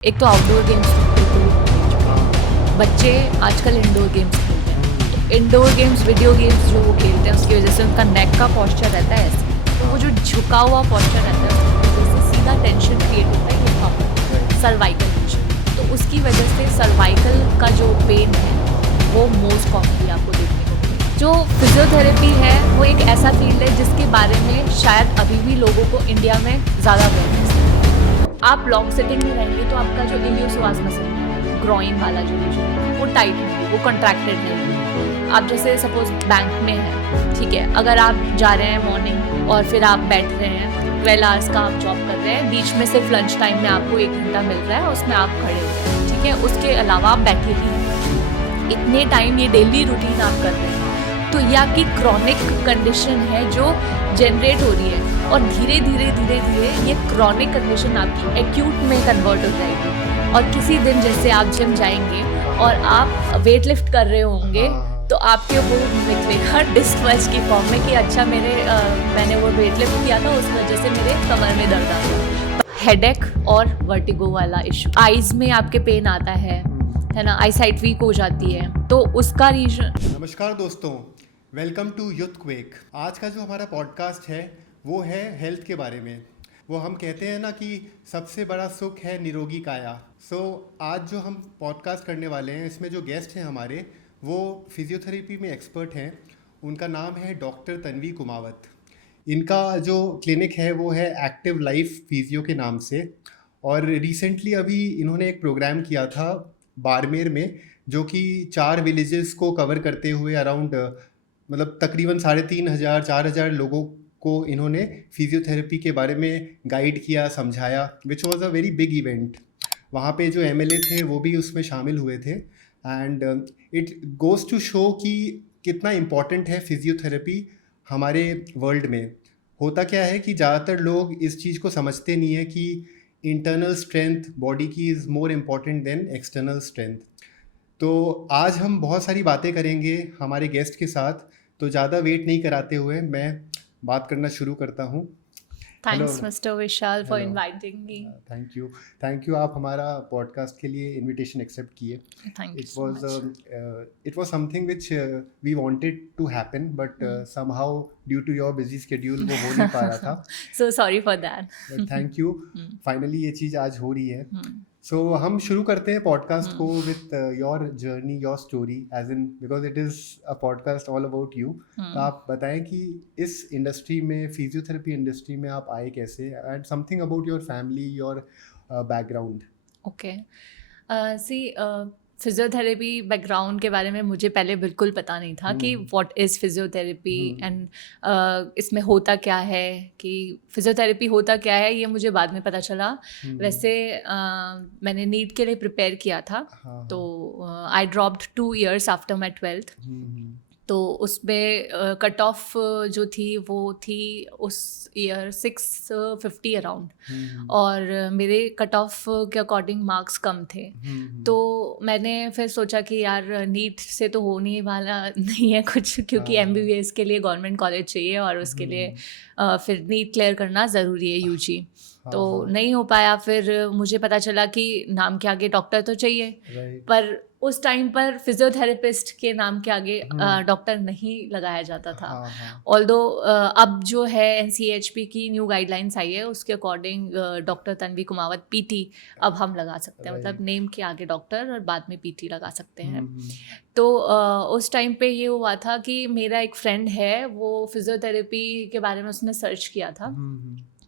एक तो outdoor games बच्चे आजकल इंडोर गेम्स खेलते हैं। तो इंडोर गेम्स, वीडियो गेम्स जो वो खेलते हैं उसकी वजह से उनका नेक का पॉस्चर रहता है ऐसे, तो वो जो झुका हुआ पॉस्चर रहता है उसकी वजह से सीधा टेंशन क्रिएट होता है यहाँ पर, सर्वाइकल टेंशन। तो उसकी वजह से सर्वाइकल का जो पेन है वो मोस्ट कॉमनली आपको देखने को मिलेगा। जो फिजियोथेरेपी है वो एक ऐसा फील्ड है जिसके बारे में शायद अभी भी लोगों को इंडिया में ज़्यादा अवेयरनेस है। आप लॉन्ग सिटिंग में रहेंगे तो आपका जो इलियोपसोआस मसल है, ग्रोइन वाला जो रीजन है वो टाइट नहीं, वो कंट्रैक्टेड नहीं। आप जैसे सपोज बैंक में है, ठीक है, अगर आप जा रहे हैं मॉर्निंग और फिर आप बैठ रहे हैं 12 आवर्स का आप जॉब कर रहे हैं, बीच में सिर्फ लंच टाइम में आपको 1 घंटा मिल रहा है, उसमें आप खड़े हो रहे हैं, ठीक है, उसके अलावा आप बैठे ही हैं। इतने टाइम ये डेली रूटीन आप कर रहे हैं तो ये आपकी क्रॉनिक कंडीशन है जो जनरेट हो रही है और धीरे धीरे ये क्रॉनिक कंडीशन आपकी एक्यूट में कन्वर्ट हो जाएगी। और किसी दिन जैसे आप जिम जाएंगे और आप वेट लिफ्ट कर रहे होंगे तो आपके वो निकलेगा डिस्क की फॉर्म में कि अच्छा मैंने वो वेट लिफ्ट किया था, उस वजह से मेरे कमर में दर्द आ गया। हेडेक और वर्टिगो वाला इशू, आईज में आपके पेन आता है ना, आई साइट वीक हो जाती है, तो उसका रीजन। नमस्कार दोस्तों, वेलकम टू यूथक्वेक। आज का जो हमारा पॉडकास्ट है वो है हेल्थ के बारे में। वो हम कहते हैं ना कि सबसे बड़ा सुख है निरोगी काया। आज जो हम पॉडकास्ट करने वाले हैं इसमें जो गेस्ट हैं हमारे वो फिजियोथेरेपी में एक्सपर्ट हैं। उनका नाम है डॉक्टर तन्वी कुमावत। इनका जो क्लिनिक है वो है एक्टिव लाइफ फिजियो के नाम से, और रिसेंटली अभी इन्होंने एक प्रोग्राम किया था बाड़मेर में जो कि 4 विलेजेस को कवर करते हुए अराउंड मतलब तकरीबन 3,500 4,000 लोगों को इन्होंने फिजियोथेरेपी के बारे में गाइड किया, समझाया, which was a very big event. वहाँ पे जो एमएलए थे वो भी उसमें शामिल हुए थे। And it goes to show कि कितना इम्पॉर्टेंट है फिजियोथेरेपी हमारे वर्ल्ड में। होता क्या है कि ज़्यादातर लोग इस चीज़ को समझते नहीं है कि इंटरनल स्ट्रेंथ बॉडी की is more important than external strength. तो आज हम बहुत सारी बातें करेंगे हमारे गेस्ट के साथ, तो ज़्यादा वेट नहीं कराते हुए मैं बात करना शुरू करता हूँ। Thanks mister Vishal for Hello. Inviting me. Thank you आप हमारा पॉडकास्ट के लिए इनविटेशन एक्सेप्ट किए। Thank you it so much. Was something which we wanted to happen, but somehow due to your busy schedule वो हो नहीं पा रहा था। So sorry for that. But thank you, finally ये चीज़ आज हो रही है। सो हम शुरू करते हैं पॉडकास्ट को with your journey, your story, as in because it is a podcast all about you. तो आप बताएं कि इस इंडस्ट्री में, फिजियोथेरेपी इंडस्ट्री में आप आए कैसे, and something about your family, your background. Okay, see physiotherapy background के बारे में मुझे पहले बिल्कुल पता नहीं था कि व्हाट इज़ फिजियोथेरेपी एंड इसमें होता क्या है, कि फिजियोथेरेपी होता क्या है ये मुझे बाद में पता चला। वैसे मैंने नीट के लिए प्रिपेयर किया था, तो I dropped 2 years after my 12th। तो उसमें कट ऑफ जो थी वो थी उस ईयर 650 अराउंड, और मेरे कट ऑफ के अकॉर्डिंग मार्क्स कम थे। तो मैंने फिर सोचा कि यार नीट से तो होने वाला नहीं है कुछ, क्योंकि एमबीबीएस के लिए गवर्नमेंट कॉलेज चाहिए और उसके लिए फिर नीट क्लियर करना ज़रूरी है, यूजी। तो नहीं हो पाया। फिर मुझे पता चला कि नाम के आगे डॉक्टर तो चाहिए, पर उस टाइम पर फिजियोथेरेपिस्ट के नाम के आगे डॉक्टर नहीं लगाया जाता था। ऑल्दो अब जो है एनसीएचपी की न्यू गाइडलाइंस आई है, उसके according doctor Tanvi Kumawat PT अब हम लगा सकते हैं, मतलब नेम के आगे डॉक्टर और बाद में पीटी लगा सकते हैं। तो उस टाइम पे ये हुआ था कि मेरा एक फ्रेंड है, वो फिजियोथेरेपी के बारे में उसने सर्च किया था,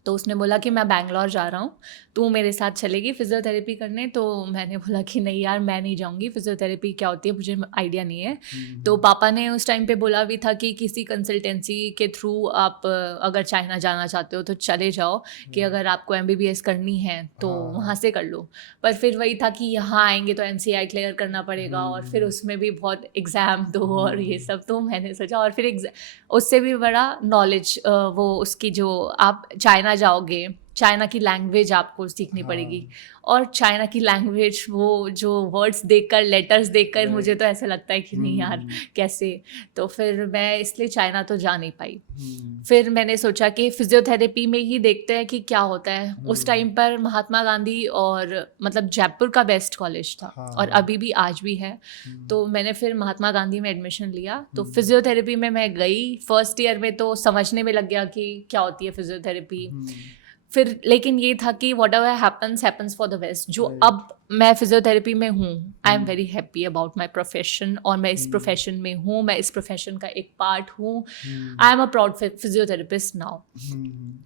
तो उसने बोला कि मैं बैंगलोर जा रहा हूँ, तू मेरे साथ चलेगी फिजियोथेरेपी करने। तो मैंने बोला कि नहीं यार, मैं नहीं जाऊँगी, फिजियोथेरेपी क्या होती है मुझे आइडिया नहीं है। तो पापा ने उस टाइम पे बोला भी था कि किसी कंसल्टेंसी के थ्रू आप अगर चाइना जाना चाहते हो तो चले जाओ, कि अगर आपको एमबीबीएस करनी है तो वहाँ से कर लो। पर फिर वही था कि यहाँ आएंगे तो एनसीआई क्लियर करना पड़ेगा, और फिर उसमें भी बहुत एग्ज़ाम दो और ये सब। तो मैंने सोचा, और फिर उससे भी बड़ा नॉलेज वो उसकी, जो आप चाइना जाओगे चाइना की लैंग्वेज आपको सीखनी पड़ेगी, और चाइना की लैंग्वेज वो जो वर्ड्स देखकर, लेटर्स देखकर मुझे तो ऐसा लगता है कि नहीं यार कैसे, तो फिर मैं इसलिए चाइना तो जा नहीं पाई। फिर मैंने सोचा कि फिजियोथेरेपी में ही देखते हैं कि क्या होता है। उस टाइम पर महात्मा गांधी और मतलब जयपुर का बेस्ट कॉलेज था, और अभी भी आज भी है। तो मैंने फिर महात्मा गांधी में एडमिशन लिया, तो फिजियोथेरेपी में मैं गई। फर्स्ट ईयर में तो समझने में लग गया कि क्या होती है फिजियोथेरेपी। फिर लेकिन ये था कि what ever happens happens for the best. जो अब मैं फिजियोथेरेपी में हूँ, I am very happy about my profession, और मैं इस प्रोफेशन में हूँ, मैं इस प्रोफेशन का एक पार्ट हूँ। I am a proud physiotherapist now,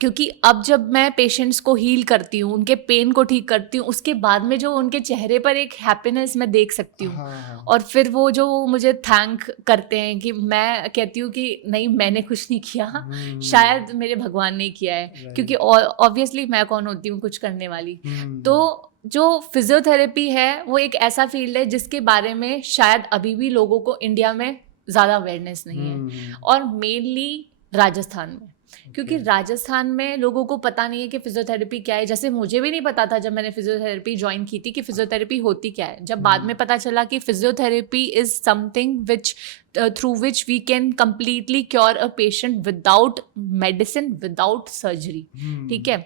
क्योंकि अब जब मैं पेशेंट्स को हील करती हूँ, उनके पेन को ठीक करती हूँ, उसके बाद में जो उनके चेहरे पर एक हैप्पीनेस मैं देख सकती हूँ, और फिर वो जो मुझे थैंक करते हैं, कि मैं कहती हूँ कि नहीं मैंने कुछ नहीं किया, शायद मेरे भगवान ने किया है, क्योंकि ऑब्वियसली मैं कौन होती हूँ कुछ करने वाली। तो जो फिजियोथेरेपी है वो एक ऐसा फील्ड है जिसके बारे में शायद अभी भी लोगों को इंडिया में ज़्यादा अवेयरनेस नहीं है, और मेनली राजस्थान में, क्योंकि राजस्थान में लोगों को पता नहीं है कि फिजियोथेरेपी क्या है। जैसे मुझे भी नहीं पता था जब मैंने फिजियोथेरेपी ज्वाइन की थी कि फिजियोथेरेपी होती क्या है। जब बाद में पता चला कि physiotherapy is something which through which we can completely cure a patient without medicine, without surgery. ठीक है,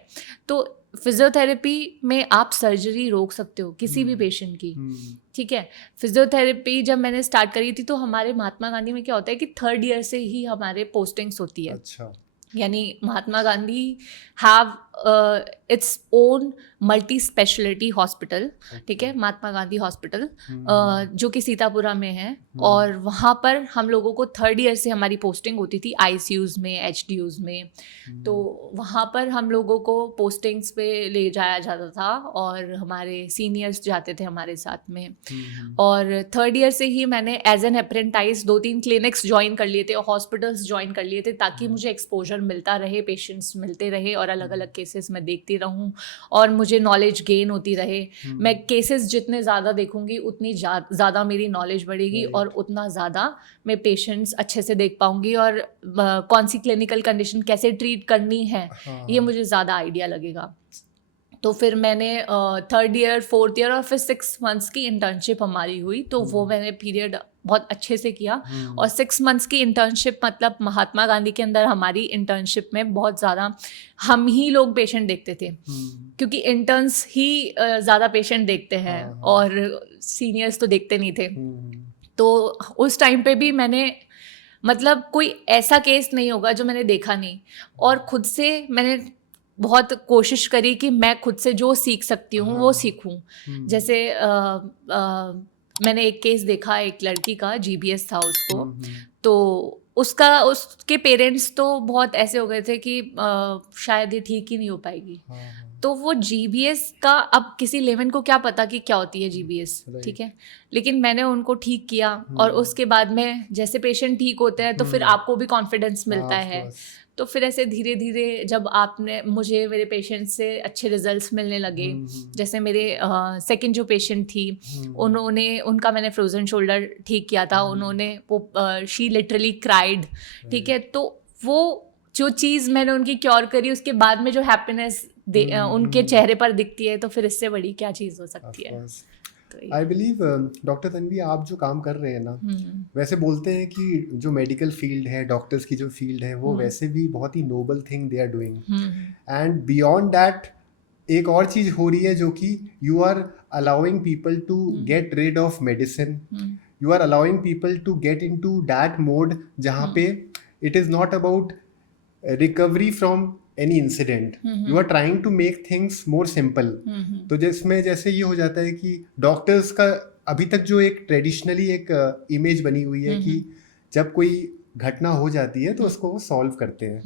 तो फिजियोथेरेपी में आप सर्जरी रोक सकते हो किसी भी पेशेंट की। ठीक है, फिजियोथेरेपी जब मैंने स्टार्ट करी थी तो हमारे महात्मा गांधी में क्या होता है कि 3rd ईयर से ही हमारे पोस्टिंग्स होती है। अच्छा। यानी Mahatma Gandhi have its own multi speciality hospital. ठीक है, महात्मा गांधी हॉस्पिटल जो कि सीतापुरा में है, और वहाँ पर हम लोगों को 3rd ईयर से हमारी पोस्टिंग होती थी ICUs में, HDUs में। तो वहाँ पर हम लोगों को पोस्टिंग्स पे ले जाया जाता था, और हमारे सीनियर्स जाते थे हमारे साथ में। और 3rd ईयर से ही मैंने as an apprentice 2-3 clinics join कर लिए थे, हॉस्पिटल्स ज्वाइन कर लिए थे, ताकि मुझे एक्सपोजर मिलता रहे, पेशेंट्स मिलते रहे, और अलग अलग केसेस मैं देखती रहूं, और मुझे नॉलेज गेन होती रहे। मैं केसेस जितने ज़्यादा देखूंगी उतनी ज़्यादा मेरी नॉलेज बढ़ेगी, और उतना ज़्यादा मैं पेशेंट्स अच्छे से देख पाऊंगी, और कौन सी क्लिनिकल कंडीशन कैसे ट्रीट करनी है ये मुझे ज़्यादा आइडिया लगेगा। तो फिर मैंने 3rd ईयर, 4th ईयर और फिर 6 मंथ्स की इंटर्नशिप हमारी हुई, तो वो मैंने पीरियड बहुत अच्छे से किया। और 6 मंथ्स की इंटर्नशिप मतलब महात्मा गांधी के अंदर हमारी इंटर्नशिप में बहुत ज़्यादा हम ही लोग पेशेंट देखते थे, क्योंकि इंटर्न्स ही ज़्यादा पेशेंट देखते हैं, और सीनियर्स तो देखते नहीं थे। तो उस टाइम पे भी मैंने मतलब कोई ऐसा केस नहीं होगा जो मैंने देखा नहीं, और खुद से मैंने बहुत कोशिश करी कि मैं खुद से जो सीख सकती हूँ वो सीखूं। जैसे मैंने एक केस देखा, एक लड़की का GBS था उसको, तो उसके पेरेंट्स तो बहुत ऐसे हो गए थे कि शायद ये ठीक ही नहीं हो पाएगी। तो वो GBS का, अब किसी लेमन को क्या पता कि क्या होती है GBS, ठीक है, लेकिन मैंने उनको ठीक किया, और उसके बाद में जैसे पेशेंट ठीक होते हैं तो फिर आपको भी कॉन्फिडेंस मिलता है। तो फिर ऐसे धीरे धीरे जब मुझे मेरे पेशेंट से अच्छे रिजल्ट्स मिलने लगे, जैसे मेरे सेकंड जो पेशेंट थी, उनका मैंने फ्रोजन शोल्डर ठीक किया था, उन्होंने वो शी लिटरली क्राइड। ठीक है, तो वो जो चीज़ मैंने उनकी क्योर करी, उसके बाद में जो हैप्पीनेस उनके चेहरे पर दिखती है, तो फिर इससे बड़ी क्या चीज़ हो सकती है। आई बिलीव डॉक्टर तन्वी, आप जो काम कर रहे हैं ना, वैसे बोलते हैं कि जो मेडिकल फील्ड है, डॉक्टर्स की जो फील्ड है, वो वैसे भी बहुत ही noble thing they are doing, and beyond that एक और चीज़ हो रही है, जो कि you are allowing people to get rid of medicine, you are allowing people to get in to that mode जहाँ पे it is not about recovery from any incident, you are trying to make things more simple. तो जिसमें जैसे ये हो जाता है कि डॉक्टर्स का अभी तक जो एक ट्रेडिशनली एक इमेज बनी हुई है कि जब कोई घटना हो जाती है तो उसको वो सॉल्व करते हैं,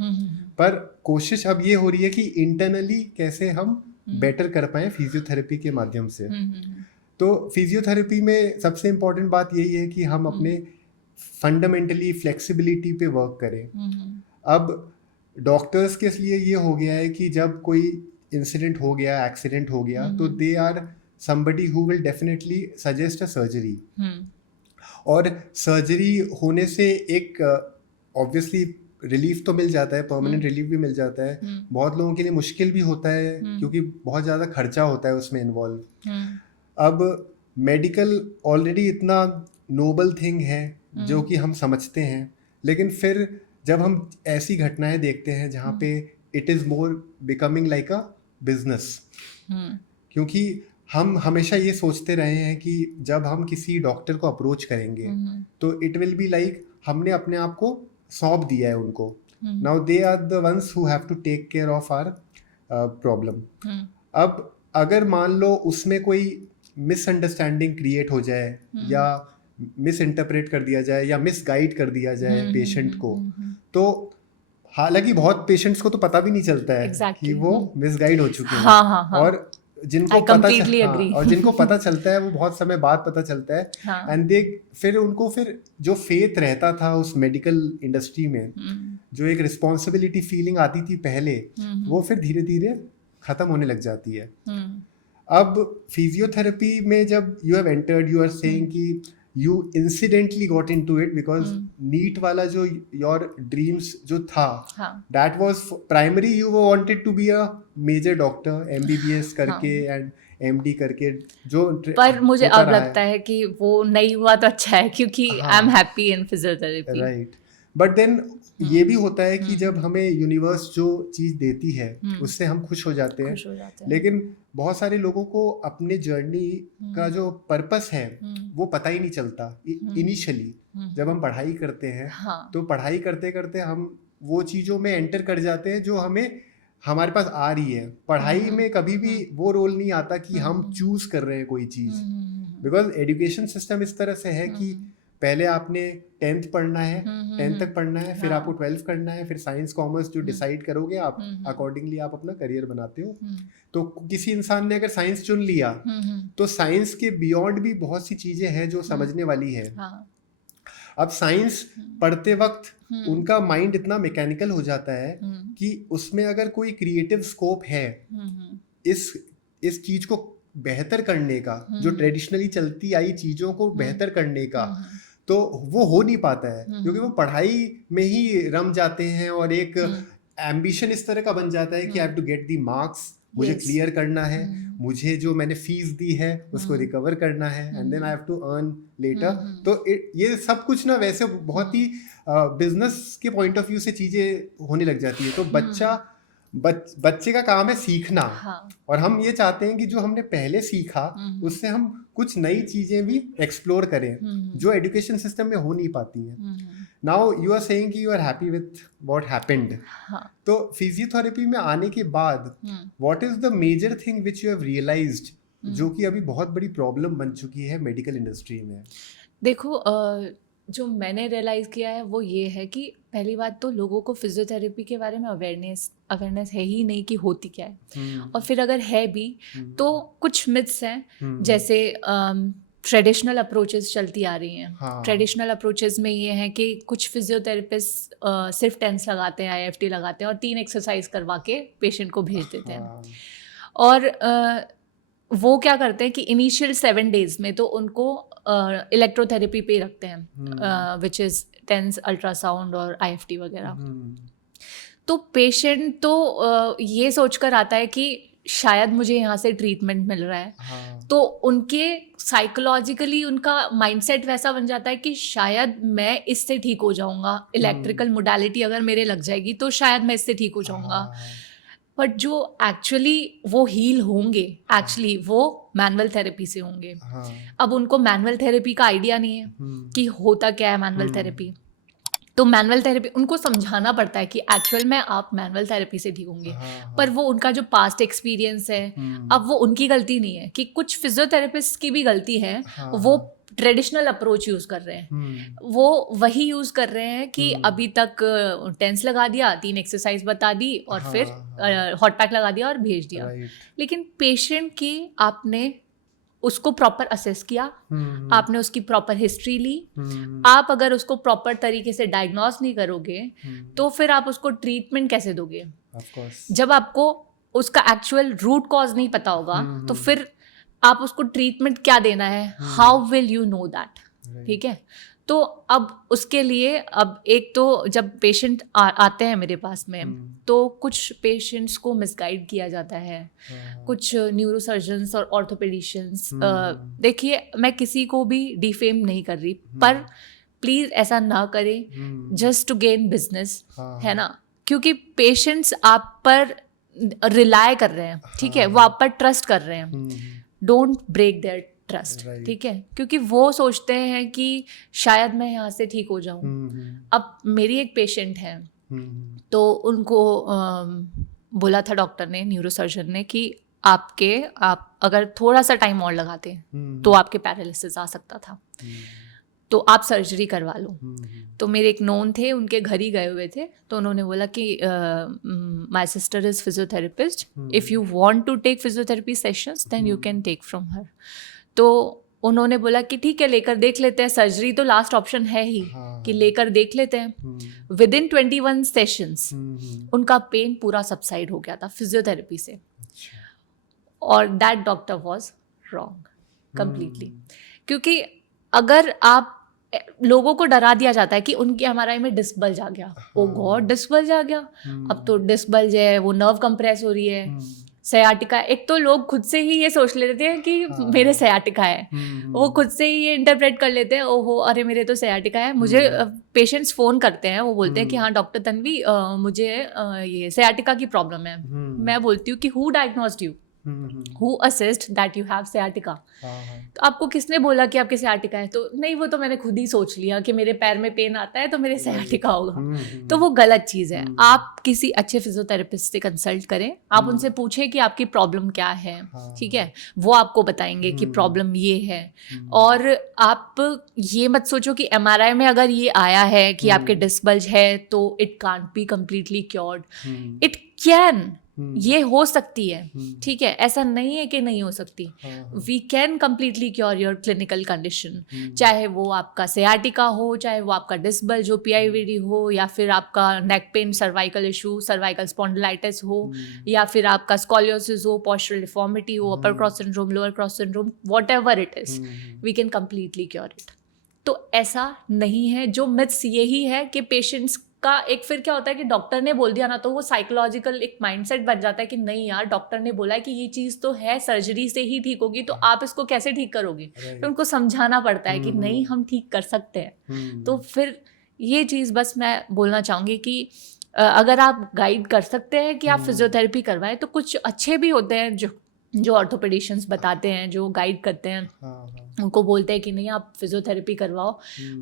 पर कोशिश अब ये हो रही है कि इंटरनली कैसे हम बेटर कर पाएं फिजियोथेरेपी के माध्यम से। तो फिजियोथेरेपी में सबसे इम्पोर्टेंट बात यही है कि हम अपने फंडामेंटली फ्लेक्सिबिलिटी पे वर्क करें। अब डॉक्टर्स के लिए ये हो गया है कि जब कोई इंसिडेंट हो गया, एक्सीडेंट हो गया, तो they are somebody who will definitely suggest a surgery. और सर्जरी होने से एक ऑब्वियसली रिलीफ तो मिल जाता है, परमानेंट रिलीफ भी मिल जाता है, बहुत लोगों के लिए मुश्किल भी होता है क्योंकि बहुत ज़्यादा खर्चा होता है उसमें इन्वॉल्व। अब मेडिकल ऑलरेडी इतना नोबल थिंग है जो कि हम समझते हैं, लेकिन फिर जब हम ऐसी घटनाएं देखते हैं जहाँ पे it is more becoming like a business, क्योंकि हम हमेशा ये सोचते रहे हैं कि जब हम किसी डॉक्टर को अप्रोच करेंगे तो इट विल बी लाइक हमने अपने आप को सौंप दिया है उनको, now they are the ones who have to take care of our problem. अब अगर मान लो उसमें कोई मिसअंडरस्टैंडिंग क्रिएट हो जाए या मिस इंटरप्रेट कर दिया जाए या मिस गाइड कर दिया जाए पेशेंट को, तो हालांकि बहुत पेशेंट्स को तो पता भी नहीं चलता है कि वो मिस गाइड हो चुके हैं, और जिनको पता चलता है वो बहुत समय बाद पता चलता है, एंड दे फिर उनको फिर जो फेथ रहता था उस मेडिकल इंडस्ट्री में, जो एक रिस्पॉन्सिबिलिटी फीलिंग आती थी पहले, वो फिर धीरे धीरे खत्म होने लग जाती है। अब फिजियोथेरेपी में जब you have entered, you are saying कि you incidentally got into it because NEET वाला जो your dreams जो था, that was primary, you wanted to be a major doctor, MBBS करके and MD करके, जो पर मुझे अब लगता है कि वो नहीं हुआ तो अच्छा है क्योंकि I am happy in physiotherapy, right. But then ये भी होता है कि जब हमें यूनिवर्स जो चीज़ देती है उससे हम खुश हो जाते हैं, लेकिन बहुत सारे लोगों को अपने जर्नी का जो पर्पस है वो पता ही नहीं चलता इनिशियली। जब हम पढ़ाई करते हैं तो पढ़ाई करते करते हम वो चीज़ों में एंटर कर जाते हैं जो हमें हमारे पास आ रही है। पढ़ाई में कभी भी वो रोल नहीं आता कि हम चूज कर रहे हैं कोई चीज़, बिकॉज एजुकेशन सिस्टम इस तरह से है कि पहले आपने 10th पढ़ना है, 10th तक पढ़ना है, फिर आपको 12th करना है, फिर साइंस कॉमर्स जो डिसाइड करोगे आप, अकॉर्डिंगली आप अपना करियर बनाते हो। तो किसी इंसान ने अगर साइंस चुन लिया तो साइंस के बियॉन्ड भी बहुत सी चीजें हैं जो समझने वाली है। अब साइंस पढ़ते वक्त उनका माइंड इतना मैकेनिकल हो जाता है कि उसमें अगर कोई क्रिएटिव स्कोप है इस चीज को बेहतर करने का, जो ट्रेडिशनली चलती आई चीजों को बेहतर करने का, तो वो हो नहीं पाता है क्योंकि वो पढ़ाई में ही रम जाते हैं और एक एम्बिशन इस तरह का बन जाता है कि I have to get the marks, मुझे क्लियर करना है, मुझे जो मैंने फीस दी है उसको रिकवर करना है, and then I have to earn later. तो ये सब कुछ ना वैसे बहुत ही बिजनेस के पॉइंट ऑफ व्यू से चीजें होने लग जाती है। तो बच्चे का काम है सीखना, और हम ये चाहते हैं कि जो हमने पहले सीखा उससे हम कुछ नई चीजें भी एक्सप्लोर करें जो एजुकेशन सिस्टम में हो नहीं पाती हैं। नाउ यू आर सेइंग कि you are happy with what happened, तो फिजियोथेरेपी में आने के बाद what is the major thing which you have realized जो कि अभी बहुत बड़ी प्रॉब्लम बन चुकी है मेडिकल इंडस्ट्री में? देखो, जो मैंने रियलाइज़ किया है वो ये है कि पहली बात तो लोगों को फिजियोथेरेपी के बारे में अवेयरनेस है ही नहीं कि होती क्या है, और फिर अगर है भी तो कुछ मिथ्स हैं, जैसे ट्रेडिशनल अप्रोचेस चलती आ रही हैं। ट्रेडिशनल अप्रोचेस में ये है कि कुछ फिजियोथेरेपिस्ट सिर्फ टेंस लगाते हैं, IFT लगाते हैं और 3 एक्सरसाइज करवा के पेशेंट को भेज देते हैं, और वो क्या करते हैं कि इनिशियल 7 डेज में तो उनको इलेक्ट्रोथेरेपी पे रखते हैं, विच इज़ टेंस, अल्ट्रासाउंड और IFT वगैरह। तो पेशेंट तो ये सोचकर आता है कि शायद मुझे यहाँ से ट्रीटमेंट मिल रहा है, तो उनके साइकोलॉजिकली उनका माइंडसेट वैसा बन जाता है कि शायद मैं इससे ठीक हो जाऊँगा, इलेक्ट्रिकल मोडालिटी अगर मेरे लग जाएगी तो शायद मैं इससे ठीक हो जाऊँगा। बट जो एक्चुअली वो हील होंगे, एक्चुअली वो मैनुअल थेरेपी से होंगे। अब उनको मैनुअल थेरेपी का आइडिया नहीं है कि होता क्या है मैनुअल थेरेपी, तो मैनुअल थेरेपी उनको समझाना पड़ता है कि एक्चुअल में आप मैनुअल थेरेपी से ठीक होंगे। पर वो उनका जो पास्ट एक्सपीरियंस है, अब वो उनकी गलती नहीं है, कि कुछ फिजियोथेरेपिस्ट की भी गलती है, वो ट्रेडिशनल अप्रोच यूज़ कर रहे हैं, वो वही यूज़ कर रहे हैं कि अभी तक टेंस लगा दिया, 3 एक्सरसाइज बता दी और फिर हॉट पैक लगा दिया और भेज दिया। लेकिन पेशेंट की आपने उसको प्रॉपर असेस किया, आपने उसकी प्रॉपर हिस्ट्री ली, आप अगर उसको प्रॉपर तरीके से डायग्नोस नहीं करोगे तो फिर आप उसको ट्रीटमेंट कैसे दोगे? जब आपको उसका एक्चुअल रूट कॉज नहीं पता होगा तो फिर आप उसको ट्रीटमेंट क्या देना है, how will you know that? ठीक है, तो अब उसके लिए अब एक तो जब पेशेंट आते हैं मेरे पास में, तो कुछ पेशेंट्स को मिसगाइड किया जाता है, कुछ न्यूरोसर्जन्स और ऑर्थोपेडिशियंस, देखिए मैं किसी को भी डिफेम नहीं कर रही, पर प्लीज़ ऐसा ना करें जस्ट टू गेन बिजनेस, है ना, क्योंकि पेशेंट्स आप पर रिलाय कर रहे हैं, ठीक है, वो आप पर ट्रस्ट कर रहे हैं, डोंट ब्रेक देयर ट्रस्ट, ठीक है, क्योंकि वो सोचते हैं कि शायद मैं यहाँ से ठीक हो जाऊँ। अब मेरी एक पेशेंट है, तो उनको बोला था डॉक्टर ने, न्यूरोसर्जन ने, कि आप अगर थोड़ा सा टाइम और लगाते तो आपके पैरालिसिस आ सकता था, तो आप सर्जरी करवा लो। तो मेरे एक नोन थे, उनके घर ही गए हुए थे, तो उन्होंने बोला कि my sister is physiotherapist, if you want to take physiotherapy sessions then you can take from her. तो उन्होंने बोला कि ठीक है, लेकर देख लेते हैं, सर्जरी तो लास्ट ऑप्शन है ही, कि लेकर देख लेते हैं। विद इन 21 सेशंस उनका पेन पूरा सबसाइड हो गया था फिजियोथेरेपी से, और that doctor was wrong completely. क्योंकि अगर आप, लोगों को डरा दिया जाता है कि उनके एमआरआई में डिस्क बल्ज आ गया, ओ गॉड डिस्क बल्ज आ गया, अब तो डिस्क बल्ज है, वो नर्व कंप्रेस हो रही है, सयाटिका। एक तो लोग खुद से ही ये सोच लेते हैं कि मेरे सयाटिका है, वो खुद से ही ये इंटरप्रेट कर लेते हैं, ओहो अरे मेरे तो सयाटिका है। मुझे पेशेंट्स फ़ोन करते हैं, वो बोलते हैं कि हाँ डॉक्टर तन्वी, मुझे ये सयाटिका की प्रॉब्लम है। मैं बोलती हूँ कि who diagnosed you, who assist that you have sciatica. तो आपको किसने बोला कि आपके सयाटिका है? तो नहीं, वो तो मैंने खुद ही सोच लिया कि मेरे पैर में पेन आता है तो मेरे सयाटिका होगा। तो वो गलत चीज़ है। आप किसी अच्छे फिजियोथेरेपिस्ट से कंसल्ट करें, आप उनसे पूछें कि आपकी प्रॉब्लम क्या है, ठीक है, वो आपको बताएंगे कि प्रॉब्लम ये है। और आप ये मत सोचो कि एमआरआई में अगर ये आया है कि आपके डिस्क बल्ज है तो it can't be completely cured. It can, ये हो सकती है, ठीक है, ऐसा नहीं है कि नहीं हो सकती। We can completely cure your clinical condition, चाहे वो आपका सयाटिका हो, चाहे वो आपका डिस्क बल्ज हो, पीआईवीडी हो, या फिर आपका neck pain, cervical issue, cervical spondylitis हो, या फिर आपका स्कॉलियोसिस हो, पोस्चरल डिफॉर्मिटी हो, upper cross syndrome, lower cross syndrome, whatever it is, we can completely cure it. तो ऐसा नहीं है। जो मिथ्स यही है कि पेशेंट्स का एक, फिर क्या होता है कि डॉक्टर ने बोल दिया ना, तो वो साइकोलॉजिकल एक माइंडसेट बन जाता है कि नहीं यार, डॉक्टर ने बोला है कि ये चीज़ तो है, सर्जरी से ही ठीक होगी, तो आप इसको कैसे ठीक करोगे? तो उनको समझाना पड़ता है कि नहीं, हम ठीक कर सकते हैं। तो फिर ये चीज़ बस मैं बोलना चाहूँगी कि अगर आप गाइड कर सकते हैं कि आप फिजियोथेरेपी करवाएं, तो कुछ अच्छे भी होते हैं जो ऑर्थोपेडिशियंस बताते हैं, जो गाइड करते हैं, उनको बोलते हैं कि नहीं आप फिजियोथेरेपी करवाओ।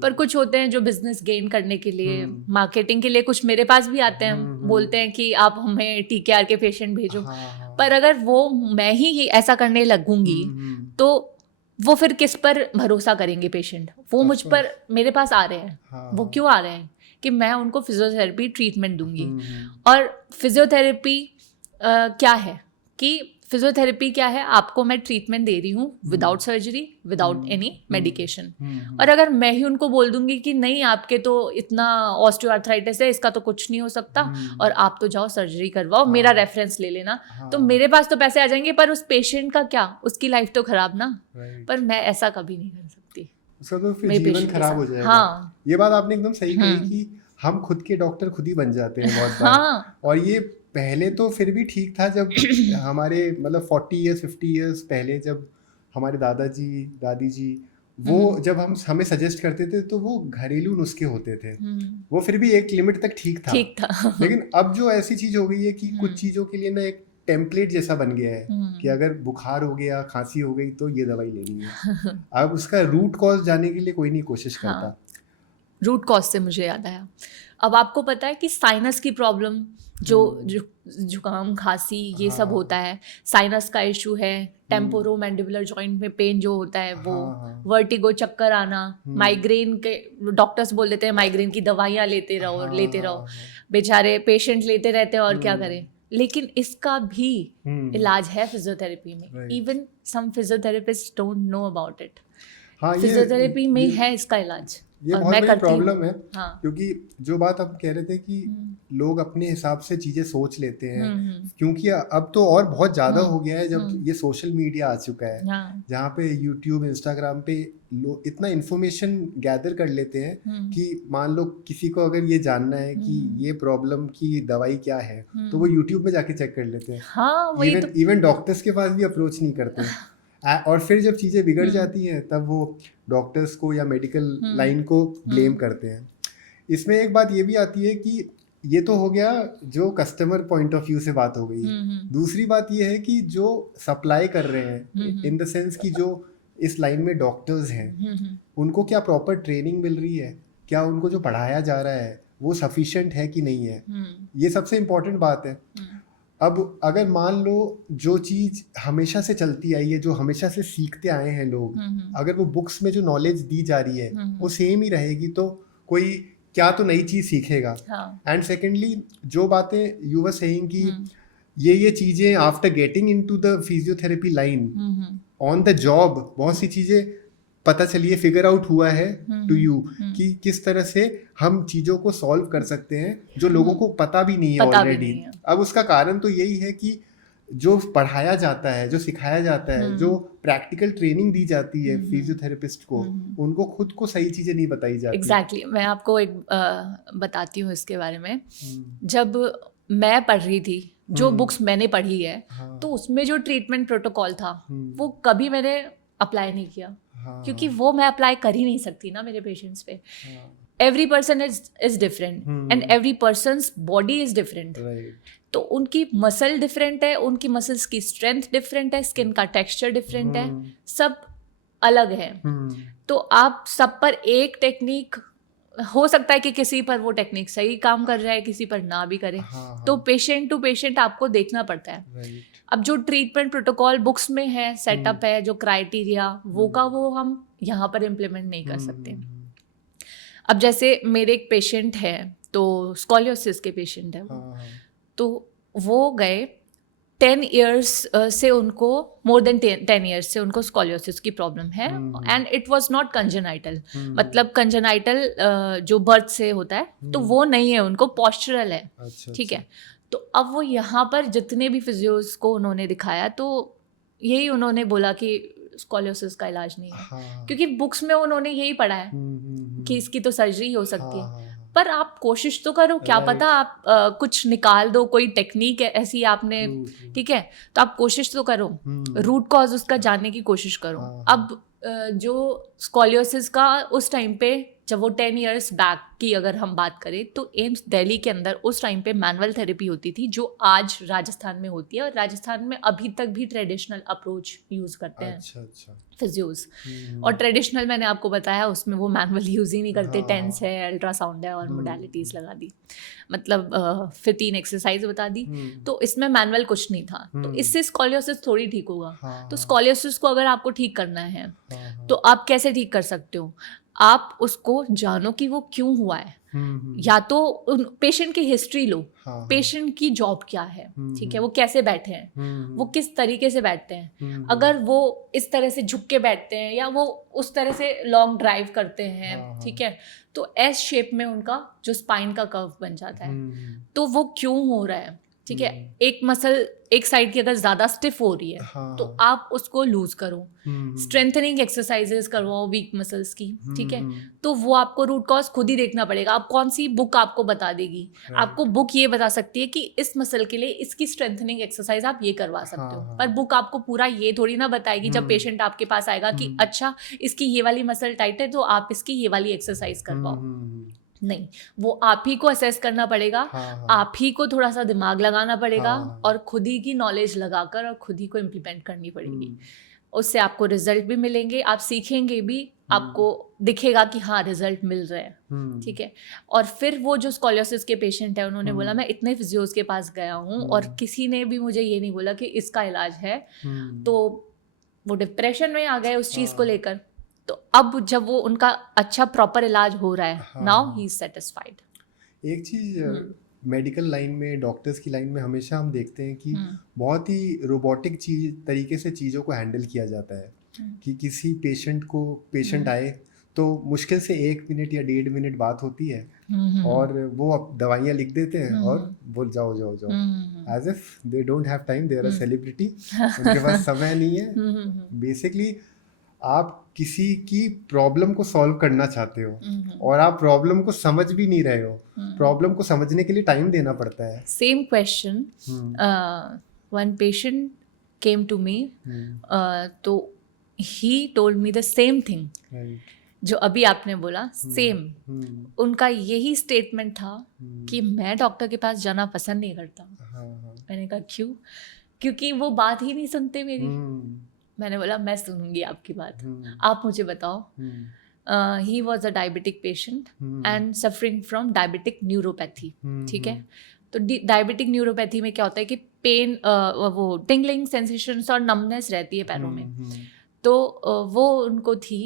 पर कुछ होते हैं जो बिजनेस गेन करने के लिए, मार्केटिंग के लिए, कुछ मेरे पास भी आते हैं, बोलते हैं कि आप हमें टीकेआर के पेशेंट भेजो। पर अगर वो मैं ही ऐसा करने लगूंगी तो वो फिर किस पर भरोसा करेंगे पेशेंट? वो मुझ पर, मेरे पास आ रहे हैं, वो क्यों आ रहे हैं? कि मैं उनको फिजियोथेरेपी ट्रीटमेंट दूंगी। और फिजियोथेरेपी क्या है कि फिजियोथेरेपी क्या है, आपको मैं ट्रीटमेंट दे रही हूँ without surgery, without any medication. और अगर मैं ही उनको बोल दूंगी कि नहीं आपके तो इतना ऑस्टियोआर्थराइटिस है, इसका तो कुछ नहीं हो सकता, और आप तो जाओ सर्जरी करवाओ, मेरा रेफरेंस ले लेना, तो मेरे पास तो पैसे आ जाएंगे, पर उस पेशेंट का क्या, उसकी लाइफ तो खराब ना। पर मैं ऐसा कभी नहीं कर सकती, उसका तो फिर जीवन खराब हो जाएगा। हाँ, ये बात आपने एकदम सही कही कि हम खुद के डॉक्टर खुद ही बन जाते हैं बहुत बार। और ये पहले तो फिर भी ठीक था, जब हमारे मतलब 40 ईयर्स 50 ईयर्स पहले, जब हमारे दादाजी दादी जी वो जब हमें सजेस्ट करते थे, तो वो घरेलू नुस्खे होते थे, वो फिर भी एक लिमिट तक ठीक था। लेकिन अब जो ऐसी चीज हो गई है कि कुछ चीजों के लिए ना एक टेम्पलेट जैसा बन गया है कि अगर बुखार हो गया, खांसी हो गई, तो ये दवाई लेनी है। अब उसका रूट कॉज जाने के लिए कोई नहीं कोशिश करता। रूट कॉज से मुझे याद आया, अब आपको पता है कि साइनस की प्रॉब्लम, जो जुकाम, खांसी, ये सब होता है, साइनस का इशू है, टेम्पोरोमैंडिबुलर जॉइंट में पेन जो होता है वो, वर्टिगो, चक्कर आना, माइग्रेन के डॉक्टर्स बोल देते हैं माइग्रेन की दवाइयाँ लेते रहो, बेचारे पेशेंट लेते रहते हैं, और क्या करें। लेकिन इसका भी इलाज है फिजियोथेरेपी में। Even some physiotherapists don't know about it. Physiotherapy में है इसका इलाज। ये और बहुत मैं बड़ी करती हूँ। प्रॉब्लम है, हाँ। क्योंकि जो बात हम कह रहे थे कि लोग अपने हिसाब से चीजें सोच लेते हैं, क्योंकि अब तो और बहुत ज्यादा हो गया है जब ये सोशल मीडिया आ चुका है, हाँ। जहाँ पे यूट्यूब इंस्टाग्राम पे लोग इतना इन्फॉर्मेशन गैदर कर लेते हैं कि मान लो किसी को अगर ये जानना है कि ये प्रॉब्लम की दवाई क्या है, तो वो यूट्यूब में जाके चेक कर लेते हैं। हाँ, वही तो। इवन डॉक्टर्स के पास भी अप्रोच नहीं करते और फिर जब चीज़ें बिगड़ जाती हैं तब वो डॉक्टर्स को या मेडिकल लाइन को ब्लेम करते हैं। इसमें एक बात ये भी आती है कि ये तो हो गया जो कस्टमर पॉइंट ऑफ व्यू से बात हो गई। दूसरी बात ये है कि जो सप्लाई कर रहे हैं, इन द सेंस कि जो इस लाइन में डॉक्टर्स हैं, उनको क्या प्रॉपर ट्रेनिंग मिल रही है, क्या उनको जो पढ़ाया जा रहा है वो सफिशिएंट है कि नहीं है, ये सबसे इम्पोर्टेंट बात है। अब अगर मान लो जो चीज़ हमेशा से चलती आई है, जो हमेशा से सीखते आए हैं लोग, अगर वो बुक्स में जो नॉलेज दी जा रही है वो सेम ही रहेगी, तो कोई क्या तो नई चीज़ सीखेगा। एंड सेकेंडली जो बातें यू वर सेइंग कि ये चीज़ें after getting into the physiotherapy line on the job बहुत सी चीज़ें पता चलिए, फिगर आउट हुआ है टू यू कि किस तरह से हम चीज़ों को सॉल्व कर सकते हैं जो लोगों को पता भी नहीं है ऑलरेडी। अब उसका कारण तो यही है कि जो पढ़ाया जाता है, जो सिखाया जाता है, जो प्रैक्टिकल ट्रेनिंग दी जाती है फिजियोथेरेपिस्ट को, उनको खुद को सही चीज़ें नहीं बताई जाती। एग्जैक्टली। मैं आपको एक बताती हूँ इसके बारे में। जब मैं पढ़ रही थी, जो बुक्स मैंने पढ़ी है, तो उसमें जो ट्रीटमेंट प्रोटोकॉल था वो कभी मैंने अप्लाई नहीं किया, क्योंकि वो मैं अप्लाई कर ही नहीं सकती ना मेरे पेशेंट्स पे। Every person is different and every persons body is different. तो उनकी मसल डिफरेंट है, उनकी मसल्स की स्ट्रेंथ डिफरेंट है, स्किन का टेक्सचर डिफरेंट है, सब अलग है। तो आप सब पर एक टेक्निक, हो सकता है कि किसी पर वो टेक्निक सही काम कर रहा है, किसी पर ना भी करे। तो पेशेंट टू पेशेंट आपको देखना पड़ता है। अब जो ट्रीटमेंट प्रोटोकॉल बुक्स में है, सेटअप है, जो क्राइटेरिया वो हम यहाँ पर इम्प्लीमेंट नहीं कर सकते। अब जैसे मेरे एक पेशेंट है, तो स्कॉलियोसिस के पेशेंट है, तो वो गए 10 years से उनको, मोर देन 10 years से उनको स्कॉलियोसिस की प्रॉब्लम है, and it was not congenital. मतलब कंजेनाइटल जो बर्थ से होता है तो वो नहीं है, उनको पॉस्चरल है। ठीक है। तो अब वो यहाँ पर जितने भी फिजियोज को उन्होंने दिखाया, तो यही उन्होंने बोला कि स्कॉलियोसिस का इलाज नहीं है, क्योंकि बुक्स में उन्होंने यही पढ़ा है कि इसकी तो सर्जरी हो सकती है। पर आप कोशिश तो करो, क्या पता आप कुछ निकाल दो, कोई टेक्निक है ऐसी आपने, ठीक है, तो आप कोशिश तो करो, रूट कॉज उसका जानने की कोशिश करो। अब जो स्कॉलियोसिस का उस टाइम पे, जब वो 10 years बैक की अगर हम बात करें, तो एम्स दिल्ली के अंदर उस टाइम पे मैनुअल थेरेपी होती थी, जो आज राजस्थान में होती है, और राजस्थान में अभी तक भी ट्रेडिशनल अप्रोच यूज़ करते हैं फिजियोज। और ट्रेडिशनल मैंने आपको बताया, उसमें वो मैनुअल यूज़ ही नहीं करते, टेंस है, अल्ट्रासाउंड है और मोडालिटीज़ लगा दी, मतलब फिर 3 एक्सरसाइज बता दी। तो इसमें मैनुअल कुछ नहीं था, तो इससे स्कॉलियोसिस थोड़ी ठीक होगा। तो स्कॉलियोसिस को अगर आपको ठीक करना है, तो आप कैसे ठीक कर सकते हो? आप उसको जानो कि वो क्यों हुआ है। या तो पेशेंट की हिस्ट्री लो, पेशेंट की जॉब क्या है, ठीक है, वो कैसे बैठे हैं, वो किस तरीके से बैठते हैं। अगर वो इस तरह से झुक के बैठते हैं, या वो उस तरह से लॉन्ग ड्राइव करते हैं, ठीक है, तो एस शेप में उनका जो स्पाइन का कर्व बन जाता है, तो वो क्यों हो रहा है, ठीक है। एक मसल एक साइड की अगर ज़्यादा स्टिफ हो रही है, तो आप उसको लूज करो, स्ट्रेंथनिंग एक्सरसाइजेस करवाओ वीक मसल्स की, ठीक है। तो वो आपको रूट कॉज खुद ही देखना पड़ेगा। अब कौन सी बुक आपको बता देगी? आपको बुक ये बता सकती है कि इस मसल के लिए इसकी स्ट्रेंथनिंग एक्सरसाइज आप ये करवा सकते हो, पर बुक आपको पूरा ये थोड़ी ना बताएगी जब पेशेंट आपके पास आएगा कि अच्छा इसकी ये वाली मसल टाइट है, तो आप इसकी ये वाली एक्सरसाइज करवाओ। नहीं, वो आप ही को असेस करना पड़ेगा। आप ही को थोड़ा सा दिमाग लगाना पड़ेगा, और खुद ही की नॉलेज लगाकर और खुद ही को इम्प्लीमेंट करनी पड़ेगी। उससे आपको रिजल्ट भी मिलेंगे, आप सीखेंगे भी, आपको दिखेगा कि हाँ रिजल्ट मिल रहा है, ठीक है। और फिर वो जो स्कॉलियोसिस के पेशेंट है, उन्होंने बोला मैं इतने फिजियोज के पास गया हूँ और किसी ने भी मुझे ये नहीं बोला कि इसका इलाज है। तो वो डिप्रेशन में आ गए उस चीज़ को लेकर। तो अब जब वो उनका अच्छा प्रॉपर इलाज हो रहा है, नाउ ही इज सेटिस्फाइड। एक चीज मेडिकल लाइन में, डॉक्टर्स की लाइन में हमेशा हम देखते हैं कि बहुत ही रोबोटिक तरीके से चीज़ों को हैंडल किया जाता है। कि किसी पेशेंट आए तो मुश्किल से 1 मिनट या 1.5 मिनट बात होती है और वो अब दवाइयाँ लिख देते हैं और बोल जाओ जाओ जाओ, as if they don't have time, they are a celebrity, उनके पास समय नहीं है। बेसिकली आप किसी की प्रॉब्लम को सॉल्व करना चाहते हो और आप प्रॉब्लम को समझ भी नहीं रहे हो, प्रॉब्लम को समझने के लिए टाइम देना पड़ता है। Same question, one patient came to me, तो he told me the same thing जो अभी आपने बोला, सेम उनका यही स्टेटमेंट था कि मैं डॉक्टर के पास जाना पसंद नहीं करता। मैंने कहा क्यों? क्योंकि वो बात ही नहीं सुनते मेरी। मैंने बोला मैं सुनूंगी आपकी बात, आप मुझे बताओ। He was a diabetic patient and suffering from diabetic neuropathy, ठीक है। तो डायबिटिक न्यूरोपैथी में क्या होता है कि पेन, वो टिंगलिंग सेंसेशंस और नमनेस रहती है पैरों में, तो वो उनको थी।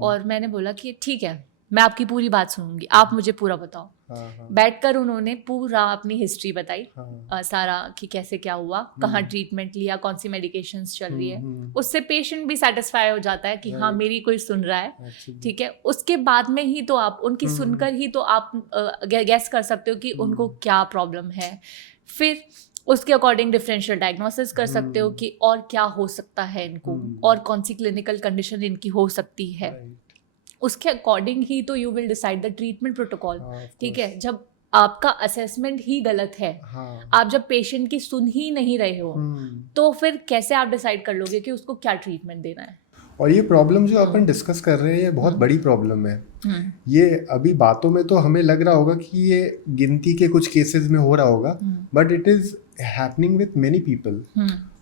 और मैंने बोला कि ठीक है, मैं आपकी पूरी बात सुनूंगी, आप मुझे पूरा बताओ। बैठकर उन्होंने पूरा अपनी हिस्ट्री बताई, सारा कि कैसे क्या हुआ, कहाँ ट्रीटमेंट लिया, कौन सी मेडिकेशंस चल रही है। उससे पेशेंट भी सेटिस्फाई हो जाता है कि हाँ मेरी कोई सुन रहा है, ठीक है। उसके बाद में ही तो आप उनकी सुनकर ही तो आप गैस कर सकते हो कि उनको क्या प्रॉब्लम है। फिर उसके अकॉर्डिंग डिफरेंशियल डायग्नोसिस कर सकते हो कि और क्या हो सकता है इनको, और कौन सी क्लिनिकल कंडीशन इनकी हो सकती है। उसके अकॉर्डिंग ही तो you will decide the treatment protocol, ठीक है। जब आपका असेसमेंट ही गलत है, आप जब पेशेंट की सुन ही नहीं रहे हो, तो फिर कैसे आप डिसाइड कर लोगे कि उसको क्या ट्रीटमेंट देना है। और ये प्रॉब्लम जो अपन डिस्कस कर रहे हैं ये बहुत बड़ी प्रॉब्लम है। ये अभी बातों में तो हमें लग रहा होगा कि ये गिनती के कुछ केसेस में हो रहा होगा, but it is happening with many people.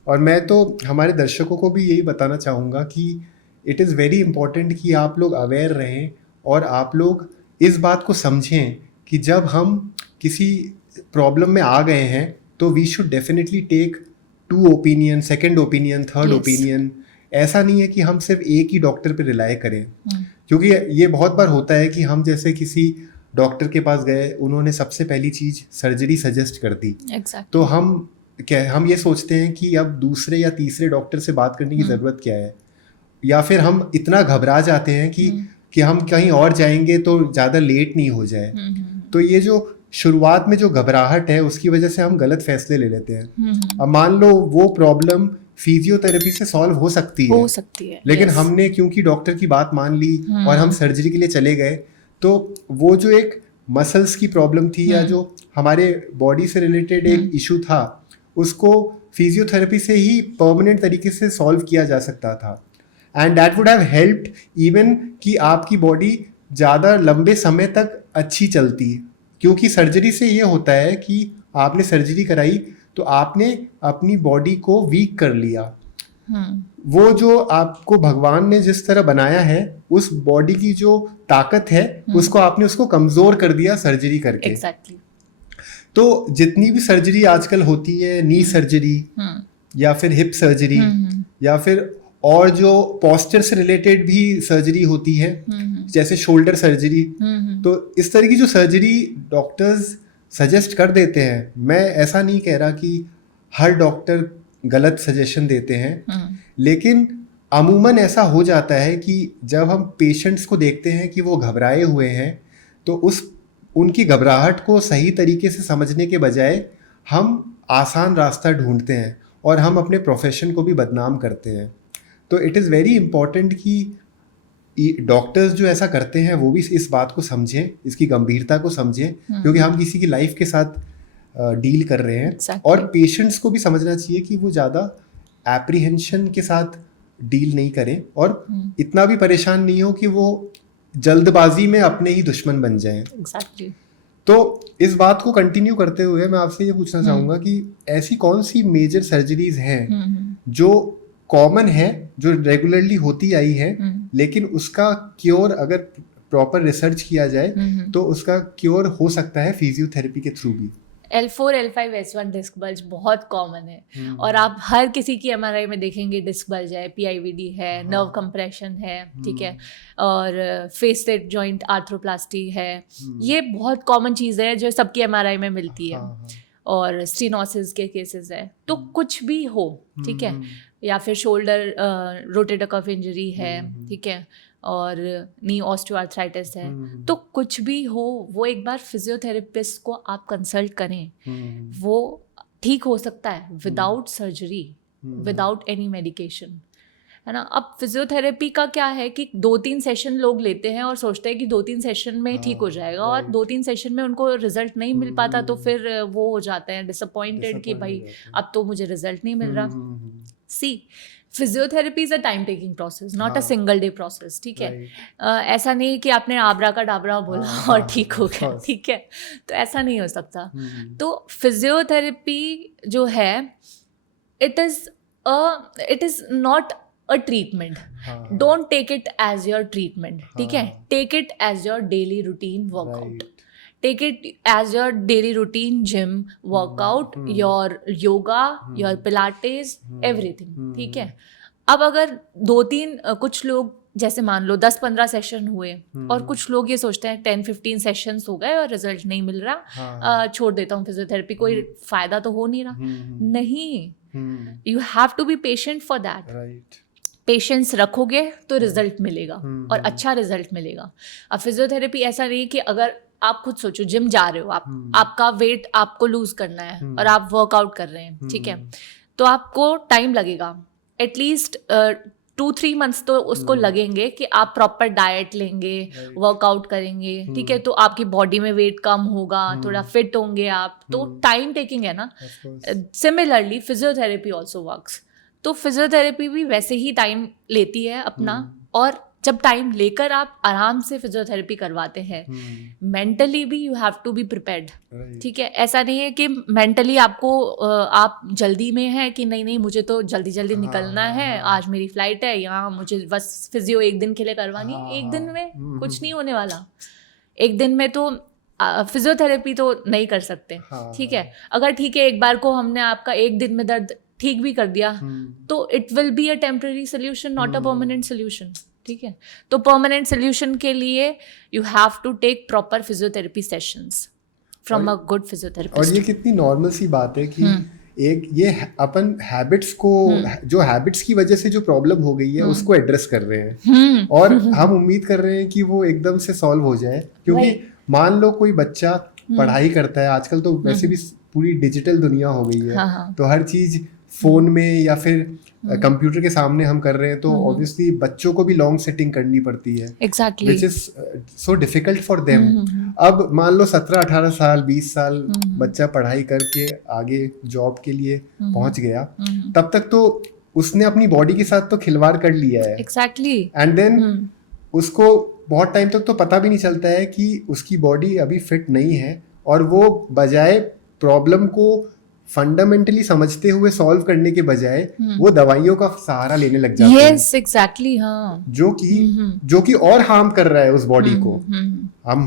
और मैं तो हमारे दर्शकों को भी यही बताना चाहूँगा कि इट इज़ वेरी इंपॉर्टेंट कि आप लोग अवेयर रहें और आप लोग इस बात को समझें कि जब हम किसी प्रॉब्लम में आ गए हैं तो we should definitely take 2 opinion, second opinion, third opinion. ऐसा नहीं है कि हम सिर्फ एक ही डॉक्टर पे रिलाय करें, क्योंकि ये बहुत बार होता है कि हम जैसे किसी डॉक्टर के पास गए, उन्होंने सबसे पहली चीज़ सर्जरी सजेस्ट कर दी, तो हम ये सोचते हैं कि अब दूसरे या तीसरे डॉक्टर से बात करने की ज़रूरत क्या है, या फिर हम इतना घबरा जाते हैं कि हम कहीं और जाएंगे तो ज़्यादा लेट नहीं हो जाए। तो ये जो शुरुआत में जो घबराहट है उसकी वजह से हम गलत फैसले ले लेते हैं। अब मान लो वो प्रॉब्लम फिजियोथेरेपी से सॉल्व हो सकती है, लेकिन हमने क्योंकि डॉक्टर की बात मान ली और हम सर्जरी के लिए चले गए, तो वो जो एक मसल्स की प्रॉब्लम थी या जो हमारे बॉडी से रिलेटेड एक इशू था, उसको फिजियोथेरेपी से ही परमानेंट तरीके से सॉल्व किया जा सकता था। And that would have helped even कि आपकी बॉडी ज़्यादा लंबे समय तक अच्छी चलती, क्योंकि सर्जरी से ये होता है कि आपने सर्जरी कराई तो आपने अपनी बॉडी को वीक कर लिया। वो जो आपको भगवान ने जिस तरह बनाया है, उस बॉडी की जो ताकत है उसको आपने उसको कमज़ोर कर दिया सर्जरी करके। Exactly. तो जितनी भी सर्जरी आजकल होती है, नी सर्जरी या फिर हिप सर्जरी या फिर और जो पोस्चर से रिलेटेड भी सर्जरी होती है, जैसे शोल्डर सर्जरी, तो इस तरह की जो सर्जरी डॉक्टर्स सजेस्ट कर देते हैं, मैं ऐसा नहीं कह रहा कि हर डॉक्टर गलत सजेशन देते हैं, लेकिन अमूमन ऐसा हो जाता है कि जब हम पेशेंट्स को देखते हैं कि वो घबराए हुए हैं, तो उनकी घबराहट को सही तरीके से समझने के बजाय हम आसान रास्ता ढूंढते हैं और हम अपने प्रोफेशन को भी बदनाम करते हैं। तो इट इज़ वेरी इम्पॉर्टेंट कि डॉक्टर्स जो ऐसा करते हैं वो भी इस बात को समझें, इसकी गंभीरता को समझें, क्योंकि हम किसी की लाइफ के साथ डील कर रहे हैं। Exactly. और पेशेंट्स को भी समझना चाहिए कि वो ज़्यादा एप्रीहेंशन के साथ डील नहीं करें और इतना भी परेशान नहीं हो कि वो जल्दबाजी में अपने ही दुश्मन बन जाएं। Exactly. तो इस बात को कंटिन्यू करते हुए मैं आपसे ये पूछना चाहूँगा कि ऐसी कौन सी मेजर सर्जरीज हैं जो कॉमन है, जो रेगुलरली होती आई है, लेकिन उसका क्योर अगर प्रॉपर रिसर्च किया जाए तो उसका क्योर हो सकता है फिजियोथेरेपी के थ्रू भी। L4, L5, S1 disc bulge बहुत कॉमन है और आप हर किसी की MRI में देखेंगे डिस्क बल्ज है, PIVD है, नर्व कंप्रेशन है, ठीक है, और फेसेड जॉइंट आर्थ्रोप्लास्टी है। ये बहुत कॉमन चीज़ है जो सबकी MRI में मिलती है। और स्टेनोसिस के केसेस है। तो कुछ भी हो, ठीक है, या फिर शोल्डर रोटेटर कफ इंजरी है, ठीक है, और नी ऑस्टियोआर्थराइटिस है, तो कुछ भी हो वो एक बार फिजियोथेरेपिस्ट को आप कंसल्ट करें, वो ठीक हो सकता है without surgery, without any medication, है ना। अब फिजियोथेरेपी का क्या है कि 2-3 सेशन लोग लेते हैं और सोचते हैं कि 2-3 सेशन में ठीक हो जाएगा, और 2-3 सेशन में उनको रिजल्ट नहीं मिल पाता, तो फिर वो हो जाते हैं डिसअपॉइंटेड कि भाई अब तो मुझे रिजल्ट नहीं मिल रहा। See physiotherapy is a time taking process, not a single day process, ठीक है। ऐसा नहीं कि आपने आबरा का डाबरा बोला और ठीक हो गया, ठीक है, तो ऐसा नहीं हो सकता। तो फिजियोथेरेपी जो है it is not a treatment, don't take it as your treatment, ठीक है, take it as your daily routine workout, take it as your daily routine gym workout, your yoga, your pilates, everything, ठीक है। अब अगर 2-3 कुछ लोग जैसे मान लो 10-15 सेशन हुए और कुछ लोग ये सोचते हैं 10-15 सेशंस हो गए और रिजल्ट नहीं मिल रहा, छोड़ देता हूँ फिजियोथेरेपी, कोई फायदा तो हो नहीं रहा। नहीं, you have to be patient for that. Patience रखोगे तो रिजल्ट मिलेगा और अच्छा रिजल्ट मिलेगा। अब फिजियोथेरेपी ऐसा नहीं कि अगर आप खुद सोचो जिम जा रहे हो आप, आपका वेट आपको लूज करना है और आप वर्कआउट कर रहे हैं, ठीक है, तो आपको टाइम लगेगा, एटलीस्ट 2-3 मंथ्स तो उसको लगेंगे कि आप प्रॉपर डाइट लेंगे, वर्कआउट करेंगे, ठीक है, तो आपकी बॉडी में वेट कम होगा, थोड़ा फिट होंगे आप, तो टाइम टेकिंग है ना। सिमिलरली फिजियोथेरेपी ऑल्सो वर्क्स, तो फिजियोथेरेपी भी वैसे ही टाइम लेती है अपना, और जब टाइम लेकर आप आराम से फिजियोथेरेपी करवाते हैं, मेंटली भी you have to be prepared, ठीक है। ऐसा नहीं है कि मेंटली आपको आप जल्दी में है कि नहीं मुझे तो जल्दी जल्दी निकलना है, आज मेरी फ्लाइट है, यहाँ मुझे बस फिजियो 1 दिन के लिए करवानी है, 1 दिन में कुछ नहीं होने वाला। 1 दिन में तो फिजियोथेरेपी तो नहीं कर सकते, ठीक है। अगर ठीक है एक बार को हमने आपका 1 दिन में दर्द ठीक भी कर दिया, तो it will be a temporary solution, not a permanent solution, ठीक है। तो परमानेंट सोल्यूशन के लिए you have to take proper physiotherapy sessions from a good physiotherapist. और ये कितनी नॉर्मल सी बात है कि एक ये अपन हैबिट्स को, जो हैबिट्स की वजह से जो प्रॉब्लम हो गई है उसको एड्रेस कर रहे हैं, और हम उम्मीद कर रहे हैं कि वो एकदम से सॉल्व हो जाए। क्योंकि मान लो कोई बच्चा पढ़ाई करता है, आजकल तो वैसे भी पूरी डिजिटल दुनिया हो गई है, तो हर चीज फोन में या फिर कंप्यूटर के सामने हम कर रहे हैं, तो ऑब्वियसली बच्चों को भी लॉन्ग सेटिंग करनी पड़ती है, exactly, which is so difficult for them. अब मान लो 17-18 साल 20 साल बच्चा पढ़ाई करके आगे जॉब के लिए पहुंच गया, तब तक तो उसने अपनी बॉडी के साथ तो खिलवाड़ कर लिया है, एग्जैक्टली, एंड देन उसको बहुत टाइम तक तो पता भी नहीं चलता है कि उसकी बॉडी अभी फिट नहीं है, और वो बजाय प्रॉब्लम को फंडामेंटली समझते हुए सॉल्व करने के बजाय वो दवाइयों का सहारा लेने लग जाते हैं। यस एग्जैक्टली, हाँ, जो कि और हार्म कर रहा है उस बॉडी को।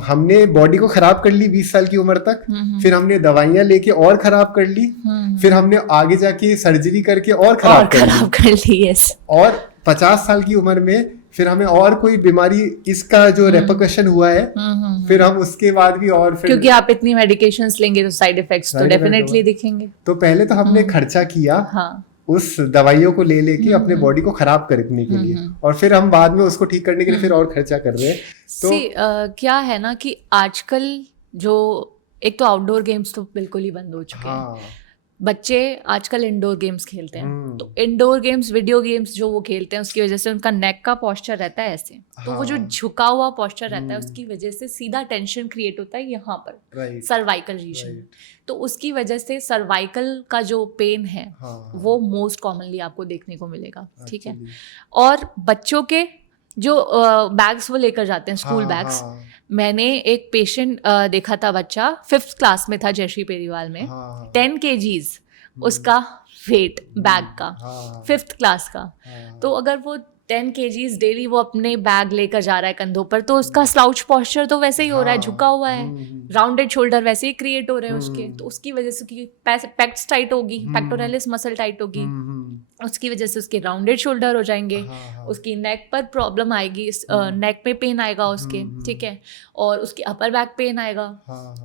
हमने बॉडी को खराब कर ली 20 साल की उम्र तक, फिर हमने दवाइयां लेके और खराब कर ली, फिर हमने आगे जाके सर्जरी करके और खराब कर ली, यस, और 50 साल की उम्र में फिर हमें और कोई बीमारी, इसका जो रेपरकशन हुआ है, फिर हम उसके बाद भी और फिर, क्योंकि आप इतनी मेडिकेशंस लेंगे तो साइड इफेक्ट्स तो डेफिनेटली दिखेंगे। तो पहले तो हमने खर्चा किया उस दवाइयों को लेके अपने बॉडी को खराब करने के लिए, और फिर हम बाद में उसको ठीक करने के लिए फिर और खर्चा कर रहे हैं। तो क्या है ना कि आजकल जो एक तो आउटडोर गेम्स तो बिल्कुल ही बंद हो चुके हैं, बच्चे आजकल इंडोर गेम्स खेलते हैं, तो इंडोर गेम्स, वीडियो गेम्स जो वो खेलते हैं उसकी वजह से उनका नेक का पोस्चर रहता है ऐसे, तो वो जो झुका हुआ पोस्चर रहता है उसकी वजह से सीधा टेंशन क्रिएट होता है यहाँ पर, सर्वाइकल रीजन, तो उसकी वजह से सर्वाइकल का जो पेन है वो मोस्ट कॉमनली आपको देखने को मिलेगा, ठीक है। और बच्चों के जो बैग्स वो लेकर जाते हैं, स्कूल बैग्स, मैंने एक पेशेंट देखा था, बच्चा 5th क्लास में था, जयश्री पेरीवाल में, 10 kgs उसका वेट बैग का, 5th क्लास का, तो अगर वो 10 kgs डेली वो अपने बैग लेकर जा रहा है कंधों पर, तो उसका स्लाउच पोस्चर तो वैसे ही हो रहा है, झुका हुआ है, राउंडेड शोल्डर वैसे ही क्रिएट हो रहे हैं उसके, तो उसकी वजह से पेक्ट्स टाइट होगी, पेक्टोरलिस मसल टाइट होगी, उसकी वजह से उसके राउंडेड शोल्डर हो जाएंगे, हाँ। उसकी नेक पर प्रॉब्लम आएगी, नेक में पेन आएगा उसके, ठीक है, और उसकी अपर बैक पेन आएगा,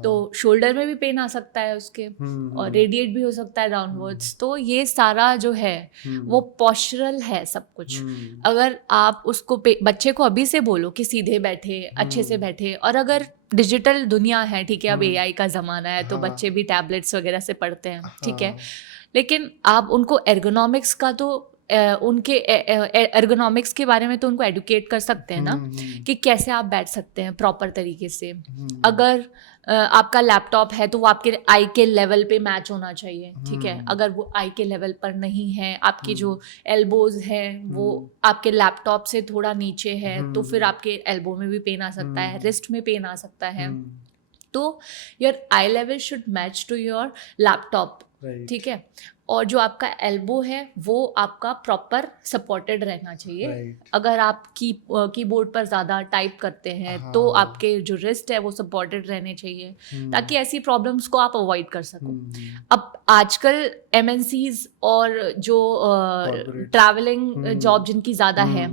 तो शोल्डर में भी पेन आ सकता है उसके, और रेडिएट भी हो सकता है डाउनवर्ड्स। तो ये सारा जो है वो पॉस्चरल है सब कुछ। अगर आप उसको बच्चे को अभी से बोलो कि सीधे बैठे, अच्छे से बैठे, और अगर डिजिटल दुनिया है, ठीक है, अब एआई का ज़माना है, तो बच्चे भी टैबलेट्स वगैरह से पढ़ते हैं, ठीक है, लेकिन आप उनको एर्गोनॉमिक्स का तो उनके एर्गोनॉमिक्स के बारे में तो उनको एडुकेट कर सकते हैं ना, कि कैसे आप बैठ सकते हैं प्रॉपर तरीके से। अगर आपका लैपटॉप है तो वो आपके आई के लेवल पे मैच होना चाहिए, ठीक है, अगर वो आई के लेवल पर नहीं है, आपकी जो एल्बोज है वो आपके लैपटॉप से थोड़ा नीचे है, तो फिर आपके एल्बो में भी पेन आ सकता है, रिस्ट में पेन आ सकता है। तो your eye level should match to your laptop, ठीक है, और जो आपका एल्बो है वो आपका प्रॉपर सपोर्टेड रहना चाहिए। अगर आप कीबोर्ड पर ज़्यादा टाइप करते हैं तो आपके जो रिस्ट है वो सपोर्टेड रहने चाहिए, ताकि ऐसी प्रॉब्लम्स को आप अवॉइड कर सको। अब आजकल एमएनसीज और जो ट्रैवलिंग जॉब जिनकी ज़्यादा है,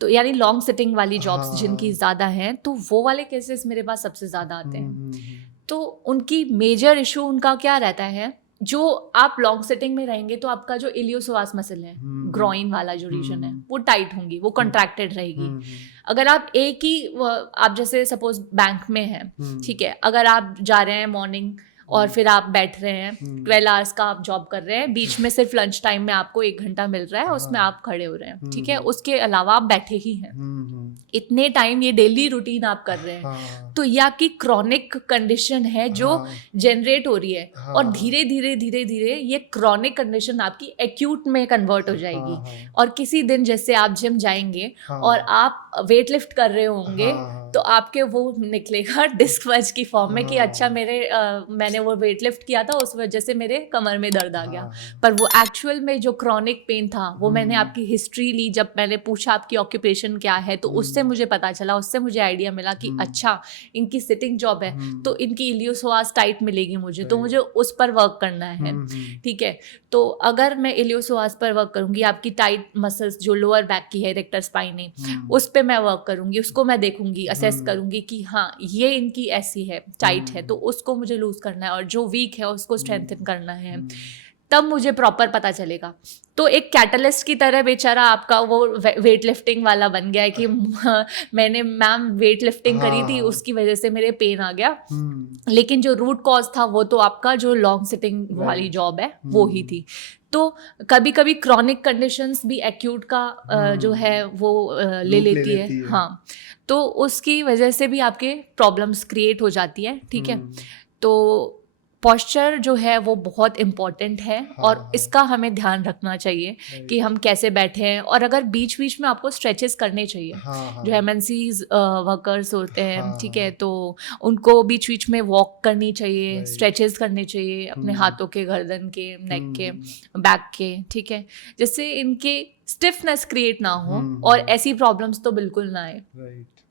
तो यानी लॉन्ग सिटिंग वाली जॉब्स जिनकी ज़्यादा हैं, तो वो वाले केसेस मेरे पास सबसे ज़्यादा आते हैं। तो उनकी मेजर इशू उनका क्या रहता है, जो आप लॉन्ग सिटिंग में रहेंगे तो आपका जो इलियोसोवास मसल है, ग्रॉइन वाला जो रीजन है, वो टाइट होंगी, वो कंट्रैक्टेड रहेगी। अगर आप एक ही, आप जैसे सपोज बैंक में है, ठीक है, अगर आप जा रहे हैं मॉर्निंग और फिर आप बैठ रहे हैं, 12 आवर्स का आप जॉब कर रहे हैं, बीच में सिर्फ लंच टाइम में आपको 1 घंटा मिल रहा है, उसमें आप खड़े हो रहे हैं, ठीक है, उसके अलावा आप बैठे ही हैं, इतने टाइम ये डेली रूटीन आप कर रहे हैं, तो ये आपकी क्रॉनिक कंडीशन है जो जनरेट हो रही है, और धीरे धीरे धीरे धीरे ये क्रॉनिक कंडीशन आपकी एक्यूट में कन्वर्ट हो जाएगी। और किसी दिन जैसे आप जिम जाएंगे और आप वेट लिफ्ट कर रहे होंगे, तो आपके वो निकलेगा डिस्क वज की फॉर्म में कि अच्छा मैंने वो वेट लिफ्ट किया था, उस वजह से मेरे कमर में दर्द आ गया, पर वो एक्चुअल में जो क्रॉनिक पेन था वो मैंने आपकी हिस्ट्री ली, जब मैंने पूछा आपकी ऑक्यूपेशन क्या है, तो उससे मुझे पता चला, उससे मुझे आइडिया मिला कि अच्छा इनकी सिटिंग जॉब है तो इनकी इलियोसोवास टाइट मिलेगी मुझे, तो मुझे उस पर वर्क करना है, ठीक है। तो अगर मैं इलियोसोवास पर वर्क करूंगी, आपकी टाइट मसल्स जो लोअर बैक की है, रेक्टर स्पाइन, उस पर मैं वर्क करूंगी, उसको मैं देखूंगी, असेस करूंगी कि हाँ ये इनकी ऐसी है, टाइट है, तो उसको मुझे लूज करना है, और जो वीक है उसको स्ट्रेंथन करना है, तब मुझे प्रॉपर पता चलेगा। तो एक कैटलिस्ट की तरह बेचारा आपका वो वेट लिफ्टिंग वाला बन गया है कि मैम वेट लिफ्टिंग करी थी, उसकी वजह से मेरे पेन आ गया, लेकिन जो रूट कॉज था वो तो आपका जो लॉन्ग सिटिंग वाली जॉब है वो ही थी। तो कभी कभी क्रॉनिक कंडीशंस भी एक्यूट का जो है वो ले लेती है, हाँ, तो उसकी वजह से भी आपके प्रॉब्लम्स क्रिएट हो जाती है, ठीक है। तो पोस्चर जो है वो बहुत इम्पॉर्टेंट है, और इसका हमें ध्यान रखना चाहिए कि हम कैसे बैठे हैं, और अगर बीच बीच में आपको स्ट्रेचेस करने चाहिए, जो एमएनसीज वर्कर्स होते हैं, ठीक है, तो उनको बीच बीच में वॉक करनी चाहिए, स्ट्रेचेस करने चाहिए अपने हाथों के, गर्दन के, नेक के, बैक के, ठीक है, जिससे इनके स्टिफनेस क्रिएट ना हो और ऐसी प्रॉब्लम्स तो बिल्कुल ना आए।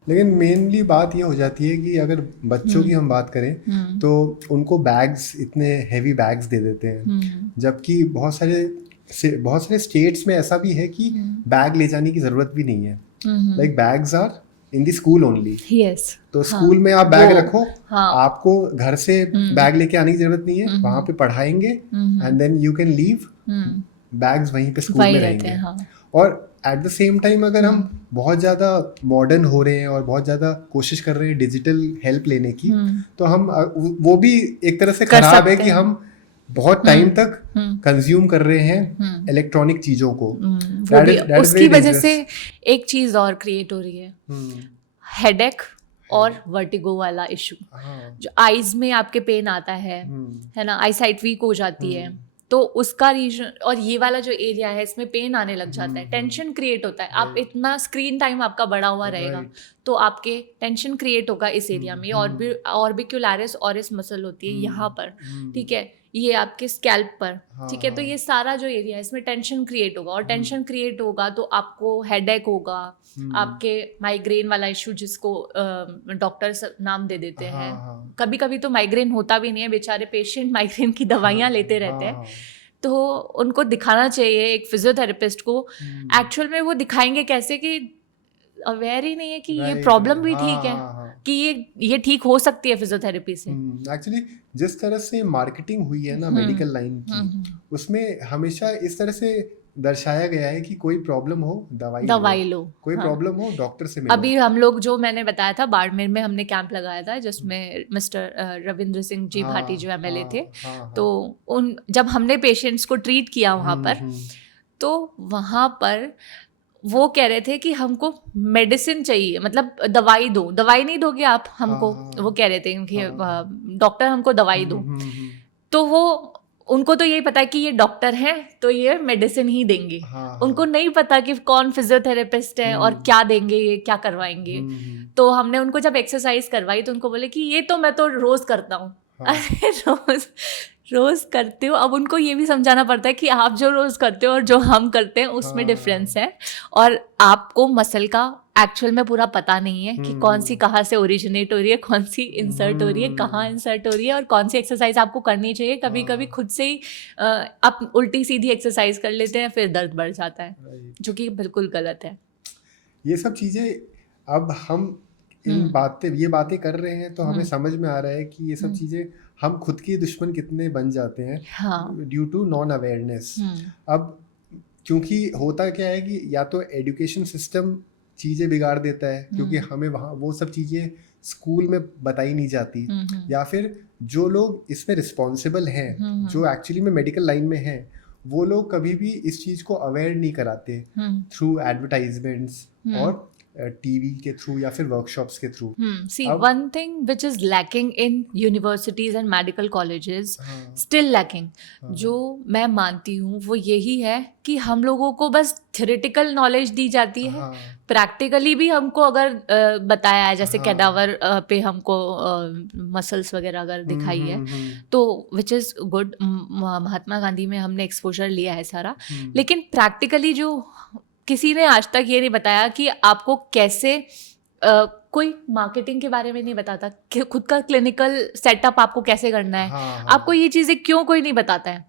लेकिन मेनली बात ये हो जाती है कि अगर बच्चों की हम बात करें तो उनको बैग्स, इतने हैवी बैग्स दे देते हैं, जबकि बहुत सारे स्टेट्स में ऐसा भी है कि बैग ले जाने की जरूरत भी नहीं है, like bags are in the school only. तो स्कूल में आप बैग रखो, आपको घर से बैग लेके आने की जरूरत नहीं है, वहां पे पढ़ाएंगे and then you can leave, bags वहीं पे स्कूल में रहेंगे। और एट द सेम टाइम अगर हम बहुत ज़्यादा मॉडर्न हो रहे हैं और बहुत ज़्यादा कोशिश कर रहे हैं डिजिटल हेल्प लेने की, तो हम वो भी एक तरह से खराब है कि हम बहुत टाइम तक कंज्यूम कर रहे हैं इलेक्ट्रॉनिक चीज़ों को। उसकी वजह से एक चीज़ और क्रिएट हो रही है, हेडेक और वर्टिगो वाला इशू, जो आईज में आपके पेन आता है ना, आई साइट वीक हो जाती है, तो उसका रीजन, और ये वाला जो एरिया है इसमें पेन आने लग जाता है, टेंशन क्रिएट होता है, आप इतना स्क्रीन टाइम आपका बढ़ा हुआ रहेगा तो आपके टेंशन क्रिएट होगा इस एरिया में। ऑर्बिक्युलरिस ऑरिस मसल होती है यहाँ पर, ठीक है, ये आपके स्कैल्प पर, ठीक है, तो ये सारा जो एरिया है इसमें टेंशन क्रिएट होगा, और टेंशन क्रिएट होगा तो आपको हेडेक होगा, आपके माइग्रेन वाला इशू जिसको डॉक्टर्स नाम दे देते हैं, कभी कभी तो माइग्रेन होता भी नहीं है, बेचारे पेशेंट माइग्रेन की दवाइयाँ लेते रहते हैं, तो उनको दिखाना चाहिए एक फिजियोथेरेपिस्ट को। एक्चुअल में वो दिखाएंगे कैसे कि अवेयर ही नहीं है कि ये प्रॉब्लम भी ठीक है, कि ये ठीक हो सकती है फिजियोथेरेपी से। एक्चुअली जिस तरह से मार्केटिंग हुई है ना मेडिकल लाइन की, उसमें हमेशा इस तरह से दर्शाया गया है कि कोई प्रॉब्लम हो दवाई लो, कोई प्रॉब्लम हो डॉक्टर से मिलो। अभी हम लोग जो मैंने बताया था बाड़मेर में हमने कैंप लगाया था जिसमें मिस्टर रविंद्र सिंह जी भाटी जो एमएलए थे, तो उन जब हमने पेशेंट्स को ट्रीट किया वहाँ पर, तो वहाँ पर वो कह रहे थे कि हमको मेडिसिन चाहिए, मतलब दवाई दो, दवाई नहीं दोगे आप हमको, वो कह रहे थे कि डॉक्टर हमको दवाई दो। तो वो उनको तो यही पता है कि ये डॉक्टर हैं तो ये मेडिसिन ही देंगे, उनको नहीं पता कि कौन फिजियोथेरेपिस्ट है और क्या देंगे, ये क्या करवाएंगे। तो हमने उनको जब एक्सरसाइज करवाई तो उनको बोले कि ये तो मैं तो रोज करता हूँ। अरे रोज करते हो, अब उनको ये भी समझाना पड़ता है कि आप जो रोज करते हो और जो हम करते हैं उसमें डिफरेंस है, और आपको मसल का एक्चुअल में पूरा पता नहीं है कि कौन सी कहाँ से ओरिजिनेट हो रही है, कौन सी इंसर्ट हो रही है, कहाँ इंसर्ट हो रही है, और कौन सी एक्सरसाइज आपको करनी चाहिए। कभी कभी खुद से ही आप उल्टी सीधी एक्सरसाइज कर लेते हैं, फिर दर्द बढ़ जाता है, जो कि बिल्कुल गलत है। ये सब चीज़ें अब हम ये बातें कर रहे हैं तो हमें समझ में आ रहा है कि ये सब चीज़ें हम खुद के दुश्मन कितने बन जाते हैं ड्यू टू नॉन अवेयरनेस। अब क्योंकि होता क्या है कि या तो एजुकेशन सिस्टम चीज़ें बिगाड़ देता है, क्योंकि हमें वहाँ वो सब चीज़ें स्कूल में बताई नहीं जाती, या फिर जो लोग इसमें रिस्पॉन्सिबल हैं, जो एक्चुअली में मेडिकल लाइन में हैं, वो लोग कभी भी इस चीज़ को अवेयर नहीं कराते थ्रू एडवर्टाइजमेंट्स और टीवी के थ्रू या फिर वर्कशॉप्स के through. See, one thing which is lacking in universities and medical colleges, still lacking, जो मैं मानती हूँ वो यही है कि हम लोगों को बस थ्योरेटिकल नॉलेज दी जाती है, प्रैक्टिकली भी हमको अगर बताया है, जैसे कैडावर पे हमको मसल्स वगैरह अगर दिखाई है तो which is good, Mahatma Gandhi में हमने एक्सपोजर लिया है सारा, लेकिन प्रैक्टिकली जो किसी ने आज तक ये नहीं बताया कि आपको कैसे कोई मार्केटिंग के बारे में नहीं बताता कि खुद का क्लिनिकल सेटअप आपको कैसे करना है। आपको ये चीज़ें क्यों कोई नहीं बताता है?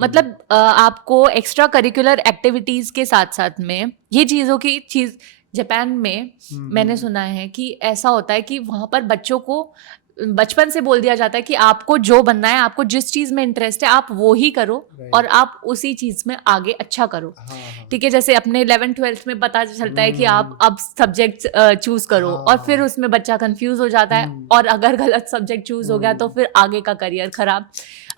मतलब आपको एक्स्ट्रा करिकुलर एक्टिविटीज़ के साथ साथ में ये चीज़ जापान में मैंने सुना है कि ऐसा होता है कि वहाँ पर बच्चों को बचपन से बोल दिया जाता है कि आपको जो बनना है, आपको जिस चीज़ में इंटरेस्ट है आप वो ही करो, और आप उसी चीज़ में आगे अच्छा करो। ठीक है, जैसे अपने 11th-12th में पता चलता है कि आप अब सब्जेक्ट चूज करो, और फिर उसमें बच्चा कंफ्यूज हो जाता है, और अगर गलत सब्जेक्ट चूज हो गया तो फिर आगे का करियर खराब।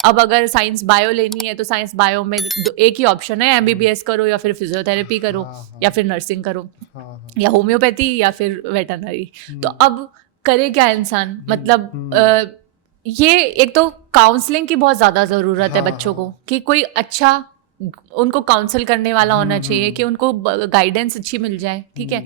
अब अगर साइंस बायो लेनी है तो साइंस बायो में एक ही ऑप्शन है, MBBS करो या फिर फिजियोथेरेपी करो या फिर नर्सिंग करो या होम्योपैथी या फिर वेटरनरी। तो अब करे क्या इंसान? मतलब ये एक तो काउंसलिंग की बहुत ज़्यादा ज़रूरत है बच्चों को, कि कोई अच्छा उनको काउंसल करने वाला होना चाहिए, कि उनको गाइडेंस अच्छी मिल जाए। ठीक है,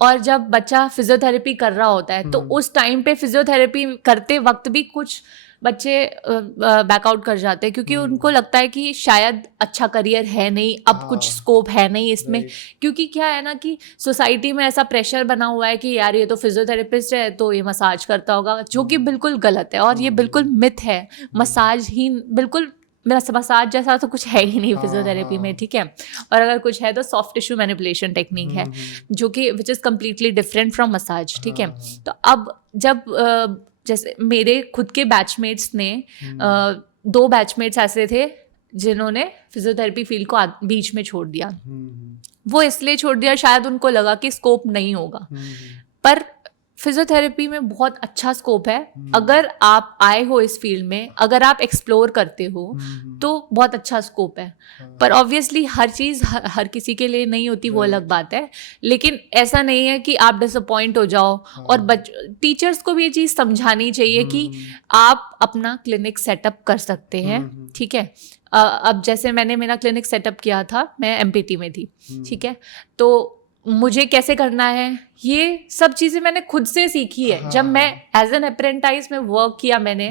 और जब बच्चा फिजियोथेरेपी कर रहा होता है तो उस टाइम पे फिजियोथेरेपी करते वक्त भी कुछ बच्चे बैकआउट कर जाते हैं, क्योंकि उनको लगता है कि शायद अच्छा करियर है नहीं, अब कुछ स्कोप है नहीं इसमें। क्योंकि क्या है ना कि सोसाइटी में ऐसा प्रेशर बना हुआ है कि यार ये तो फिजियोथेरेपिस्ट है तो ये मसाज करता होगा, जो कि बिल्कुल गलत है, और ये बिल्कुल मिथ है। मसाज ही बिल्कुल मसाज जैसा तो कुछ है ही नहीं फिजियोथेरेपी में। ठीक है, और अगर कुछ है तो सॉफ्ट टिश्यू मैनिपुलेशन टेक्निक है, जो कि which is completely different from massage. ठीक है, तो अब जब जैसे मेरे खुद के बैचमेट्स ने 2 बैचमेट्स ऐसे थे जिन्होंने फिजियोथेरेपी फील्ड को बीच में छोड़ दिया। वो इसलिए छोड़ दिया, शायद उनको लगा कि स्कोप नहीं होगा, पर फिजियोथेरेपी में बहुत अच्छा स्कोप है। अगर आप आए हो इस फील्ड में, अगर आप एक्सप्लोर करते हो तो बहुत अच्छा स्कोप है। पर ऑब्वियसली हर चीज़ हर किसी के लिए नहीं होती, वो अलग बात है। लेकिन ऐसा नहीं है कि आप डिसअपॉइंट हो जाओ, और टीचर्स को भी ये चीज़ समझानी चाहिए कि आप अपना क्लिनिक सेटअप कर सकते हैं। ठीक है, अब जैसे मैंने मेरा क्लिनिक सेटअप किया था, मैं MPT में थी। ठीक है, तो मुझे कैसे करना है ये सब चीज़ें मैंने खुद से सीखी है। जब मैं एज एन अप्रेंटाइज में वर्क किया, मैंने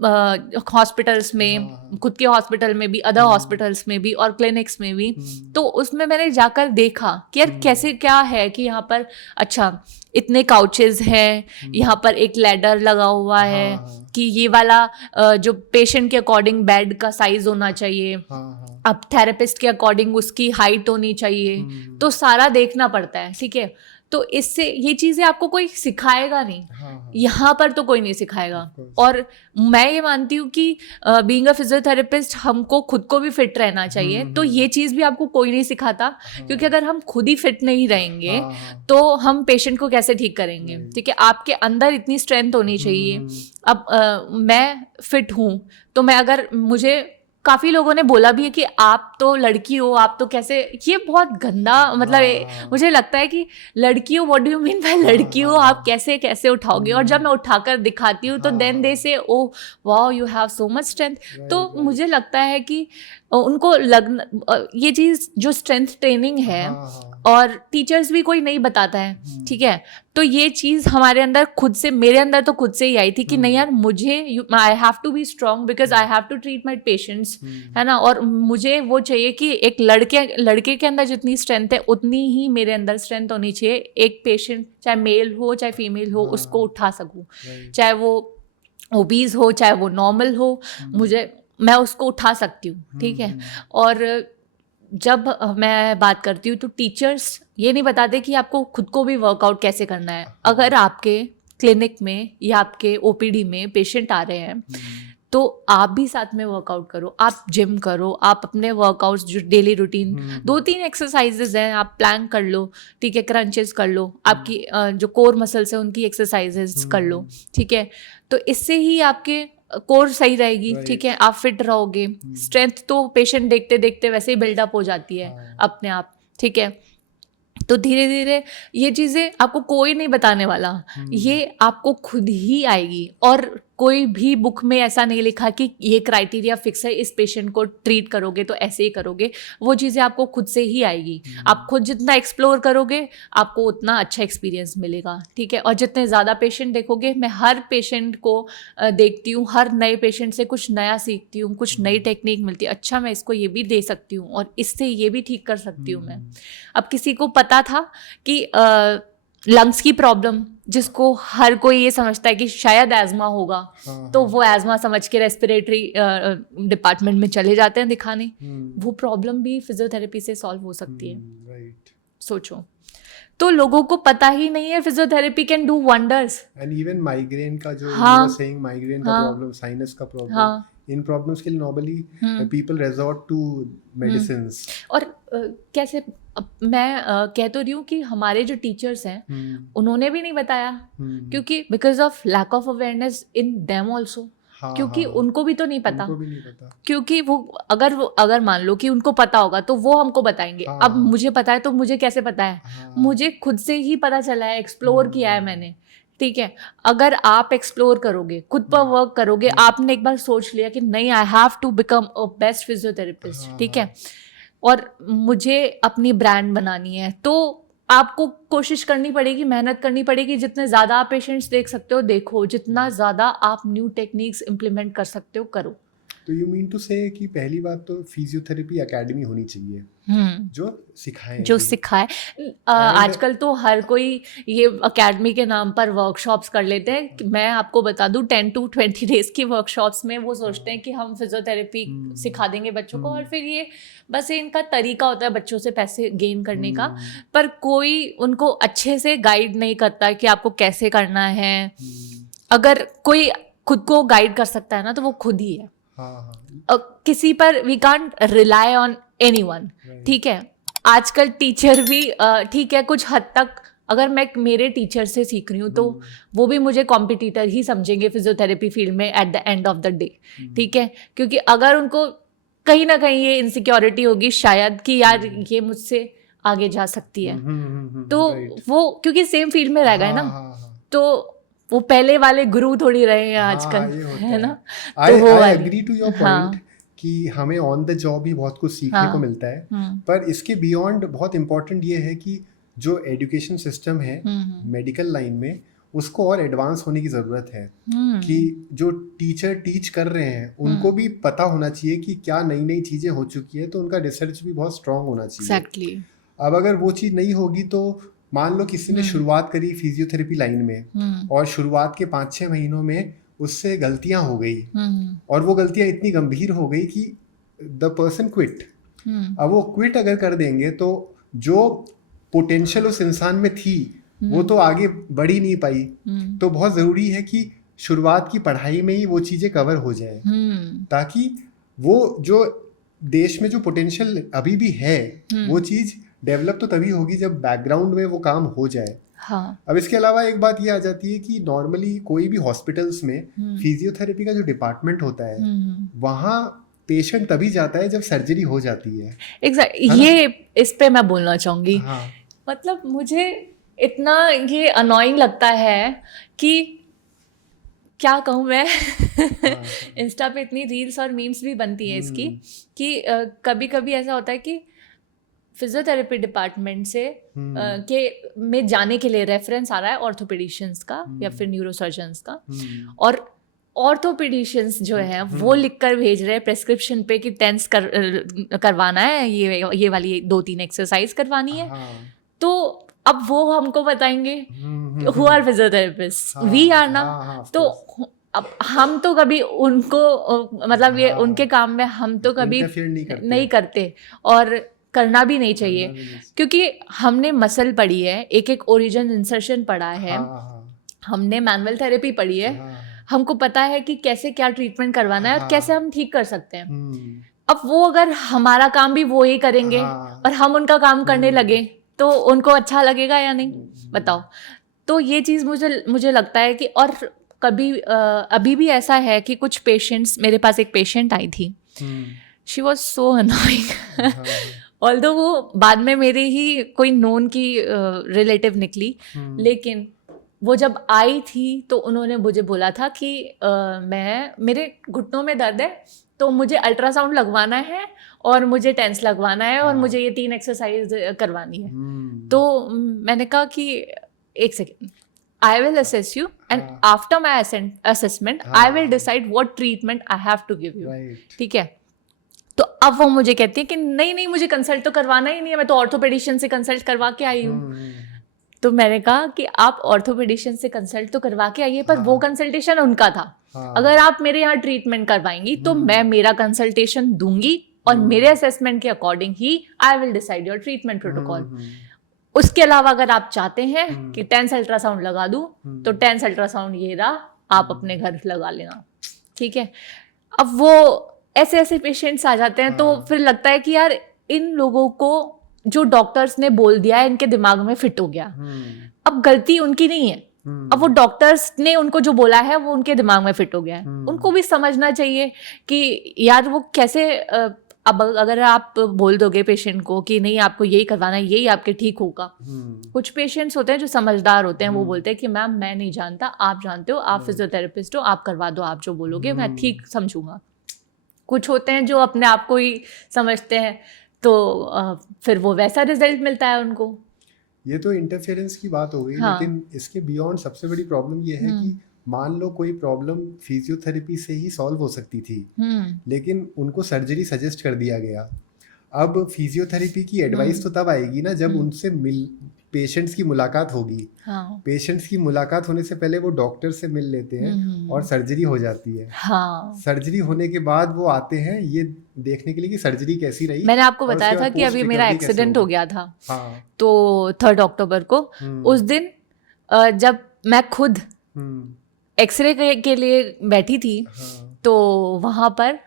हॉस्पिटल्स में, खुद के हॉस्पिटल में भी, अदर हॉस्पिटल्स में भी और क्लिनिक्स में भी। तो उसमें मैंने जाकर देखा कि यार कैसे क्या है कि यहाँ पर अच्छा इतने काउचेस हैं, यहाँ पर एक लैडर लगा हुआ है कि ये वाला जो पेशेंट के अकॉर्डिंग बेड का साइज होना चाहिए, अब थेरेपिस्ट के अकॉर्डिंग उसकी हाइट होनी चाहिए, तो सारा देखना पड़ता है, ठीक है। तो इससे ये चीज़ें आपको कोई सिखाएगा नहीं, यहाँ पर तो कोई नहीं सिखाएगा। और मैं ये मानती हूँ कि बीइंग अ फिजियोथेरेपिस्ट हमको खुद को भी फिट रहना चाहिए, तो ये चीज़ भी आपको कोई नहीं सिखाता, क्योंकि अगर हम खुद ही फिट नहीं रहेंगे तो हम पेशेंट को कैसे ठीक करेंगे, ठीक है। आपके अंदर इतनी स्ट्रेंथ होनी चाहिए। अब मैं फिट हूँ तो मैं अगर मुझे काफ़ी लोगों ने बोला भी है कि आप तो लड़की हो, आप तो कैसे, ये बहुत गंदा मतलब मुझे लगता है कि लड़की हो, what do you mean by लड़की हो, आप कैसे कैसे उठाओगे। और जब मैं उठाकर दिखाती हूँ तो देन दे से oh wow you have so much strength. तो मुझे लगता है कि उनको ये चीज़ जो स्ट्रेंथ ट्रेनिंग है और टीचर्स भी कोई नहीं बताता है, ठीक है। तो ये चीज़ हमारे अंदर खुद से, मेरे अंदर तो खुद से ही आई थी कि नहीं यार मुझे I have to be strong because I have to treat my patients, है ना। और मुझे वो चाहिए कि एक लड़के के अंदर जितनी स्ट्रेंथ है उतनी ही मेरे अंदर स्ट्रेंथ होनी चाहिए। एक पेशेंट चाहे मेल हो चाहे फीमेल हो उसको उठा सकूँ, चाहे वो ओबीज हो चाहे वो नॉर्मल हो, मैं उसको उठा सकती हूँ, ठीक है। और जब मैं बात करती हूँ तो टीचर्स ये नहीं बताते कि आपको खुद को भी वर्कआउट कैसे करना है। अगर आपके क्लिनिक में या आपके ओपीडी में पेशेंट आ रहे हैं तो आप भी साथ में वर्कआउट करो, आप जिम करो, आप अपने वर्कआउट्स जो डेली रूटीन 2-3 एक्सरसाइजेज हैं आप प्लान कर लो, ठीक है, क्रंचेस कर लो, आपकी जो कोर मसल्स हैं उनकी एक्सरसाइजेज कर लो, ठीक है। तो इससे ही आपके कोर सही रहेगी, ठीक है, आप फिट रहोगे। स्ट्रेंथ तो पेशेंट देखते देखते वैसे ही बिल्डअप हो जाती है अपने आप, ठीक है। तो धीरे धीरे ये चीज़ें आपको कोई नहीं बताने वाला, ये आपको खुद ही आएगी। और कोई भी बुक में ऐसा नहीं लिखा कि ये क्राइटेरिया फिक्स है, इस पेशेंट को ट्रीट करोगे तो ऐसे ही करोगे। वो चीज़ें आपको खुद से ही आएगी। आप खुद जितना एक्सप्लोर करोगे आपको उतना अच्छा एक्सपीरियंस मिलेगा, ठीक है। और जितने ज़्यादा पेशेंट देखोगे, मैं हर पेशेंट को देखती हूँ, हर नए पेशेंट से कुछ नया सीखती हूँ, कुछ नई टेक्निक मिलती है। अच्छा मैं इसको ये भी दे सकती हूँ और इससे ये भी ठीक कर सकती हूँ मैं। अब किसी को पता था कि लंग्स की प्रॉब्लम, जिसको हर कोई ये समझता है कि शायद एज़मा होगा, तो वो एज़मा समझ के रेस्पिरेटरी डिपार्टमेंट में चले जाते हैं दिखाने। वो प्रॉब्लम भी फिजियोथेरेपी से सॉल्व हो सकती है। सोचो, तो लोगों को पता ही नहीं है physiotherapy can do wonders. And even migraine का जो you were saying, माइग्रेन का प्रॉब्लम, साइनस का प्रॉब्लम, इन प्रॉब्लम्स के लिए normally people resort to medicines. और कैसे मैं कह तो रही हूँ कि हमारे जो टीचर्स हैं उन्होंने भी नहीं बताया, क्योंकि because of lack of awareness in them also, क्योंकि उनको भी तो नहीं पता, क्योंकि वो अगर मान लो कि उनको पता होगा तो वो हमको बताएंगे। अब मुझे पता है तो मुझे कैसे पता है, मुझे खुद से ही पता चला है, एक्सप्लोर किया है मैंने, ठीक है। अगर आप एक्सप्लोर करोगे, खुद पर वर्क करोगे, आपने एक बार सोच लिया कि नहीं I have to become a best physiotherapist, ठीक है, और मुझे अपनी ब्रांड बनानी है, तो आपको कोशिश करनी पड़ेगी, मेहनत करनी पड़ेगी। जितने ज़्यादा आप पेशेंट्स देख सकते हो देखो, जितना ज़्यादा आप न्यू टेक्निक्स इम्प्लीमेंट कर सकते हो करो। तो यू मीन टू से कि पहली बात तो फिजियोथेरेपी एकेडमी होनी चाहिए जो सिखाए। आजकल तो हर कोई ये एकेडमी के नाम पर वर्कशॉप्स कर लेते हैं। मैं आपको बता दूं 10 to 20 डेज की वर्कशॉप्स में वो सोचते हैं कि हम फिजियोथेरेपी सिखा देंगे बच्चों को, और फिर ये बस इनका तरीका होता है बच्चों से पैसे गेन करने का, पर कोई उनको अच्छे से गाइड नहीं करता कि आपको कैसे करना है। अगर कोई खुद को गाइड कर सकता है ना तो वो खुद ही है। किसी पर we can't rely on anyone, ठीक है। आजकल टीचर भी ठीक है कुछ हद तक, अगर मैं मेरे टीचर से सीख रही हूँ तो वो भी मुझे कॉम्पिटिटर ही समझेंगे फिजियोथेरेपी फील्ड में at the end of the day, ठीक है। क्योंकि अगर उनको कहीं ना कहीं ये इनसिक्योरिटी होगी शायद कि यार ये मुझसे आगे जा सकती है, तो वो क्योंकि सेम फील्ड में रह गए ना, तो वो पहले वाले गुरु थोड़ी रहे हैं आजकल, है ना। तो I agree to your point कि हमें ऑन द जॉब भी बहुत कुछ सीखने को मिलता है, पर इसके बियॉन्ड बहुत इम्पोर्टेंट ये है कि जो एजुकेशन सिस्टम है मेडिकल लाइन में, उसको और एडवांस होने की ज़रूरत है कि जो टीचर टीच कर रहे हैं उनको भी पता होना चाहिए कि क्या नई नई चीज़ें हो चुकी है, तो उनका रिसर्च भी बहुत स्ट्रांग होना चाहिए। Exactly. अब अगर वो चीज़ नहीं होगी तो मान लो किसी ने शुरुआत करी फिजियोथेरेपी लाइन में और शुरुआत के 5-6 महीनों में उससे गलतियां हो गई और वो गलतियां इतनी गंभीर हो गई कि द पर्सन क्विट। अब वो क्विट अगर कर देंगे तो जो पोटेंशियल उस इंसान में थी वो तो आगे बढ़ ही नहीं पाई। तो बहुत ज़रूरी है कि शुरुआत की पढ़ाई में ही वो चीज़ें कवर हो जाए ताकि वो जो देश में जो पोटेंशियल अभी भी है वो चीज़ डेवलप तो तभी होगी जब बैकग्राउंड में वो काम हो जाए। हाँ. अब इसके अलावा एक बात ये आ जाती है कि नॉर्मली कोई भी हॉस्पिटल्स में फिजियोथेरेपी का जो डिपार्टमेंट होता है वहाँ पेशेंट तभी जाता है जब सर्जरी हो जाती है। ये इस पे मैं बोलना चाहूंगी। हाँ। मतलब मुझे इतना ये अनोइंग लगता है कि क्या कहूँ मैं इंस्टा पे इतनी रील्स और मीम्स भी बनती है इसकी कि कभी कभी ऐसा होता है कि फिजियोथेरेपी डिपार्टमेंट से के में जाने के लिए रेफरेंस आ रहा है ऑर्थोपेडिशियंस का या फिर न्यूरोसर्जन्स का, और ऑर्थोपेडिशियंस जो है वो लिख कर भेज रहे हैं प्रेस्क्रिप्शन पे कि टेंस करवाना है, ये वाली 2-3 एक्सरसाइज करवानी है। तो अब वो हमको बताएंगे who are physiotherapists, we are ना। तो अब हम तो कभी उनको मतलब ये उनके काम में हम तो कभी नहीं करते और करना भी नहीं चाहिए क्योंकि हमने मसल पढ़ी है, एक ओरिजिन इंसर्शन पढ़ा है, हमने मैनुअल थेरेपी पढ़ी है, हमको पता है कि कैसे क्या ट्रीटमेंट करवाना है और कैसे हम ठीक कर सकते हैं। अब वो अगर हमारा काम भी वो ही करेंगे और हम उनका काम करने लगे तो उनको अच्छा लगेगा या नहीं, बताओ। तो ये चीज़ मुझे लगता है कि और कभी अभी भी ऐसा है कि कुछ पेशेंट्स, मेरे पास एक पेशेंट आई थी, she was so annoying although वो बाद में मेरे ही कोई नोन की रिलेटिव निकली, लेकिन वो जब आई थी तो उन्होंने मुझे बोला था कि मेरे घुटनों में दर्द है तो मुझे अल्ट्रासाउंड लगवाना है और मुझे टेंस लगवाना है और मुझे ये 3 एक्सरसाइज करवानी है। तो मैंने कहा कि एक second, I will assess you and after my assessment I will decide what treatment I have to give you, ठीक है। तो अब वो मुझे कहती है कि नहीं मुझे कंसल्ट तो करवाना ही नहीं है, मैं तो ऑर्थोपेडिशियन से कंसल्ट करवा के आई हूँ। तो मैंने कहा कि आप ऑर्थोपेडिशियन से कंसल्ट तो करवा के आइए, पर वो कंसल्टेशन उनका था। अगर आप मेरे यहाँ ट्रीटमेंट करवाएंगी तो मैं मेरा कंसल्टेशन दूंगी और मेरे असेसमेंट के according he I will decide your treatment protocol. उसके अलावा अगर आप चाहते हैं कि 10 अल्ट्रासाउंड लगा दूं तो 10 अल्ट्रासाउंड ये रहा, आप अपने घर लगा लेना, ठीक है। अब वो ऐसे पेशेंट्स आ जाते हैं तो फिर लगता है कि यार इन लोगों को जो डॉक्टर्स ने बोल दिया है इनके दिमाग में फिट हो गया। अब गलती उनकी नहीं है, अब वो डॉक्टर्स ने उनको जो बोला है वो उनके दिमाग में फिट हो गया है। उनको भी समझना चाहिए कि यार वो कैसे, अब अगर आप बोल दोगे पेशेंट को कि नहीं आपको यही करवाना है, यही आपके ठीक होगा। कुछ पेशेंट्स होते हैं जो समझदार होते हैं, वो बोलते हैं कि मैम मैं नहीं जानता, आप जानते हो, आप फिजियोथेरेपिस्ट हो, आप करवा दो, आप जो बोलोगे मैं ठीक समझूंगा। कुछ होते हैं जो अपने आप को ही समझते हैं तो फिर वो वैसा रिजल्ट मिलता है उनको। ये तो इंटरफेरेंस की बात हो गई, लेकिन इसके बियॉन्ड सबसे बड़ी प्रॉब्लम ये है कि मान लो कोई प्रॉब्लम फिजियोथेरेपी से ही सॉल्व हो सकती थी, लेकिन उनको सर्जरी सजेस्ट कर दिया गया। अब फिजियोथेरेपी की एडवाइस तो तब आएगी ना जब उनसे पेशेंट्स की मुलाकात होगी। पेशेंट्स की मुलाकात होने से पहले वो डॉक्टर से मिल लेते हैं और सर्जरी हो जाती है। सर्जरी होने के बाद वो आते हैं ये देखने के लिए कि सर्जरी कैसी रही। मैंने आपको बताया था कि अभी मेरा एक्सीडेंट हो गया था, तो 3 अक्टूबर को, उस दिन जब मैं खुद एक्सरे के लिए बैठी थी तो वहाँ पर,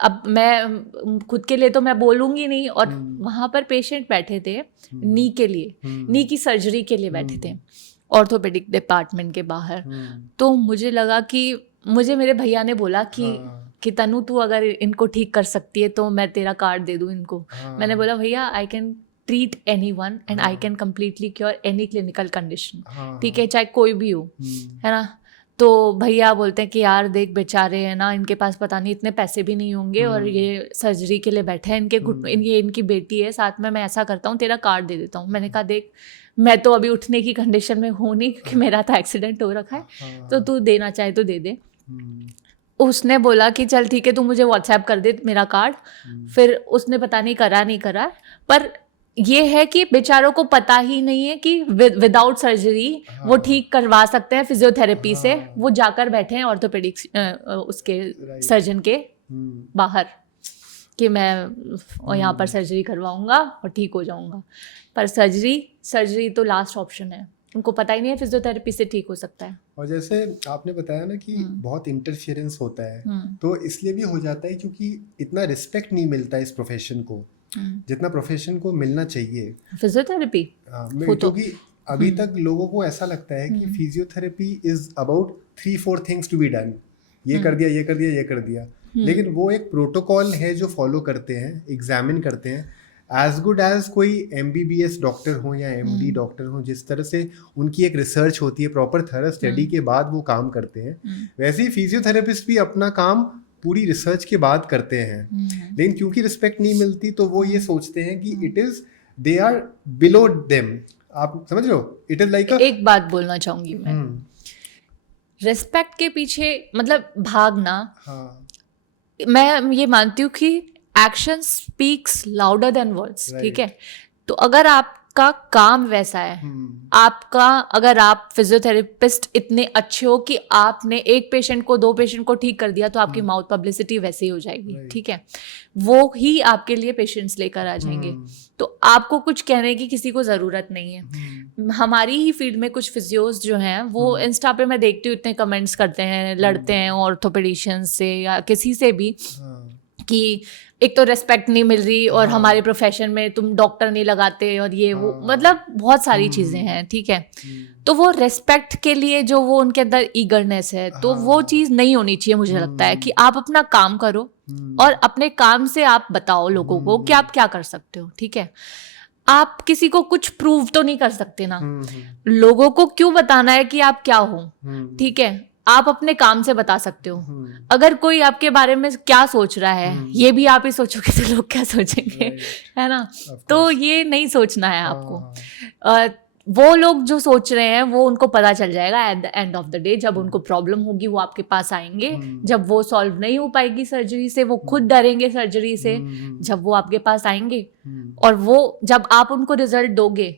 अब मैं खुद के लिए तो मैं बोलूँगी नहीं, और वहाँ पर पेशेंट बैठे थे नी के लिए, नी की सर्जरी के लिए बैठे थे ऑर्थोपेडिक डिपार्टमेंट के बाहर। तो मुझे लगा कि मुझे मेरे भैया ने बोला कि तनु तू अगर इनको ठीक कर सकती है तो मैं तेरा कार्ड दे दूँ इनको। मैंने बोला भैया I can treat anyone and I can completely cure any clinical condition, ठीक है, चाहे कोई भी हो, है ना। तो भैया बोलते हैं कि यार देख बेचारे हैं ना, इनके पास पता नहीं इतने पैसे भी नहीं होंगे और ये सर्जरी के लिए बैठे हैं, इनके घुटनों, ये इनकी बेटी है साथ में, मैं ऐसा करता हूँ तेरा कार्ड दे देता हूँ। मैंने कहा देख मैं तो अभी उठने की कंडीशन में हूँ नहीं क्योंकि मेरा तो एक्सीडेंट हो रखा है, तो तू देना चाहे तो दे दे। उसने बोला कि चल ठीक है, तू मुझे व्हाट्सएप कर दे मेरा कार्ड। फिर उसने पता नहीं करा, पर ये है कि बेचारों को पता ही नहीं है कि विदाउट सर्जरी वो ठीक करवा सकते हैं फिजियोथेरेपी से। वो जाकर बैठे हैं ऑर्थोपेडिक्स उसके सर्जन के बाहर कि मैं यहाँ पर सर्जरी करवाऊंगा और ठीक हो जाऊंगा, पर सर्जरी तो लास्ट ऑप्शन है। उनको पता ही नहीं है फिजियोथेरेपी से ठीक हो सकता है। और जैसे आपने बताया ना कि बहुत इंटरफेरेंस होता है, तो इसलिए भी हो जाता है क्योंकि इतना रिस्पेक्ट नहीं मिलता इस प्रोफेशन को जितना प्रोफेशन को मिलना चाहिए फिजियोथेरेपी। क्योंकि अभी तक लोगों को ऐसा लगता है कि physiotherapy is about 3-4 things to be done, ये कर दिया, ये कर दिया, ये कर दिया। लेकिन वो एक प्रोटोकॉल है जो फॉलो करते हैं, एग्जामिन करते हैं, एज गुड एज कोई MBBS डॉक्टर हो या MD डॉक्टर हो। जिस तरह से उनकी एक रिसर्च होती है, प्रॉपर थॉरो स्टडी के बाद वो काम करते हैं, वैसे ही फिजियोथेरेपिस्ट भी अपना काम पूरी रिसर्च के बाद करते हैं। लेकिन क्योंकि रिस्पेक्ट नहीं मिलती तो वो ये सोचते हैं कि it is they are below them. आप समझ रहे हो? इट इज लाइक एक बात बोलना चाहूंगी मैं, रिस्पेक्ट के पीछे मतलब भागना। मैं ये मानती हूँ कि action speaks louder than words, ठीक है? तो अगर आपका काम वैसा है, अगर आप फिजियोथेरेपिस्ट इतने अच्छे हो कि आपने एक पेशेंट को 2 पेशेंट को ठीक कर दिया, तो आपकी माउथ पब्लिसिटी वैसे ही हो जाएगी, ठीक है? वो ही आपके लिए पेशेंट्स लेकर आ जाएंगे। तो आपको कुछ कहने की किसी को ज़रूरत नहीं है। हमारी ही फील्ड में कुछ फिजियोज जो हैं वो इंस्टा पे मैं देखती हूँ, इतने कमेंट्स करते हैं, लड़ते हैं ऑर्थोपेडिशियंस से या किसी से भी कि एक तो रेस्पेक्ट नहीं मिल रही और हमारे प्रोफेशन में तुम डॉक्टर नहीं लगाते और ये वो, मतलब बहुत सारी चीज़ें हैं, ठीक है? तो वो रेस्पेक्ट के लिए जो वो उनके अंदर ईगरनेस है, तो वो चीज़ नहीं होनी चाहिए। मुझे लगता है कि आप अपना काम करो और अपने काम से आप बताओ लोगों को कि आप क्या कर सकते हो, ठीक है? आप किसी को कुछ प्रूव तो नहीं कर सकते ना, लोगों को क्यों बताना है कि आप क्या हो, ठीक है? आप अपने काम से बता सकते हो। अगर कोई आपके बारे में क्या सोच रहा है, ये भी आप ही सोचोगे तो लोग क्या सोचेंगे, है ना? तो ये नहीं सोचना है आपको। वो लोग जो सोच रहे हैं वो उनको पता चल जाएगा at the end of the day. जब उनको प्रॉब्लम होगी वो आपके पास आएंगे, जब वो सॉल्व नहीं हो पाएगी सर्जरी से, वो खुद डरेंगे सर्जरी से, जब वो आपके पास आएंगे और वो जब आप उनको रिजल्ट दोगे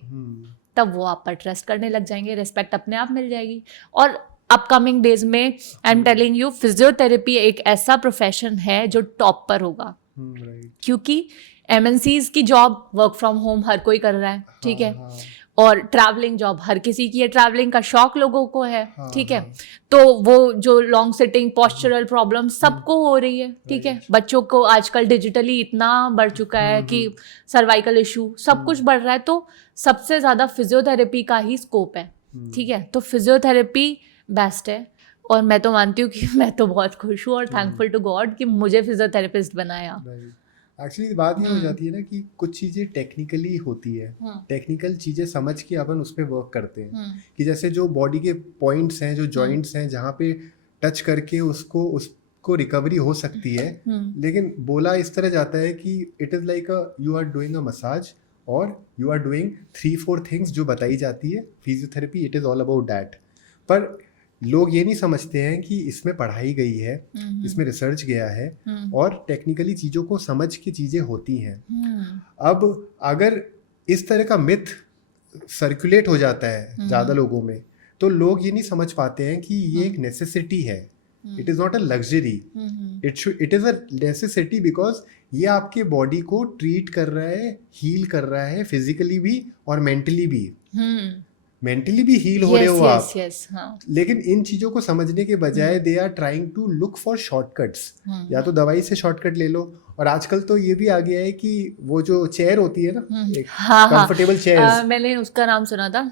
तब वो आप पर ट्रस्ट करने लग जाएंगे, रिस्पेक्ट अपने आप मिल जाएगी। और अपकमिंग डेज में I am telling you, physiotherapy एक ऐसा प्रोफेशन है जो टॉप पर होगा, क्योंकि MNCs की जॉब वर्क फ्रॉम होम हर कोई कर रहा है, ठीक है? और ट्रैवलिंग जॉब हर किसी की है, ट्रैवलिंग का शौक लोगों को है, ठीक है? तो वो जो लॉन्ग सिटिंग पॉस्चरल प्रॉब्लम सबको हो रही है, ठीक है? बच्चों को आजकल डिजिटली इतना बढ़ चुका है कि सर्वाइकल इशू सब कुछ बढ़ रहा है, तो सबसे ज़्यादा फिजियोथेरेपी का ही स्कोप है, ठीक है? तो फिजियोथेरेपी बेस्ट है और मैं तो मानती हूँ कि मैं तो बहुत खुश हूँ और थैंकफुल टू गॉड कि मुझे फिजियोथेरेपिस्ट बनाया। एक्चुअली बात ये हो जाती है ना कि कुछ चीज़ें टेक्निकली होती है, टेक्निकल चीज़ें समझ के अपन उस पर वर्क करते हैं कि जैसे जो बॉडी के पॉइंट्स हैं, जो जॉइंट्स हैं, जहाँ पे टच करके उसको रिकवरी हो सकती है। लेकिन बोला इस तरह जाता है कि it is like you are doing a massage और यू आर डूइंग 3-4 थिंग्स जो बताई जाती है physiotherapy, it is all about that. पर लोग ये नहीं समझते हैं कि इसमें पढ़ाई गई है, इसमें रिसर्च गया है और टेक्निकली चीज़ों को समझ के चीज़ें होती हैं। अब अगर इस तरह का मिथ सर्कुलेट हो जाता है ज़्यादा लोगों में, तो लोग ये नहीं समझ पाते हैं कि ये एक नेसेसिटी है, it is not a luxury, it is a necessity because ये आपके बॉडी को ट्रीट कर रहा है, हील कर रहा है, फिजिकली भी और मेंटली भी। मेंटली भी हील हो रहे हो आप। हाँ। लेकिन इन चीजों को समझने के बजाय they are trying to look for shortcuts. या तो दवाई से शॉर्टकट ले लो, और आजकल तो ये भी आ गया है कि वो जो चेयर होती है ना, एक कंफर्टेबल चेयर, मैंने उसका नाम सुना था,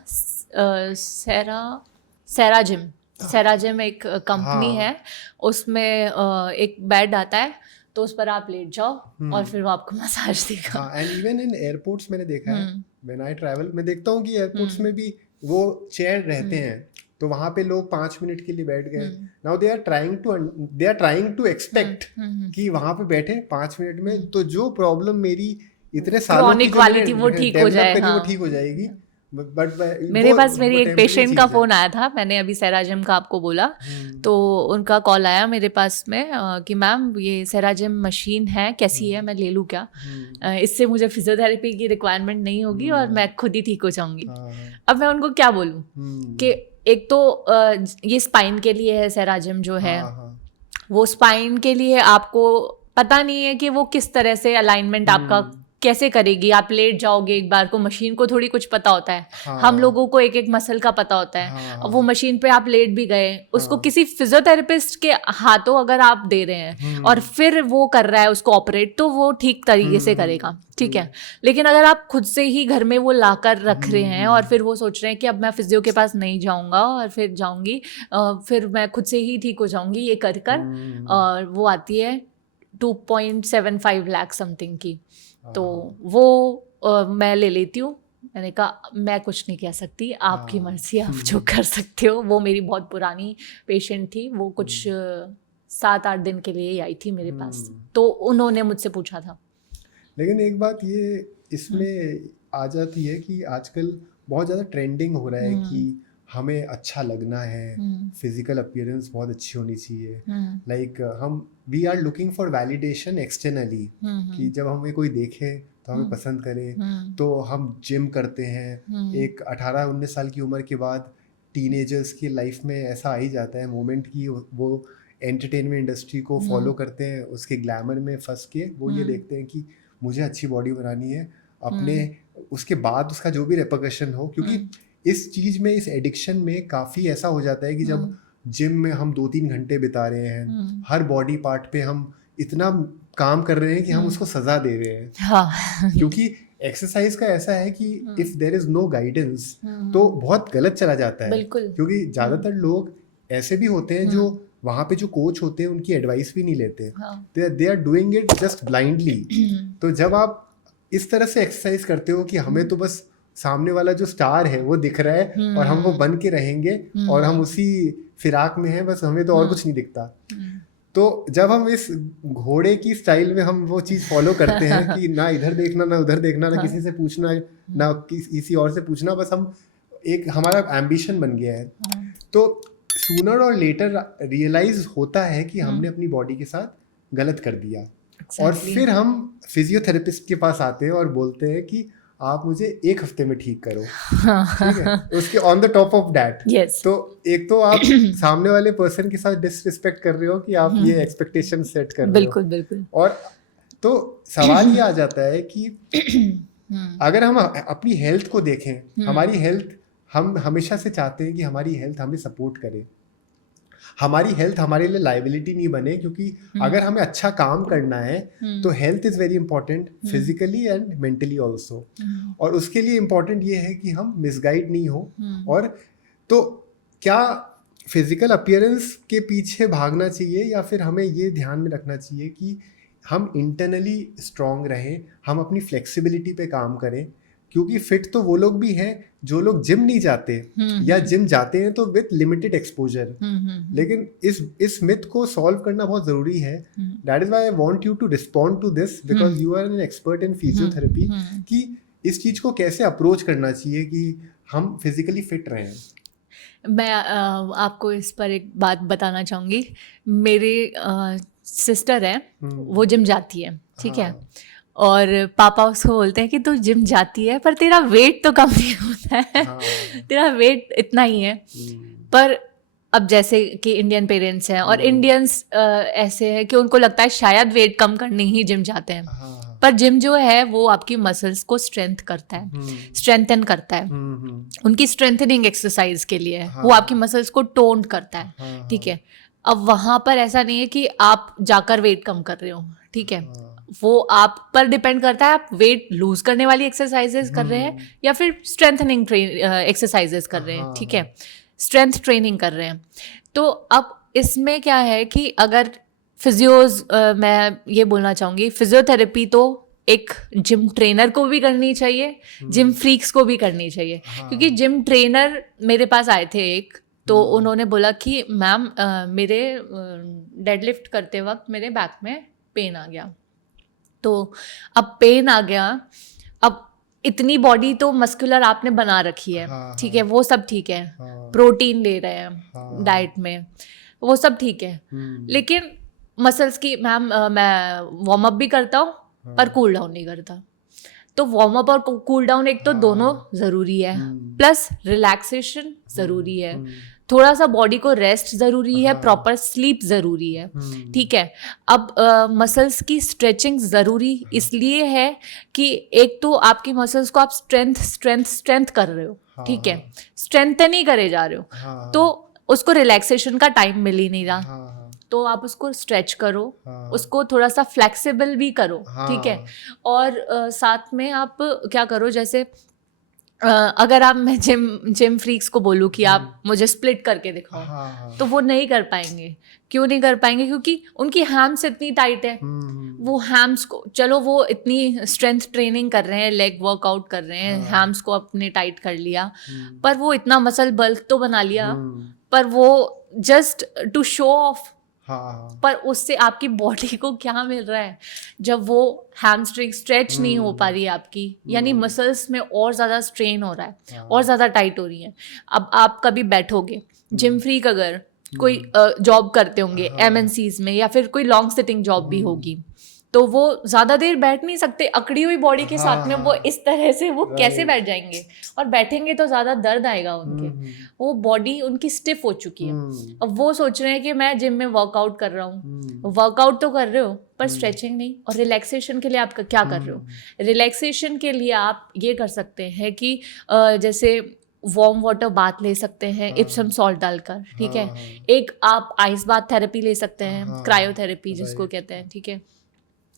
सेरा जिम एक कंपनी है, उसमें एक बेड आता है तो उस पर आप लेट जाओ और फिर वो आपको मसाज देगा। एंड इवन इन एयरपोर्ट्स मैंने देखा है, व्हेन आई ट्रैवल, मैं देखता हूँ कि एयरपोर्ट्स में भी वो चेयर रहते हैं, तो वहां पे लोग 5 मिनट के लिए बैठ गए। Now they are trying to expect कि वहां पे बैठे 5 मिनट में तो जो प्रॉब्लम मेरी इतने सालों की वाली थी वो ठीक हो जाएगी, वो ठीक हो जाएगी। बट मेरे पास मेरी एक टेम्पररी पेशेंट का चीज है। फ़ोन आया था, मैंने अभी सेराजिम का आपको बोला, तो उनका कॉल आया मेरे पास में कि मैम ये सेराजिम मशीन है, कैसी है, मैं ले लूँ क्या? इससे मुझे फिजियोथेरेपी की रिक्वायरमेंट नहीं होगी और मैं खुद ही ठीक हो जाऊंगी। अब मैं उनको क्या बोलूँ कि एक तो ये स्पाइन के लिए है सेराजिम जो है, वो स्पाइन के लिए आपको पता नहीं है कि वो किस तरह से अलाइनमेंट आपका कैसे करेगी। आप लेट जाओगे एक बार को, मशीन को थोड़ी कुछ पता होता है। हम लोगों को एक एक मसल का पता होता है। अब वो मशीन पे आप लेट भी गए, उसको किसी फिजियोथेरेपिस्ट के हाथों अगर आप दे रहे हैं और फिर वो कर रहा है उसको ऑपरेट, तो वो ठीक तरीके से करेगा, ठीक है। लेकिन अगर आप खुद से ही घर में वो लाकर रख रहे हैं और फिर वो सोच रहे हैं कि अब मैं फिजियो के पास नहीं जाऊंगा और फिर जाऊंगी, फिर मैं खुद से ही ठीक हो जाऊंगी ये कर कर, और वो आती है 2.75 लाख समथिंग की, तो वो मैं ले लेती हूँ। मैंने कहा मैं कुछ नहीं कह सकती, आपकी मर्जी, आप जो कर सकते हो। वो मेरी बहुत पुरानी पेशेंट थी, वो कुछ 7-8 दिन के लिए ही आई थी मेरे पास, तो उन्होंने मुझसे पूछा था। लेकिन एक बात ये इसमें आ जाती है कि आजकल बहुत ज़्यादा ट्रेंडिंग हो रहा है कि हमें अच्छा लगना है, फिजिकल अपीयरेंस बहुत अच्छी होनी चाहिए, लाइक हम we are looking for validation externally, कि जब हमें कोई देखे तो हमें पसंद करे, तो हम जिम करते हैं। एक 18-19 साल की उम्र के बाद टीनेजर्स की लाइफ में ऐसा आ ही जाता है मोमेंट कि वो एंटरटेनमेंट इंडस्ट्री को फॉलो करते हैं, उसके ग्लैमर में फंस के वो ये देखते हैं कि मुझे अच्छी बॉडी बनानी है अपने, उसके बाद उसका जो भी रेपरकशन हो, क्योंकि इस चीज़ में, इस एडिक्शन में काफ़ी ऐसा हो जाता है कि जब जिम में हम 2-3 घंटे बिता रहे हैं, हर बॉडी पार्ट पे हम इतना काम कर रहे हैं कि हम उसको सजा दे रहे हैं। हाँ। क्योंकि एक्सरसाइज का ऐसा है कि if there is no guidance तो बहुत गलत चला जाता है। बिल्कुल। क्योंकि ज़्यादातर लोग ऐसे भी होते हैं जो वहाँ पे जो कोच होते हैं उनकी एडवाइस भी नहीं लेते, they are doing it just blindly. तो जब आप इस तरह से एक्सरसाइज करते हो कि हमें तो बस सामने वाला जो स्टार है वो दिख रहा है और हम वो बन के रहेंगे और हम उसी फिराक में हैं, बस हमें तो और कुछ नहीं दिखता। तो जब हम इस घोड़े की स्टाइल में हम वो चीज़ फॉलो करते हैं कि ना इधर देखना ना उधर देखना, ना किसी से पूछना ना किसी और से पूछना, बस हम एक हमारा एम्बिशन बन गया है, तो सूनर और लेटर रियलाइज होता है कि हमने अपनी बॉडी के साथ गलत कर दिया। और फिर हम फिजियोथेरेपिस्ट के पास आते हैं और बोलते हैं कि आप मुझे 1 हफ्ते में ठीक करो, ठीक है। उसके on the top of that, तो एक तो आप सामने वाले पर्सन के साथ डिसरिस्पेक्ट कर रहे हो कि आप ये एक्सपेक्टेशन सेट कर रहे हो। बिल्कुल बिल्कुल। और तो सवाल ये आ जाता है कि अगर हम अपनी हेल्थ को देखें, हमारी हेल्थ, हम हमेशा से चाहते हैं कि हमारी हेल्थ हमें सपोर्ट करे, हमारी हेल्थ हमारे लिए लाइबिलिटी नहीं बने, क्योंकि अगर हमें अच्छा काम करना है तो health is very important, physically and mentally also. और उसके लिए इम्पॉर्टेंट ये है कि हम मिसगाइड नहीं हो। और तो क्या फिजिकल अपीयरेंस के पीछे भागना चाहिए, या फिर हमें ये ध्यान में रखना चाहिए कि हम इंटरनली स्ट्रांग रहें, हम अपनी फ्लेक्सिबिलिटी पे काम करें, क्योंकि फिट तो वो लोग भी हैं जो लोग जिम नहीं जाते, या जिम जाते हैं तो विद लिमिटेड एक्सपोजर। लेकिन इस मिथ को सॉल्व करना बहुत ज़रूरी है। That is why I want you to respond to this, because you are an expert in physiotherapy, कि इस चीज़ को कैसे अप्रोच करना चाहिए कि हम फिजिकली फिट रहें। मैं आपको इस पर एक बात बताना चाहूँगी। मेरे सिस्टर है, वो जिम जाती है, ठीक है, और पापा उसको बोलते हैं कि तू जिम जाती है पर तेरा वेट तो कम नहीं होता है, तेरा वेट इतना ही है। पर अब जैसे कि इंडियन पेरेंट्स हैं और इंडियंस ऐसे हैं कि उनको लगता है शायद वेट कम करने ही जिम जाते हैं, पर जिम जो है वो आपकी मसल्स को स्ट्रेंथन करता है, उनकी स्ट्रेंथनिंग एक्सरसाइज के लिए है, वो आपकी मसल्स को टोन करता है, ठीक है। अब वहाँ पर ऐसा नहीं है कि आप जाकर वेट कम कर रहे हो, ठीक है, वो आप पर डिपेंड करता है आप वेट लूज करने वाली एक्सरसाइजेस कर रहे हैं या फिर स्ट्रेंथनिंग एक्सरसाइजेस कर रहे हैं, ठीक है, स्ट्रेंथ ट्रेनिंग कर रहे हैं। तो अब इसमें क्या है कि अगर मैं ये बोलना चाहूँगी, फिजियोथेरेपी तो एक जिम ट्रेनर को भी करनी चाहिए, जिम फ्रीक्स को भी करनी चाहिए। क्योंकि जिम ट्रेनर मेरे पास आए थे एक, तो उन्होंने बोला कि मैम मेरे डेडलिफ्ट करते वक्त मेरे बैक में पेन आ गया। तो अब पेन आ गया, अब इतनी बॉडी तो मस्कुलर आपने बना रखी है, हाँ, ठीक है, वो सब ठीक है, हाँ, प्रोटीन ले रहे हैं हाँ, डाइट में, वो सब ठीक है, लेकिन मसल्स की मैम मैं वार्म अप भी करता हूँ पर कूल डाउन नहीं करता। तो वार्म अप और कूल डाउन एक तो दोनों ज़रूरी है, प्लस रिलैक्सेशन ज़रूरी है, थोड़ा सा बॉडी को रेस्ट ज़रूरी है, प्रॉपर स्लीप ज़रूरी है, ठीक है। अब मसल्स की स्ट्रेचिंग ज़रूरी इसलिए है कि एक तो आपकी मसल्स को आप स्ट्रेंथ कर रहे हो, ठीक है, स्ट्रेंथन ही करे जा रहे हो, तो उसको रिलैक्सेशन का टाइम मिल ही नहीं रहा, तो आप उसको स्ट्रेच करो, उसको थोड़ा सा फ्लेक्सिबल भी करो, ठीक है। और साथ में आप क्या करो, जैसे अगर आप मैं जिम फ्रीक्स को बोलूँ कि आप मुझे स्प्लिट करके दिखाओ, तो वो नहीं कर पाएंगे। क्यों नहीं कर पाएंगे? क्योंकि उनकी हैम्स इतनी टाइट है, वो हैम्स को, चलो वो इतनी स्ट्रेंथ ट्रेनिंग कर रहे हैं, लेग वर्कआउट कर रहे हैं, हैम्स को अपने टाइट कर लिया, पर वो इतना मसल बल्क तो बना लिया, पर वो जस्ट टू शो ऑफ, पर उससे आपकी बॉडी को क्या मिल रहा है? जब वो हैमस्ट्रिंग स्ट्रेच नहीं हो पा रही है आपकी, यानी मसल्स में और ज़्यादा स्ट्रेन हो रहा है, और ज़्यादा टाइट हो रही है। अब आप कभी बैठोगे, जिम फ्रीक अगर कोई जॉब करते होंगे MNCs में, या फिर कोई लॉन्ग सिटिंग जॉब भी होगी, तो वो ज़्यादा देर बैठ नहीं सकते अकड़ी हुई बॉडी के साथ में, वो इस तरह से वो कैसे बैठ जाएंगे? और बैठेंगे तो ज़्यादा दर्द आएगा उनके, वो बॉडी उनकी स्टिफ हो चुकी है। अब वो सोच रहे हैं कि मैं जिम में वर्कआउट कर रहा हूँ, वर्कआउट तो कर रहे हो पर स्ट्रेचिंग नहीं। और रिलैक्सेशन के लिए आप क्या कर रहे हो? रिलैक्सेशन के लिए आप ये कर सकते हैं कि जैसे वार्म वाटर बाथ ले सकते हैं इप्सम सॉल्ट डालकर, ठीक है। एक आप आइस बाथ थेरेपी ले सकते हैं, क्रायोथेरेपी जिसको कहते हैं, ठीक है।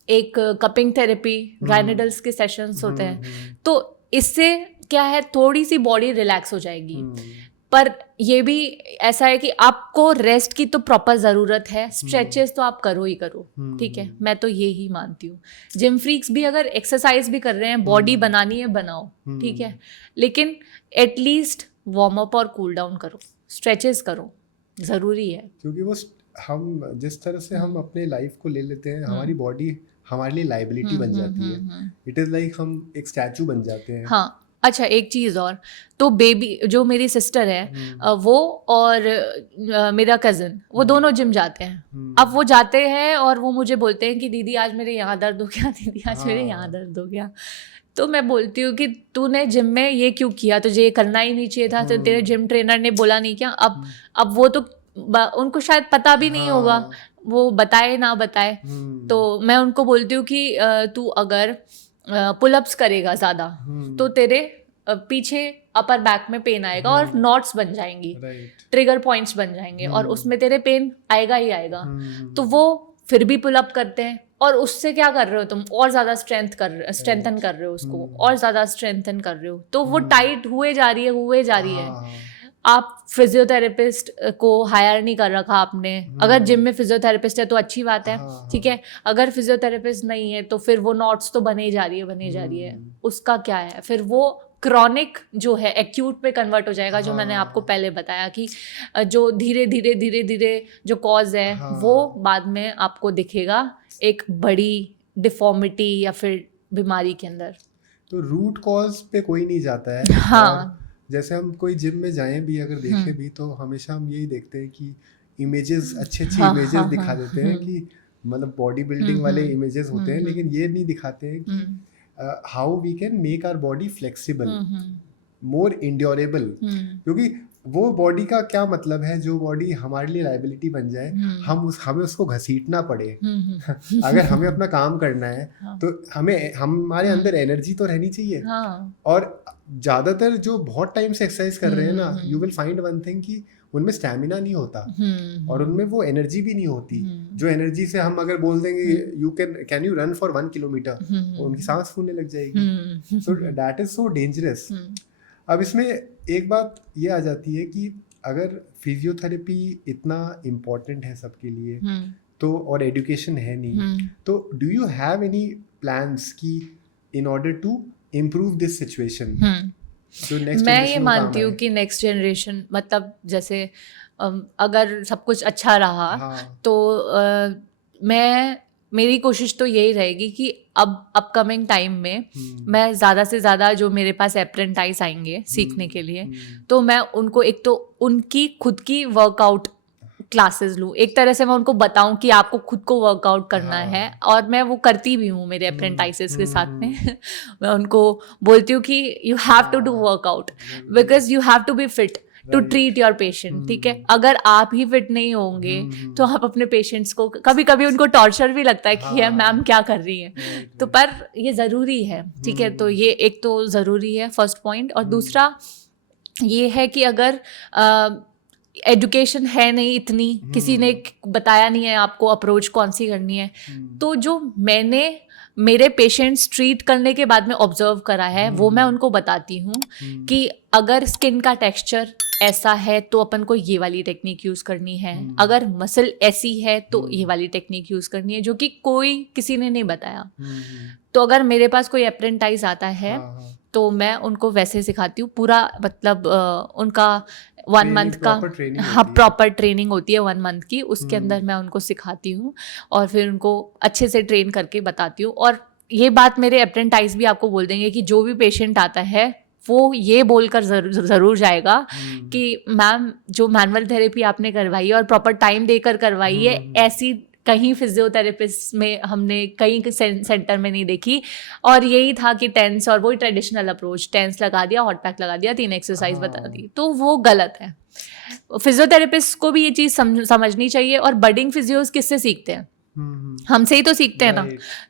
एक कपिंग थेरेपी, राइनिडल्स के सेशंस होते हैं, तो इससे क्या है, थोड़ी सी बॉडी रिलैक्स हो जाएगी। पर ये भी ऐसा है कि आपको रेस्ट की तो प्रॉपर ज़रूरत है, स्ट्रेचेस तो आप करो ही करो, ठीक है। मैं तो ये ही मानती हूँ। जिम फ्रीक्स भी अगर एक्सरसाइज भी कर रहे हैं, बॉडी बनानी है बनाओ, ठीक है, लेकिन एटलीस्ट वार्म अप और कूल डाउन करो, स्ट्रेचेस करो, ज़रूरी है। क्योंकि वो हम जिस तरह से हम अपने लाइफ को ले लेते हैं, हमारी बॉडी हमारे लिए लाइबिलिटी बन जाती है। इट इज़ लाइक हम एक स्टैचू बन जाते हैं। हाँ, अच्छा एक चीज़ और, तो बेबी जो मेरी सिस्टर है वो और मेरा कज़न, वो दोनों जिम जाते हैं। अब वो जाते हैं और वो मुझे बोलते हैं कि दीदी आज मेरे यहाँ दर्द हो गया, दीदी आज मेरे यहाँ दर्द हो गया। तो मैं बोलती हूँ कि तूने जिम में ये क्यों किया? तुझे ये करना ही नहीं चाहिए था, तो तेरे जिम ट्रेनर ने बोला नहीं क्या? अब वो तो उनको शायद पता भी नहीं होगा, वो बताए ना बताए। तो मैं उनको बोलती हूँ कि तू अगर पुलअप्स करेगा ज़्यादा तो तेरे पीछे अपर बैक में पेन आएगा और नॉट्स बन जाएंगी, ट्रिगर पॉइंट्स बन जाएंगे, और उसमें तेरे पेन आएगा ही आएगा। तो वो फिर भी पुलअप करते हैं, और उससे क्या कर रहे हो तुम? और ज़्यादा स्ट्रेंथन कर रहे हो उसको, और ज़्यादा स्ट्रेंथन कर रहे हो, तो वो टाइट हुए जा रही है। आप फिजियोथेरेपिस्ट को हायर नहीं कर रखा आपने। अगर जिम में फिजियोथेरेपिस्ट है तो अच्छी बात है, ठीक है। अगर फिजियोथेरेपिस्ट नहीं है तो फिर वो नॉट्स तो बने जा रही है, उसका क्या है? फिर वो क्रॉनिक जो है एक्यूट पे कन्वर्ट हो जाएगा, जो मैंने आपको पहले बताया कि जो धीरे धीरे जो कॉज है वो बाद में आपको दिखेगा एक बड़ी डिफॉर्मिटी या फिर बीमारी के अंदर। तो रूट कॉज पे कोई नहीं जाता है। हाँ, जैसे हम कोई जिम में जाएं भी, अगर देखें भी, तो हमेशा हम यही देखते हैं कि इमेजेस, अच्छे इमेजेस दिखा देते हैं कि मतलब बॉडी बिल्डिंग वाले इमेजेस होते हैं, लेकिन ये नहीं दिखाते हैं कि how we can make our body flexible, more endurable. क्योंकि वो बॉडी का क्या मतलब है, जो बॉडी हमारे लिए लाइबिलिटी बन जाए, हमें उसको घसीटना पड़े। अगर हमें अपना काम करना है तो हमारे अंदर एनर्जी तो रहनी चाहिए। और ज़्यादातर जो बहुत टाइम से एक्सरसाइज कर रहे हैं ना, you will find one thing कि उनमें स्टैमिना नहीं होता, और उनमें वो एनर्जी भी नहीं होती। जो एनर्जी से हम अगर बोल देंगे you can you run for 1 kilometre, उनकी सांस फूलने लग जाएगी। So that is so dangerous. अब इसमें एक बात ये आ जाती है कि अगर फिजियोथेरेपी इतना इम्पोर्टेंट है सबके लिए, तो और एजुकेशन है नहीं, तो do you have any plans कि in order to improve this situation? मैं ये मानती हूँ कि नेक्स्ट जनरेशन, मतलब जैसे अगर सब कुछ अच्छा रहा तो मैं मेरी कोशिश तो यही रहेगी कि अब अपकमिंग टाइम में मैं ज़्यादा से ज़्यादा जो मेरे पास अप्रेंटाइज आएंगे सीखने के लिए, तो मैं उनको एक तो उनकी खुद की वर्कआउट क्लासेस लूँ, एक तरह से मैं उनको बताऊं कि आपको खुद को वर्कआउट करना है, और मैं वो करती भी हूँ मेरे अप्रेंटाइसेस के साथ में मैं उनको बोलती हूँ कि you have to do workout because you have to be fit to treat your patient, ठीक है। अगर आप ही फिट नहीं होंगे तो आप अपने पेशेंट्स को, कभी कभी उनको टॉर्चर भी लगता है कि यार मैम क्या कर रही है, तो पर ये ज़रूरी है, ठीक है। तो ये एक तो ज़रूरी है फर्स्ट पॉइंट। और दूसरा ये है कि अगर एजुकेशन है नहीं इतनी, किसी ने बताया नहीं है आपको अप्रोच कौन सी करनी है, तो जो मैंने मेरे पेशेंट्स ट्रीट करने के बाद में ऑब्जर्व करा है वो मैं उनको बताती हूँ कि अगर स्किन का टेक्सचर ऐसा है तो अपन को ये वाली टेक्निक यूज़ करनी है, अगर मसल ऐसी है तो ये वाली टेक्निक यूज़ करनी है, जो कि किसी ने नहीं बताया। तो अगर मेरे पास कोई अप्रेंटाइज आता है तो मैं उनको वैसे सिखाती हूँ पूरा, मतलब उनका 1 मंथ का प्रॉपर ट्रेनिंग होती है 1 मंथ की, उसके अंदर मैं उनको सिखाती हूँ और फिर उनको अच्छे से ट्रेन करके बताती हूँ। और ये बात मेरे अप्रेंटाइज भी आपको बोल देंगे कि जो भी पेशेंट आता है वो ये बोलकर ज़रूर जाएगा कि मैम जो मैनुअल थेरेपी आपने करवाई है और प्रॉपर टाइम देकर करवाई है, ऐसी कहीं फिजियोथेरेपिस्ट में हमने कहीं सेंटर में नहीं देखी। और यही था कि टेंस और वही ट्रेडिशनल अप्रोच, टेंस लगा दिया, हॉट पैक लगा दिया, 3 एक्सरसाइज बता दी, तो वो गलत है। फिजियोथेरेपिस्ट को भी ये चीज़ समझनी चाहिए। और बडिंग फिजियोज किससे सीखते हैं? हमसे ही तो सीखते हैं ना।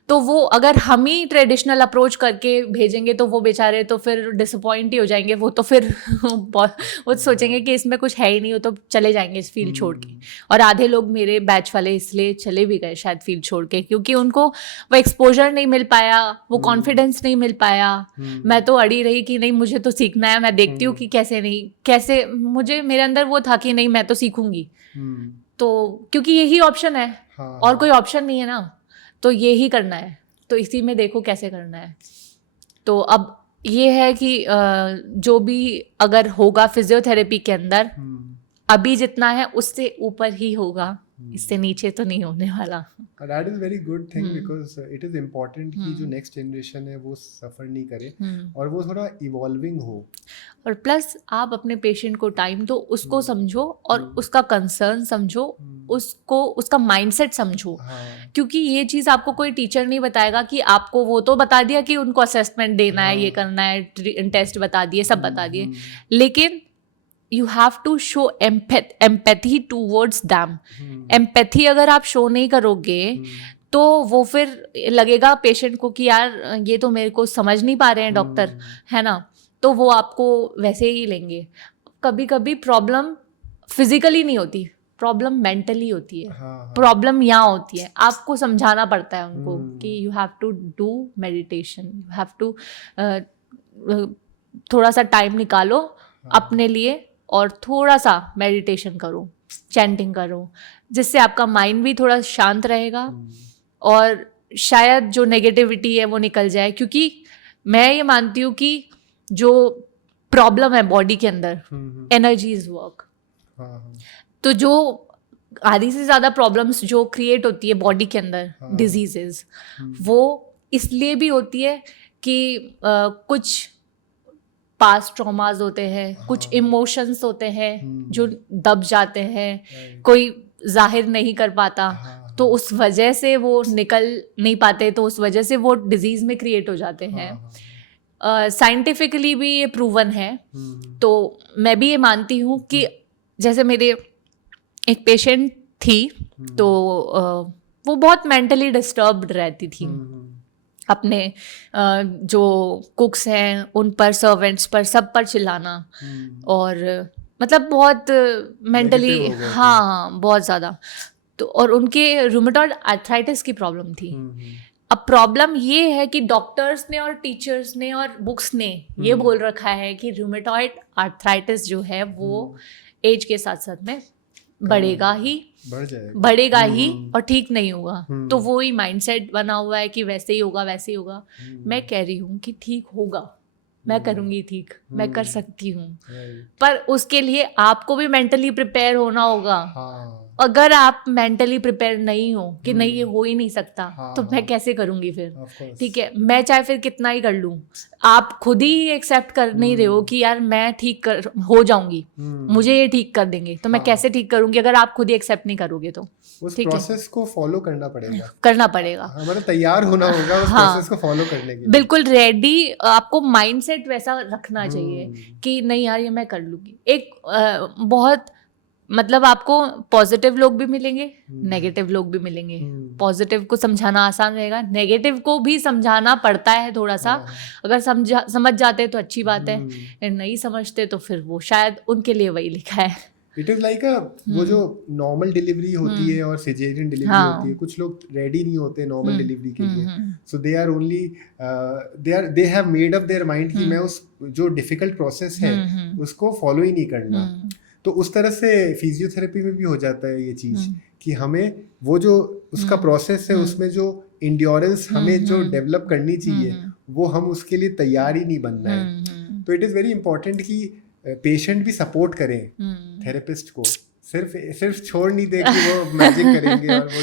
तो वो अगर हम ही ट्रेडिशनल अप्रोच करके भेजेंगे तो वो बेचारे तो फिर डिसअपॉइंट ही हो जाएंगे, वो तो फिर वो सोचेंगे कि इसमें कुछ है ही नहीं, वो तो चले जाएंगे इस फील्ड छोड़ के। और आधे लोग मेरे बैच वाले इसलिए चले भी गए शायद फील्ड छोड़ के, क्योंकि उनको वो एक्सपोजर नहीं मिल पाया, वो कॉन्फिडेंस नहीं मिल पाया। मैं तो अड़ी रही कि नहीं मुझे तो सीखना है, मैं देखती हूँ कि कैसे मुझे मेरे अंदर वो था कि नहीं मैं तो सीखूंगी, तो क्योंकि यही ऑप्शन है और कोई ऑप्शन नहीं है ना, तो ये ही करना है, तो इसी में देखो कैसे करना है। तो अब ये है कि जो भी अगर होगा फिजियोथेरेपी के अंदर अभी जितना है उससे ऊपर ही होगा, इससे नीचे तो नहीं होने वाला। That is very good thing because it is important कि जो नेक्स्ट जनरेशन है वो सफ़र नहीं करे और वो थोड़ा इवॉल्विंग हो। और प्लस आप अपने पेशेंट को टाइम दो, उसको समझो और उसका कंसर्न समझो, उसको उसका माइंडसेट समझो। क्योंकि ये चीज़ आपको कोई टीचर नहीं बताएगा कि आपको वो तो बता दिया कि उनको असेसमेंट देना है, ये करना है, टेस्ट बता दिए, सब बता दिए, लेकिन you have to show empathy towards them। Empathy अगर आप शो नहीं करोगे तो वो फिर लगेगा पेशेंट को कि यार ये तो मेरे को समझ नहीं पा रहे हैं डॉक्टर, है ना, तो वो आपको वैसे ही लेंगे। कभी कभी प्रॉब्लम फिजिकली नहीं होती, प्रॉब्लम मेंटली होती है। प्रॉब्लम यहाँ होती है, आपको समझाना पड़ता है उनको कि you have to do meditation, you have to थोड़ा सा टाइम निकालो अपने लिए और थोड़ा सा मेडिटेशन करो, चैंटिंग करो, जिससे आपका माइंड भी थोड़ा शांत रहेगा और शायद जो नेगेटिविटी है वो निकल जाए। क्योंकि मैं ये मानती हूँ कि जो प्रॉब्लम है बॉडी के अंदर, एनर्जी इज वर्क। तो जो आधी से ज़्यादा प्रॉब्लम्स जो क्रिएट होती है बॉडी के अंदर, डिजीजेस, वो इसलिए भी होती है कि कुछ पास्ट ट्रॉमाज होते हैं, कुछ इमोशंस होते हैं जो दब जाते हैं, कोई जाहिर नहीं कर पाता, तो उस वजह से वो निकल नहीं पाते, तो उस वजह से वो डिजीज में क्रिएट हो जाते हैं। साइंटिफिकली भी ये प्रूवन है। तो मैं भी ये मानती हूँ कि जैसे मेरे एक पेशेंट थी, तो वो बहुत मेंटली डिस्टर्ब्ड रहती थी, अपने जो कुक्स हैं उन पर, सर्वेंट्स पर, सब पर चिल्लाना, और मतलब बहुत मेंटली, हाँ बहुत ज़्यादा। तो और उनके रूमेटॉइड आर्थराइटिस की प्रॉब्लम थी। अब प्रॉब्लम ये है कि डॉक्टर्स ने और टीचर्स ने और बुक्स ने ये बोल रखा है कि रूमेटॉइड आर्थराइटिस जो है वो एज के साथ साथ में बढ़ेगा ही और ठीक नहीं होगा। तो वो ही माइंडसेट बना हुआ है कि वैसे ही होगा, वैसे ही होगा। मैं कह रही हूँ कि ठीक होगा, मैं करूँगी ठीक, मैं कर सकती हूँ, पर उसके लिए आपको भी मेंटली प्रिपेयर होना होगा। अगर आप मेंटली प्रिपेयर नहीं हो कि नहीं ये हो ही नहीं सकता, हाँ, तो हाँ। मैं कैसे करूंगी फिर? Of course. ठीक है, मैं चाहे फिर कितना ही कर लूं, आप खुद ही एक्सेप्ट कर नहीं रहे हो कि यार मैं ठीक कर हो जाऊंगी, मुझे ये ठीक कर देंगे, तो मैं हाँ। कैसे ठीक करूंगी अगर आप खुद ही एक्सेप्ट नहीं करोगे तो? उस ठीक है, प्रोसेस को फॉलो करना पड़ेगा, करना पड़ेगा। हमारा तैयार होना होगा उस हाँ। प्रोसेस को फॉलो करने के लिए। बिल्कुल रेडी, आपको माइंडसेट वैसा रखना चाहिए हम्म, कि नहीं यार ये मैं कर लूंगी। एक बहुत मतलब आपको पॉजिटिव लोग भी मिलेंगे, नेगेटिव लोग भी मिलेंगे। पॉजिटिव को समझाना आसान रहेगा, नेगेटिव को भी समझाना पड़ता है थोड़ा सा। हाँ, अगर समझ जाते तो अच्छी बात है, हम्म। नहीं समझते तो फिर वो शायद उनके लिए वही लिखा है। इट इज लाइक वो जो नॉर्मल डिलीवरी होती है और सिजेरियन डिलीवरी हाँ। होती है, कुछ लोग रेडी नहीं होते नॉर्मल डिलीवरी के लिए, hmm, so they are only they have made up their mind कि मैं उस जो डिफिकल्ट प्रोसेस है उसको फॉलो ही नहीं करना। तो उस तरह से फिजियोथेरेपी में भी हो जाता है ये चीज कि हमें वो जो उसका प्रोसेस है उसमें जो इंड्योरेंस हमें जो डेवलप करनी चाहिए वो हम उसके लिए तैयार ही नहीं बनना है। तो इट इज़ वेरी इंपॉर्टेंट कि पेशेंट भी सपोर्ट करें थेरेपिस्ट को, सिर्फ छोड़ नहीं दे कि वो मैजिक करेंगे और वो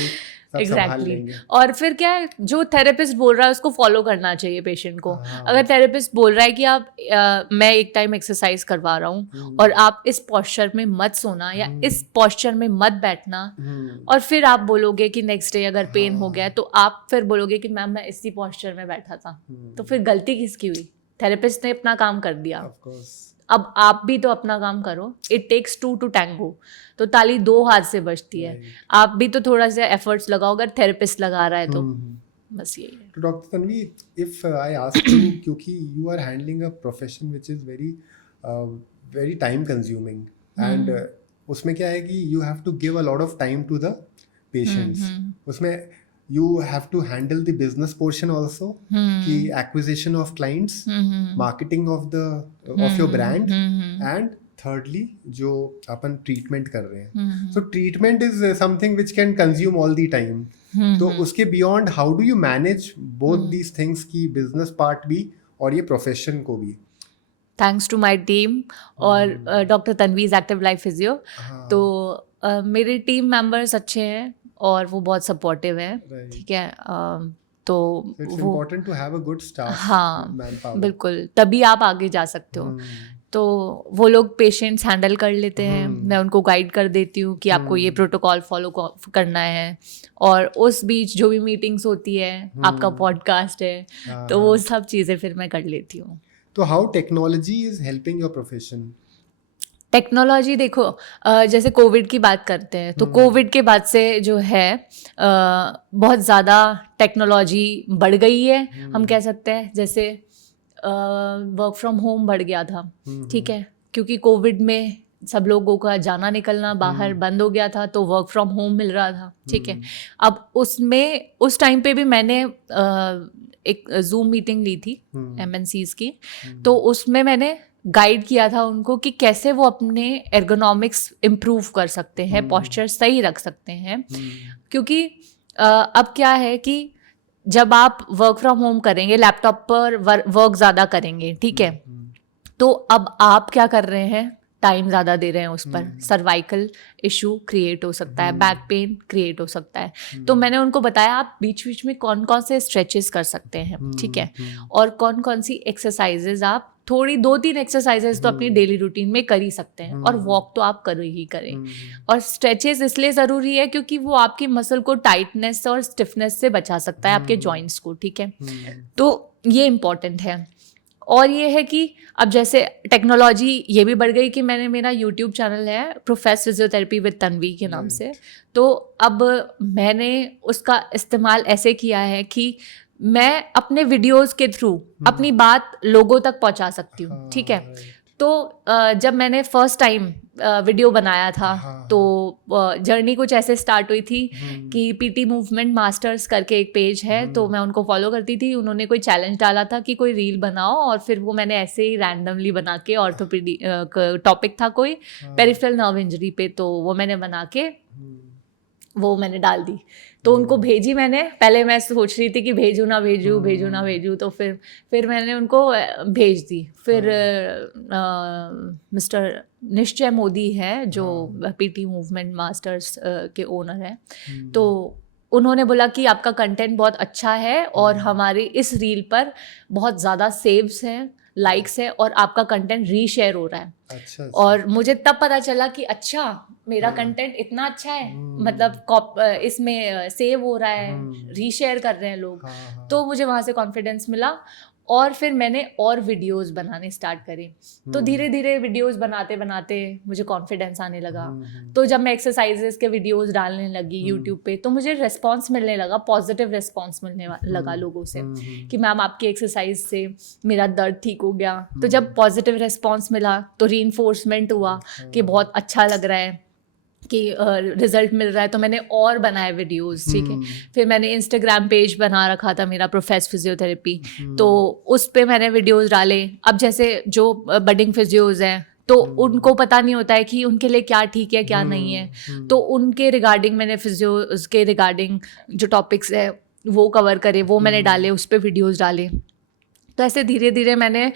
सब संभाल लेंगे। और फिर क्या है, जो थेरेपिस्ट बोल रहा है उसको फॉलो करना चाहिए पेशेंट को। अगर थेरेपिस्ट बोल रहा है कि आप मैं एक टाइम एक्सरसाइज करवा रहा हूँ और आप इस पोस्चर में मत सोना या इस पोस्चर में मत बैठना, और फिर आप बोलोगे कि नेक्स्ट डे अगर पेन हो गया तो आप फिर बोलोगे कि मैम मैं इसी पोस्चर में बैठा था, तो फिर गलती किसकी हुई? थेरेपिस्ट ने अपना काम कर दिया, अब आप भी तो अपना काम करो। इट टेक्स 2 to tango, तो ताली 2 हाथ से बजती है। आप भी तो थोड़ा सा एफर्ट्स लगाओ अगर थेरेपिस्ट लगा रहा है तो। बस यही है। तो doctor Tanvi, if I ask you, क्योंकि you are handling a profession which is very time consuming and उसमें क्या है कि you have to give a lot of time to the patients, उसमें you have to handle the business portion also, ki acquisition of clients, marketing of your brand, and thirdly जो अपन treatment कर रहे हैं। So treatment is something which can consume all the time, तो उसके beyond how do you manage both these things की business part भी और ये profession को भी? थैंक्स टू माई टीम और डॉक्टर तन्वीज़ एक्टिव लाइफ फिजियो। तो मेरे टीम मेंबर्स अच्छे हैं और वो बहुत सपोर्टिव है, ठीक है। तो it's वो important to have a good staff, हाँ manpower. बिल्कुल, तभी आप आगे जा सकते हो। तो वो लोग पेशेंट्स हैंडल कर लेते हैं, मैं उनको गाइड कर देती हूँ कि आपको ये प्रोटोकॉल फॉलो करना है। और उस बीच जो भी मीटिंग्स होती है, आपका पॉडकास्ट है, तो वो सब चीज़ें फिर मैं कर लेती हूँ। तो how technology is helping your profession? Technology देखो, जैसे कोविड की बात करते हैं तो कोविड के बाद से जो है बहुत ज़्यादा टेक्नोलॉजी बढ़ गई है, हम कह सकते हैं। जैसे वर्क फ्रॉम होम बढ़ गया था, ठीक है, क्योंकि कोविड में सब लोगों का जाना निकलना बाहर बंद हो गया था, तो वर्क फ्रॉम होम मिल रहा था, ठीक है। अब उसमें उस टाइम पे भी मैंने एक जूम मीटिंग ली थी MNCs की, तो उसमें मैंने गाइड किया था उनको कि कैसे वो अपने एर्गोनॉमिक्स इम्प्रूव कर सकते हैं, पोस्चर सही रख सकते हैं। क्योंकि अब क्या है कि जब आप वर्क फ्रॉम होम करेंगे, लैपटॉप पर वर्क ज़्यादा करेंगे, ठीक है, तो अब आप क्या कर रहे हैं, टाइम ज़्यादा दे रहे हैं उस पर, सर्वाइकल इशू क्रिएट हो सकता है, बैक पेन क्रिएट हो सकता है। तो मैंने उनको बताया आप बीच बीच में कौन कौन से स्ट्रेचेस कर सकते हैं, ठीक है, और कौन कौन सी एक्सरसाइजेज आप थोड़ी 2-3 एक्सरसाइजेज तो अपनी डेली रूटीन में कर ही सकते हैं, और वॉक तो आप कर ही करें। और स्ट्रेचेस इसलिए ज़रूरी है क्योंकि वो आपकी मसल को टाइटनेस और स्टिफनेस से बचा सकता है, आपके जॉइंट्स को, ठीक है। तो ये इम्पॉर्टेंट है। और ये है कि अब जैसे टेक्नोलॉजी ये भी बढ़ गई कि मैंने मेरा यूट्यूब चैनल है प्रोफेस फिजियोथेरेपी विद तन्वी के नाम से, तो अब मैंने उसका इस्तेमाल ऐसे किया है कि मैं अपने वीडियोस के थ्रू अपनी बात लोगों तक पहुंचा सकती हूँ, ठीक है। तो जब मैंने फर्स्ट टाइम वीडियो बनाया था तो जर्नी कुछ ऐसे स्टार्ट हुई थी कि पीटी मूवमेंट मास्टर्स करके एक पेज है, तो मैं उनको फॉलो करती थी। उन्होंने कोई चैलेंज डाला था कि कोई रील बनाओ, और फिर वो मैंने ऐसे ही रैंडमली बना के, ऑर्थोपेडिक टॉपिक था कोई पेरिफेरल नर्व इंजरी पे, तो वो मैंने बना के वो मैंने डाल दी। तो उनको भेजी मैंने, पहले मैं सोच रही थी कि भेजूँ ना भेजूँ, तो फिर मैंने उनको भेज दी। फिर मिस्टर निश्चय मोदी हैं जो पीटी मूवमेंट मास्टर्स के ओनर हैं, तो उन्होंने बोला कि आपका कंटेंट बहुत अच्छा है और हमारी इस रील पर बहुत ज़्यादा सेव्स हैं, लाइक्स है और आपका कंटेंट रीशेयर हो रहा है। अच्छा। और मुझे तब पता चला कि अच्छा मेरा कंटेंट इतना अच्छा है, मतलब इसमें सेव हो रहा है, रीशेयर कर रहे हैं लोग। तो मुझे वहाँ से कॉन्फिडेंस मिला और फिर मैंने और वीडियोस बनाने स्टार्ट करे। तो धीरे धीरे वीडियोस बनाते बनाते मुझे कॉन्फिडेंस आने लगा। तो जब मैं एक्सरसाइजेस के वीडियोस डालने लगी यूट्यूब पे, तो मुझे रिस्पॉन्स मिलने लगा, पॉजिटिव रिस्पॉन्स मिलने लगा लोगों से कि मैम आपकी एक्सरसाइज से मेरा दर्द ठीक हो गया। तो जब पॉजिटिव रिस्पॉन्स मिला तो रीइंफोर्समेंट हुआ कि बहुत अच्छा लग रहा है, कि रिजल्ट मिल रहा है। तो मैंने और बनाए वीडियोस, ठीक है। फिर मैंने इंस्टाग्राम पेज बना रखा था मेरा, प्रोफेस फिजियोथेरेपी, तो उस पे मैंने वीडियोस डाले। अब जैसे जो बडिंग फिजियोज हैं तो उनको पता नहीं होता है कि उनके लिए क्या ठीक है क्या नहीं है, तो उनके रिगार्डिंग मैंने फिजियोज के रिगार्डिंग जो टॉपिक्स है वो कवर करे, वो मैंने डाले, उस पर वीडियोज़ डाले। तो ऐसे धीरे धीरे मैंने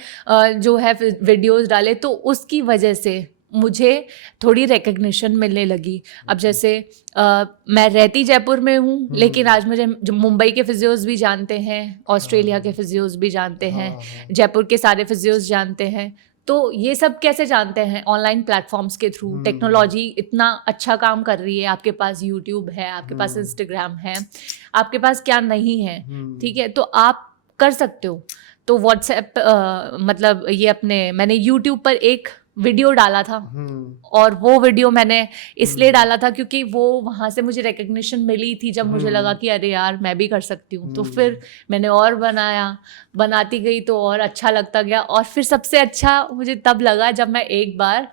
जो है वीडियोज़ डाले, तो उसकी वजह से मुझे थोड़ी रिकग्निशन मिलने लगी। अब जैसे मैं रहती जयपुर में हूँ, लेकिन आज मुझे मुंबई के फिजियोज भी जानते हैं, ऑस्ट्रेलिया के फिजियोज भी जानते हैं, जयपुर के सारे फिजियोज जानते हैं। तो ये सब कैसे जानते हैं? ऑनलाइन प्लेटफॉर्म्स के थ्रू। टेक्नोलॉजी इतना अच्छा काम कर रही है, आपके पास यूट्यूब है, आपके पास इंस्टाग्राम है, आपके पास क्या नहीं है, ठीक है, तो आप कर सकते हो। तो व्हाट्सएप मतलब ये मैंने यूट्यूब पर एक वीडियो डाला था, और वो वीडियो मैंने इसलिए डाला था क्योंकि वो वहाँ से मुझे रिकग्निशन मिली थी, जब मुझे लगा कि अरे यार मैं भी कर सकती हूँ। तो फिर मैंने और बनाती गई तो और अच्छा लगता गया। और फिर सबसे अच्छा मुझे तब लगा जब मैं एक बार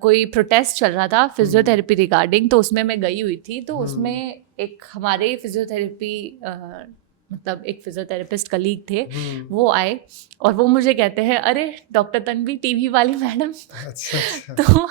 कोई प्रोटेस्ट चल रहा था फिजियोथेरेपी रिगार्डिंग, तो उसमें मैं गई हुई थी। तो उसमें एक हमारे फिजियोथेरेपी मतलब एक फिजियोथेरेपिस्ट कलीग थे, वो आए और वो मुझे कहते हैं, अरे डॉक्टर तन्वी टीवी वाली मैडम। अच्छा। तो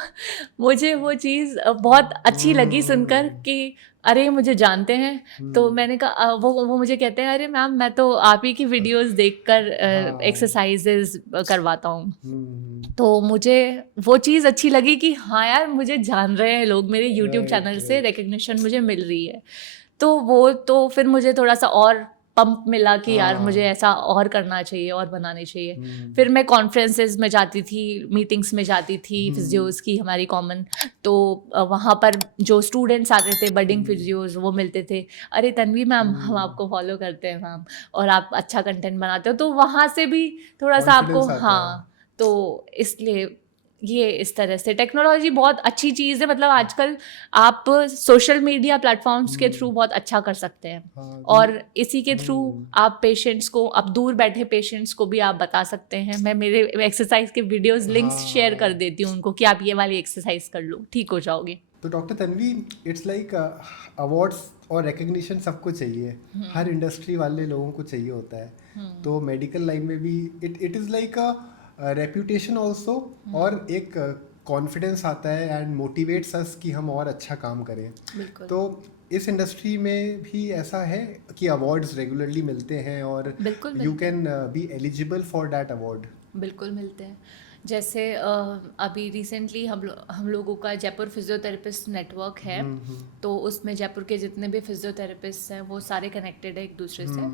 मुझे वो चीज़ बहुत अच्छी लगी सुनकर कि अरे मुझे जानते हैं। तो मैंने कहा, वो मुझे कहते हैं, अरे मैम मैं तो आप ही की वीडियोस देखकर एक्सरसाइजेज करवाता हूँ। तो मुझे वो चीज़ अच्छी लगी कि हाँ यार मुझे जान रहे हैं लोग, मेरे यूट्यूब चैनल से रिकग्निशन मुझे मिल रही है। तो फिर मुझे थोड़ा सा और पंप मिला कि यार मुझे ऐसा और करना चाहिए और बनाने चाहिए। फिर मैं कॉन्फ्रेंसेस में जाती थी, मीटिंग्स में जाती थी फिजियोज़ की हमारी कॉमन। तो वहाँ पर जो स्टूडेंट्स आते थे बडिंग फिजियोज़, वो मिलते थे, अरे तन्वी मैम हम आपको फॉलो करते हैं मैम, और आप अच्छा कंटेंट बनाते हो। तो वहाँ से भी थोड़ा सा आपको, हाँ, तो इसलिए ये इस तरह से टेक्नोलॉजी बहुत अच्छी चीज़ है। मतलब आजकल आप सोशल मीडिया प्लेटफॉर्म्स के थ्रू बहुत अच्छा कर सकते हैं, और इसी के थ्रू आप पेशेंट्स को, आप दूर बैठे पेशेंट्स को भी आप बता सकते हैं। मैं मेरे एक्सरसाइज के वीडियोस लिंक्स शेयर कर देती हूँ उनको कि आप ये वाली एक्सरसाइज कर लो, ठीक हो जाओगे। तो doctor Tanvi, it's like awards और रिकग्निशन सबको चाहिए, हर इंडस्ट्री वाले लोगों को चाहिए होता है। तो मेडिकल लाइन में भी it is like reputation also, और एक कॉन्फिडेंस आता है एंड मोटिवेट्स अस कि हम और अच्छा काम करें। तो इस इंडस्ट्री में भी ऐसा है कि अवार्ड्स रेगुलरली मिलते हैं और you can be eligible for that award? बिल्कुल मिलते हैं। जैसे अभी रिसेंटली हम लोगों का जयपुर फिजियोथेरेपिस्ट नेटवर्क है, तो उसमें जयपुर के जितने भी फिजियोथेरेपिस्ट हैं वो सारे कनेक्टेड है एक दूसरे से,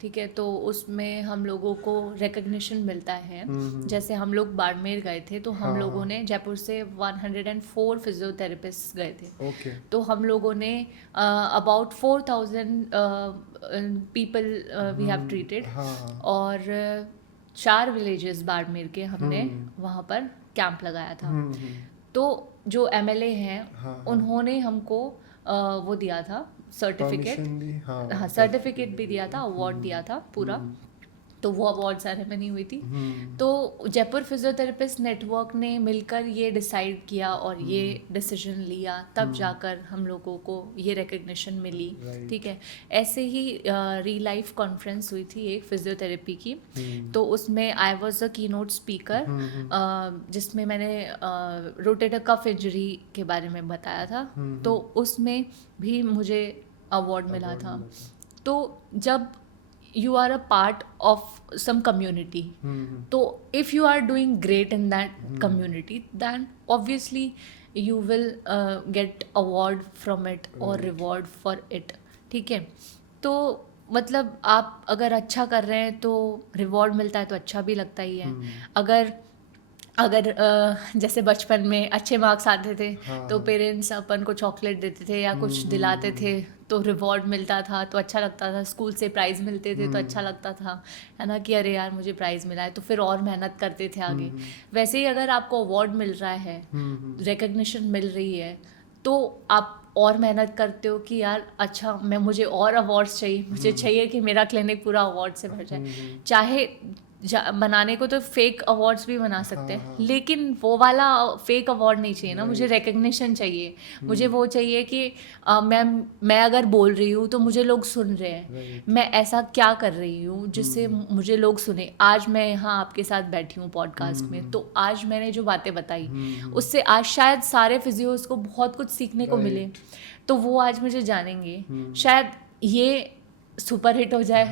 ठीक है। तो उसमें हम लोगों को रिकग्निशन मिलता है। जैसे हम लोग बाड़मेर गए थे, तो हम लोगों ने जयपुर से 104 फिजियोथेरेपिस्ट गए थे। तो हम लोगों ने about 4000 people we have treated, और 4 विलेजेस बाड़मेर के हमने वहाँ पर कैंप लगाया था। तो जो MLA हैं उन्होंने हमको वो दिया था सर्टिफिकेट, हाँ सर्टिफिकेट भी दिया था, अवार्ड दिया था पूरा। तो वो अवार्ड सेरेमनी हुई थी। तो जयपुर फिजियोथेरेपिस्ट नेटवर्क ने मिलकर ये डिसाइड किया और ये डिसीजन लिया, तब जाकर हम लोगों को ये रिकग्निशन मिली। ठीक है, ऐसे ही री लाइफ कॉन्फ्रेंस हुई थी एक फिजियोथेरेपी की, तो उसमें आई वॉज अ की नोट स्पीकर, जिसमें मैंने रोटेटर कफ इंजरी के बारे में बताया था। तो उसमें भी मुझे अवार्ड मिला था। तो जब you are a part of some community, so if you are doing great in that community, then obviously you will get award from it or reward for it। ठीक है, तो मतलब आप अगर अच्छा कर रहे हैं तो रिवॉर्ड मिलता है तो अच्छा भी लगता ही है। अगर जैसे बचपन में अच्छे मार्क्स आते थे तो पेरेंट्स अपन को चॉकलेट देते थे या कुछ दिलाते थे, तो रिवॉर्ड मिलता था तो अच्छा लगता था। स्कूल से प्राइज़ मिलते थे तो अच्छा लगता था, है ना, कि अरे यार मुझे प्राइज़ मिला है, तो फिर और मेहनत करते थे आगे। वैसे ही अगर आपको अवार्ड मिल रहा है, रिकग्निशन मिल रही है, तो आप और मेहनत करते हो कि यार अच्छा मुझे और अवार्ड्स चाहिए, मुझे चाहिए कि मेरा क्लिनिक पूरा अवार्ड से भर जाए। चाहे बनाने को तो फेक अवार्ड्स भी बना सकते हैं, लेकिन वो वाला फेक अवार्ड नहीं चाहिए ना, मुझे रिकग्निशन चाहिए। मुझे वो चाहिए कि मैं अगर बोल रही हूँ तो मुझे लोग सुन रहे हैं, मैं ऐसा क्या कर रही हूँ जिससे मुझे लोग सुने। आज मैं यहाँ आपके साथ बैठी हूँ पॉडकास्ट में, तो आज मैंने जो बातें बताई उससे आज शायद सारे फिजियोज को बहुत कुछ सीखने को मिले, तो वो आज मुझे जानेंगे। शायद ये सुपर हिट हो जाए,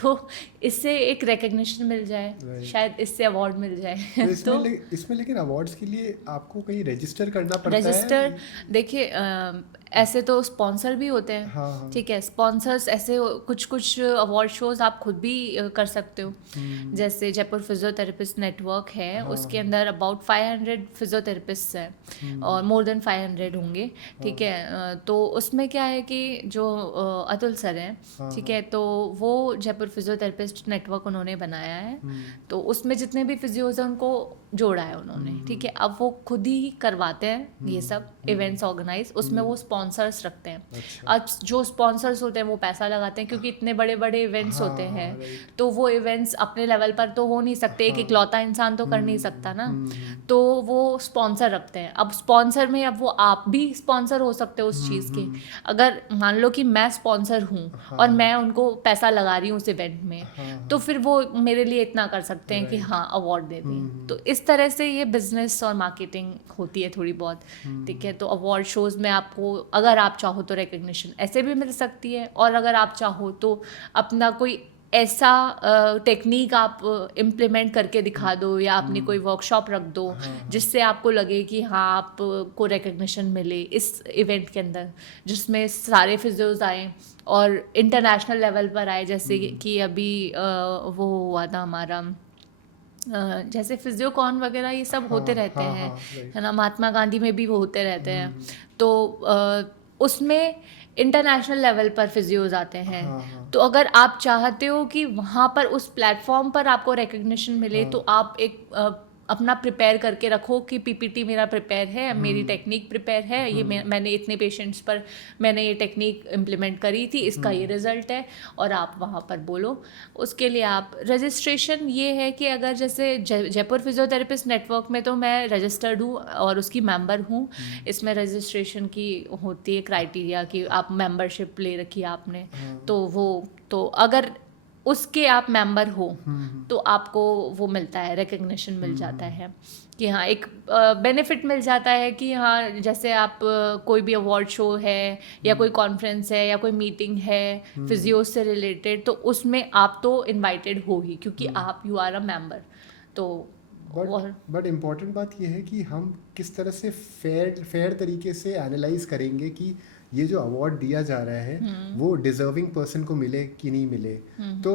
तो इससे एक रिकग्निशन मिल जाए, शायद इससे अवार्ड मिल जाए। तो इसमें लेकिन अवार्ड्स के लिए आपको कहीं रजिस्टर करना पड़ता है? रजिस्टर, देखिए ऐसे तो स्पॉन्सर भी होते हैं। ठीक है, स्पॉन्सर्स ऐसे कुछ अवार्ड शोज आप खुद भी कर सकते हो। जैसे जयपुर फिजियोथेरेपिस्ट नेटवर्क है, उसके अंदर अबाउट 500 फिजियोथेरेपिस्ट हैं और मोर देन 500 होंगे। ठीक है, तो उसमें क्या है कि जो अतुल सर हैं, ठीक है, तो वो जयपुर फिजियोथेरेपिस्ट नेटवर्क उन्होंने बनाया है, तो उसमें जितने भी फिजियोज हैं उनको जोड़ा है उन्होंने। ठीक है, अब वो खुद ही करवाते हैं ये सब इवेंट्स ऑर्गेनाइज, उसमें वो स्पॉन्सर्स रखते हैं। अच्छा। अब जो स्पॉन्सर्स होते हैं वो पैसा लगाते हैं, क्योंकि इतने बड़े बड़े इवेंट्स होते हैं, तो वो इवेंट्स अपने लेवल पर तो हो नहीं सकते, एक इकलौता इंसान तो कर नहीं सकता ना, तो वो स्पॉन्सर रखते हैं। अब स्पॉन्सर में अब वो आप भी स्पॉन्सर हो सकते हो उस चीज़ के। अगर मान लो कि मैं स्पॉन्सर हूँ और मैं उनको पैसा लगा रही हूँ उस इवेंट में, तो फिर वो मेरे लिए इतना कर सकते हैं कि हाँ अवार्ड दे दें। तो इस तरह से ये बिजनेस और मार्केटिंग होती है थोड़ी बहुत। ठीक है, तो अवार्ड शोज में आपको अगर आप चाहो तो रिकग्निशन ऐसे भी मिल सकती है, और अगर आप चाहो तो अपना कोई ऐसा टेक्निक आप इम्प्लीमेंट करके दिखा दो, या अपनी कोई वर्कशॉप रख दो जिससे आपको लगे कि हाँ आपको रिकग्निशन मिले इस इवेंट के अंदर, जिसमें सारे फिजियोज आए और इंटरनेशनल लेवल पर आए। जैसे कि अभी वो हुआ था हमारा, जैसे फिजियोकॉन वगैरह ये सब होते रहते हैं, है ना, महात्मा गांधी में भी वो होते रहते हैं, तो उसमें इंटरनेशनल लेवल पर फिजियोज आते हैं। तो अगर आप चाहते हो कि वहाँ पर उस प्लेटफॉर्म पर आपको रिकग्निशन मिले, तो आप एक अपना प्रिपेयर करके रखो कि पीपीटी मेरा प्रिपेयर है, मेरी टेक्निक प्रिपेयर है, ये मैंने इतने पेशेंट्स पर मैंने ये टेक्निक इम्प्लीमेंट करी थी, इसका ये रिजल्ट है, और आप वहाँ पर बोलो। उसके लिए आप रजिस्ट्रेशन ये है कि अगर जैसे जयपुर फिजियोथेरेपिस्ट नेटवर्क में तो मैं रजिस्टर्ड हूँ और उसकी मेंबर हूँ। इसमें रजिस्ट्रेशन की होती है क्राइटेरिया कि आप मेंबरशिप ले रखी है आपने, तो अगर उसके आप मेंबर हो तो आपको वो मिलता है, रिकग्निशन मिल जाता है कि हाँ एक बेनिफिट मिल जाता है कि हाँ जैसे आप कोई भी अवार्ड शो है या कोई कॉन्फ्रेंस है या कोई मीटिंग है फिजियो से रिलेटेड, तो उसमें आप तो इनवाइटेड हो ही, क्योंकि आप यू आर अ मेंबर। तो बट इम्पॉर्टेंट बात यह है कि हम किस तरह से फेयर तरीके से एनालाइज करेंगे कि ये जो अवार्ड दिया जा रहा है वो डिजर्विंग पर्सन को मिले कि नहीं मिले। तो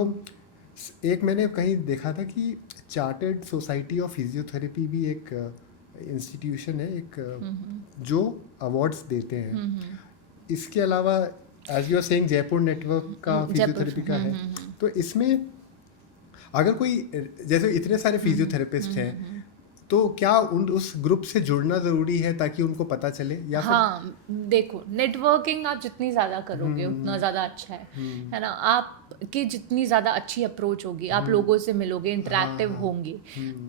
एक मैंने कहीं देखा था कि चार्टर्ड सोसाइटी ऑफ फिजियोथेरेपी भी एक इंस्टीट्यूशन है, एक जो अवार्ड्स देते हैं। इसके अलावा as you are saying Jaipur network का फिजियोथेरेपी का है, तो इसमें अगर कोई जैसे इतने सारे फिजियोथेरेपिस्ट हैं, तो क्या उस ग्रुप से जुड़ना ज़रूरी है ताकि उनको पता चले, या फिर हाँ, देखो नेटवर्किंग आप जितनी ज़्यादा करोगे उतना ज़्यादा अच्छा है ना। आपकी जितनी ज़्यादा अच्छी अप्रोच होगी, आप लोगों से मिलोगे, इंटरेक्टिव होंगे,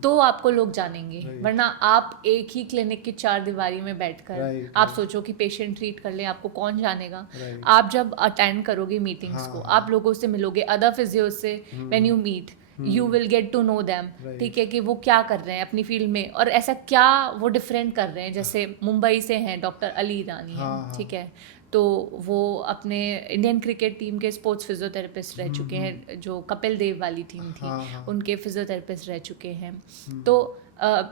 तो आपको लोग जानेंगे। वरना आप एक ही क्लिनिक की 4 दीवारी में बैठकर आप सोचो कि पेशेंट ट्रीट कर ले, आपको कौन जानेगा। आप जब अटेंड करोगे मीटिंग्स को, आप लोगों से मिलोगे, अदर फिजियो से when you meet you will get to know them, ठीक है, कि वो क्या कर रहे हैं अपनी फील्ड में और ऐसा क्या वो डिफरेंट कर रहे हैं। जैसे मुंबई से हैं डॉक्टर अली ईरानी हैं, ठीक है, तो वो अपने इंडियन क्रिकेट टीम के स्पोर्ट्स फिजियोथेरेपिस्ट रह चुके हैं, जो कपिल देव वाली टीम थी उनके फिजियोथेरेपिस्ट रह चुके हैं। तो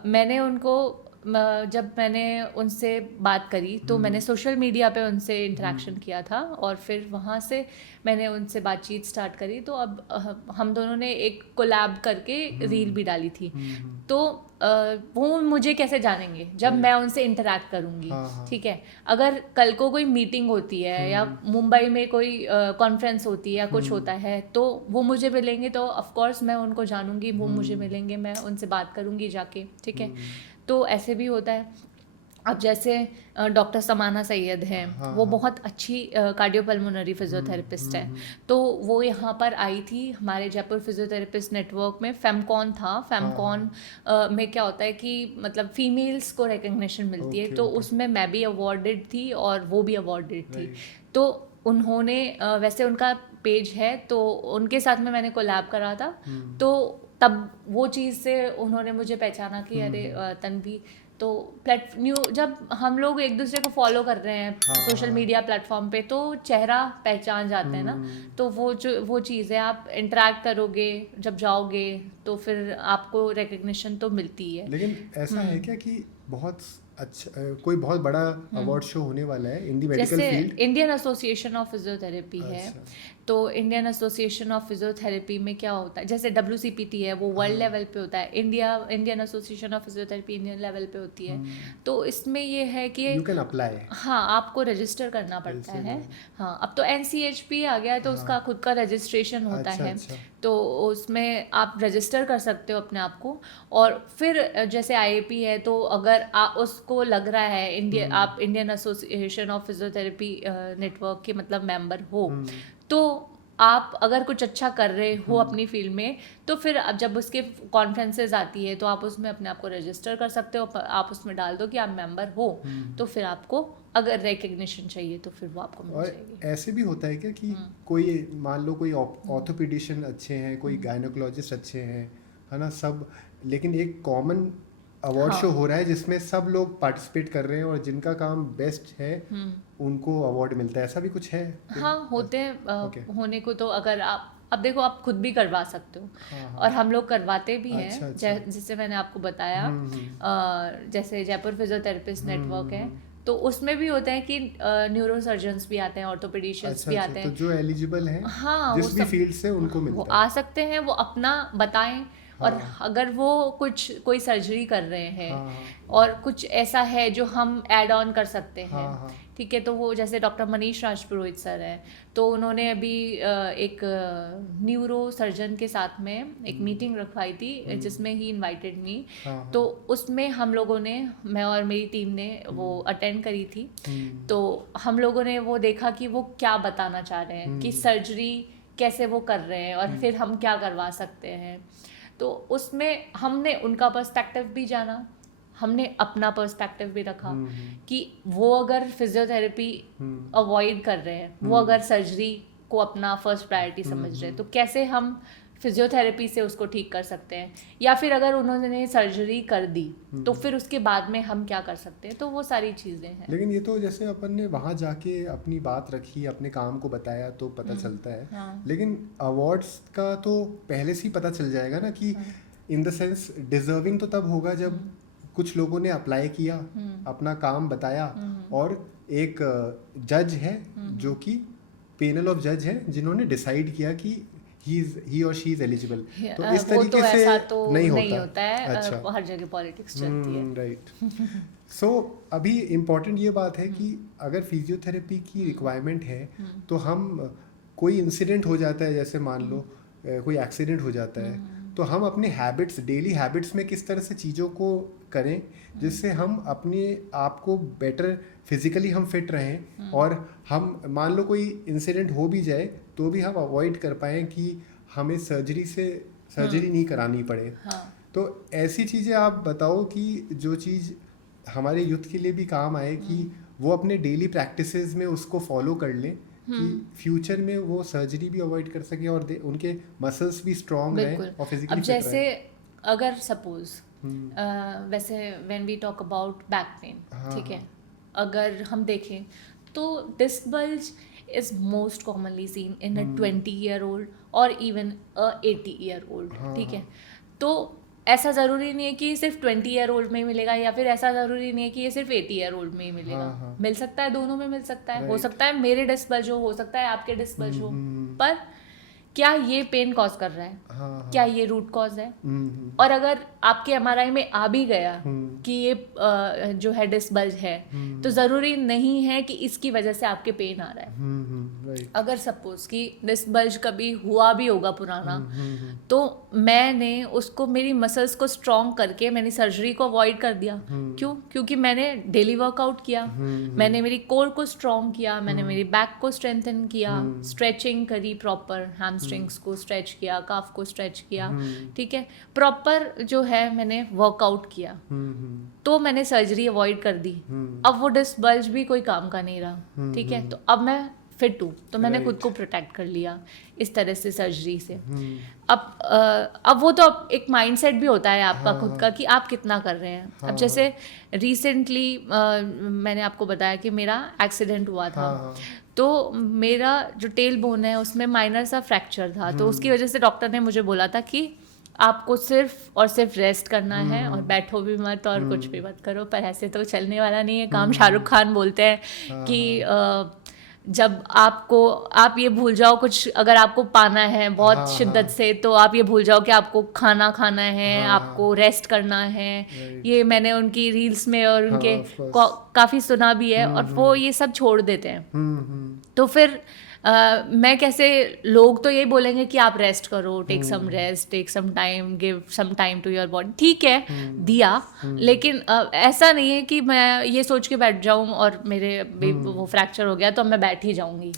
मैंने उनको जब मैंने उनसे बात करी तो मैंने सोशल मीडिया पे उनसे इंटरेक्शन किया था और फिर वहाँ से मैंने उनसे बातचीत स्टार्ट करी। तो अब हम दोनों ने एक कोलैब करके रील भी डाली थी। तो वो मुझे कैसे जानेंगे जब मैं उनसे इंटरेक्ट करूँगी, ठीक है। अगर कल को कोई मीटिंग होती है या मुंबई में कोई कॉन्फ्रेंस होती है या कुछ होता है तो वो मुझे मिलेंगे, तो ऑफ कोर्स मैं उनको जानूंगी, वो मुझे मिलेंगे, मैं उनसे बात करूँगी जाके, ठीक है। तो ऐसे भी होता है। अब जैसे डॉक्टर समाना सैयद हैं, वो बहुत अच्छी कार्डियोपल्मोनरी फिजियोथेरेपिस्ट है। तो वो यहाँ पर आई थी हमारे जयपुर फिजियोथेरेपिस्ट नेटवर्क में। फेमकॉन था, फेमकॉन में क्या होता है कि मतलब फीमेल्स को रिकग्निशन मिलती है, तो उसमें मैं भी अवॉर्डेड थी और वो भी अवॉर्डेड थी। तो उन्होंने वैसे उनका पेज है तो उनके साथ में मैंने कोलैब करा था। तो तब वो चीज़ से उन्होंने मुझे पहचाना कि अरे तन्वी, तो जब हम लोग एक दूसरे को फॉलो कर रहे हैं सोशल मीडिया प्लेटफॉर्म पे तो चेहरा पहचान जाते हैं ना। तो वो चीज़ है, आप इंटरेक्ट करोगे जब जाओगे तो फिर आपको रिकग्निशन तो मिलती है। लेकिन ऐसा है क्या कि बहुत अच्छा कोई बहुत बड़ा अवार्ड शो होने वाला है इन दी मेडिकल फील्ड? जैसे इंडियन एसोसिएशन ऑफ फिजियोथेरेपी है, तो इंडियन एसोसिएशन ऑफ फिजियोथेरेपी में क्या होता है, जैसे WCPT है वो वर्ल्ड लेवल पे होता है, Indian association of physiotherapy Indian level पे होती है। तो इसमें ये है कि यू कैन अप्लाई, हाँ, आपको रजिस्टर करना पड़ता है। हाँ, अब तो NCHP आ गया है तो उसका खुद का रजिस्ट्रेशन होता है। तो उसमें आप रजिस्टर कर सकते हो अपने आप को। और फिर जैसे IAP है, तो अगर उसको लग रहा है आप Indian association of physiotherapy network के मतलब मेंबर हो, तो आप अगर कुछ अच्छा कर रहे हो अपनी फील्ड में, तो फिर अब जब उसके कॉन्फ्रेंसेज आती है तो आप उसमें अपने आप को रजिस्टर कर सकते हो। आप उसमें डाल दो कि आप मेंबर हो, तो फिर आपको अगर रिकग्निशन चाहिए तो फिर वो आपको मिल जाएगी। ऐसे भी होता है क्या कि कोई मान लो कोई ऑर्थोपेडिशियन अच्छे हैं, कोई गायनोकोलॉजिस्ट अच्छे हैं, है ना, सब, लेकिन एक कॉमन अवार्ड शो हो रहा है जिसमें सब लोग पार्टिसिपेट कर रहे हैं और जिनका काम बेस्ट है उनको अवार्ड मिलता है, ऐसा भी कुछ है? हाँ, होते हैं होने को। तो अगर आप अब देखो, आप खुद भी करवा सकते हो और हम लोग करवाते भी हैं। जैसे मैंने आपको बताया, जैसे जयपुर फिजियोथेरेपिस्ट नेटवर्क है, तो उसमें भी होता है कि न्यूरो सर्जन्स भी आते हैं, ऑर्थोपेडिशियंस भी आते हैं। तो जो एलिजिबल हैं, हाँ, जिस भी फील्ड से उनको मिलता है, वो आ सकते हैं, वो अपना बताएं। और अगर वो कोई सर्जरी कर रहे हैं और कुछ ऐसा है जो हम ऐड ऑन कर सकते हैं, ठीक है, तो वो जैसे डॉक्टर मनीष राजपुरोहित सर हैं, तो उन्होंने अभी एक न्यूरो सर्जन के साथ में एक मीटिंग रखवाई थी जिसमें ही इनवाइटेड मी। तो उसमें हम लोगों ने, मैं और मेरी टीम ने वो अटेंड करी थी। तो हम लोगों ने वो देखा कि वो क्या बताना चाह रहे हैं, कि सर्जरी कैसे वो कर रहे हैं और फिर हम क्या करवा सकते हैं। तो उसमें हमने उनका पर्सपेक्टिव भी जाना, हमने अपना पर्सपेक्टिव भी रखा कि वो अगर फिजियोथेरेपी अवॉइड कर रहे हैं, वो अगर सर्जरी को अपना फर्स्ट प्रायोरिटी समझ रहे हैं, तो कैसे हम फिजियोथेरेपी से उसको ठीक कर सकते हैं। या फिर अगर उन्होंने सर्जरी कर दी तो फिर उसके बाद में हम क्या कर सकते हैं। तो वो सारी चीज़ें हैं। लेकिन ये तो जैसे अपन ने वहाँ जाके अपनी बात रखी, अपने काम को बताया तो पता चलता है। लेकिन अवार्ड्स का तो पहले से ही पता चल जाएगा ना, कि इन द सेंस डिजर्विंग तो तब होगा जब कुछ लोगों ने अप्लाई किया, अपना काम बताया, और एक जज है जो कि पैनल ऑफ जज है जिन्होंने डिसाइड किया कि ही और शी इज एलिजिबल। तो इस तरीके से तो नहीं होता है। अच्छा, हर जगह पॉलिटिक्स चलती है। राइट। सो अभी इम्पोर्टेंट ये बात है कि अगर फिजियोथेरेपी की रिक्वायरमेंट है तो हम, कोई इंसिडेंट हो जाता है, जैसे मान लो कोई एक्सीडेंट हो जाता है, तो हम अपने हैबिट्स, डेली हैबिट्स में किस तरह से चीज़ों को करें जिससे हम अपने आप को बेटर फिजिकली हम फिट रहें, और हम मान लो कोई इंसिडेंट हो भी जाए तो भी हम अवॉइड कर पाएँ कि हमें सर्जरी नहीं करानी पड़े। हाँ। तो ऐसी चीज़ें आप बताओ कि जो चीज़ हमारे यूथ के लिए भी काम आए, कि वो अपने डेली प्रैक्टिसेस में उसको फॉलो कर लें कि फ्यूचर में वो सर्जरी भी अवॉइड कर सके और उनके मसल्स भी स्ट्रांग रहें बिल्कुल। और फिजिकली अब फिट जैसे रहें। अगर सपोज वैसे when we talk about back pain, हाँ, ठीक है, अगर हम देखें तो disc bulge is most commonly seen in a 20-year-old और इवन अ 80-year-old, ठीक है। तो ऐसा ज़रूरी नहीं है कि सिर्फ 20-year-old में ही मिलेगा, या फिर ऐसा ज़रूरी नहीं है कि ये सिर्फ 80-year-old में ही मिलेगा। हाँ। मिल सकता है, दोनों में मिल सकता है। हो Right. सकता है मेरे डिस्क बल्ज हो सकता है आपके डिस्क बल्ज हो, पर क्या ये पेन कॉज कर रहा है? हाँ, क्या ये रूट कॉज है? हम्म, और अगर आपके एमआरआई में आ भी गया कि ये जो है डिस्क बल्ज है, तो ज़रूरी नहीं है कि इसकी वजह से आपके पेन आ रहा है। राइट। अगर सपोज कि डिस्क बल्ज कभी हुआ भी होगा पुराना, तो मैंने उसको, मेरी मसल्स को स्ट्रॉन्ग करके मैंने सर्जरी को अवॉइड कर दिया। क्यों? क्योंकि मैंने डेली वर्कआउट किया, मैंने मेरी कोर को स्ट्रॉन्ग किया, मैंने मेरी बैक को स्ट्रेंथन किया, स्ट्रेचिंग करी प्रॉपर, हैमस्ट्रिंग्स को स्ट्रेच किया, काफ को स्ट्रेच किया, ठीक है, प्रॉपर जो है मैंने वर्कआउट किया, तो मैंने सर्जरी अवॉइड कर दी। अब वो डिस्क बल्ज भी कोई काम का नहीं रहा, ठीक है। तो अब मैं फिट हूँ, तो मैंने खुद को प्रोटेक्ट कर लिया इस तरह से सर्जरी से। अब वो तो अब एक माइंडसेट भी होता है आपका खुद का कि आप कितना कर रहे हैं। अब जैसे रिसेंटली मैंने आपको बताया कि मेरा एक्सीडेंट हुआ था, तो मेरा जो टेल बोन है उसमें माइनर सा फ्रैक्चर था, तो उसकी वजह से डॉक्टर ने मुझे बोला था कि आपको सिर्फ और सिर्फ रेस्ट करना है और बैठो भी मत और कुछ भी मत करो। पर ऐसे तो चलने वाला नहीं है काम। शाहरुख खान बोलते हैं कि जब आप ये भूल जाओ कुछ, अगर आपको पाना है बहुत शिद्दत से, तो आप ये भूल जाओ कि आपको खाना है, आपको रेस्ट करना है। ये मैंने उनकी रील्स में और उनके काफ़ी सुना भी है, और वो ये सब छोड़ देते हैं। तो फिर मैं कैसे, लोग तो यही बोलेंगे कि आप रेस्ट करो, take some rest, take some time, give some time to your body, ठीक है, दिया, लेकिन ऐसा नहीं है कि मैं ये सोच के बैठ जाऊं और मेरे वो फ्रैक्चर हो गया तो मैं बैठ ही जाऊंगी।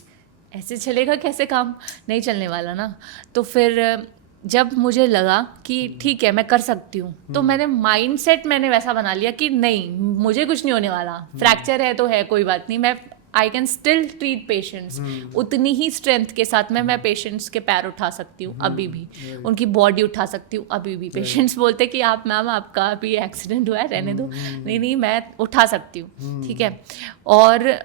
ऐसे चलेगा कैसे काम? नहीं चलने वाला ना। तो फिर जब मुझे लगा कि ठीक है मैं कर सकती हूँ, तो मैंने माइंडसेट वैसा बना लिया कि नहीं, मुझे कुछ नहीं होने वाला, फ्रैक्चर है तो है, कोई बात नहीं, मैं I can still treat patients. उतनी ही स्ट्रेंथ के साथ मैं पेशेंट्स के पैर उठा सकती हूँ अभी भी, उनकी बॉडी उठा सकती हूँ अभी भी। पेशेंट्स बोलते कि आप मैम आपका अभी एक्सीडेंट हुआ है, रहने दो। नहीं, मैं उठा सकती हूँ, ठीक है। और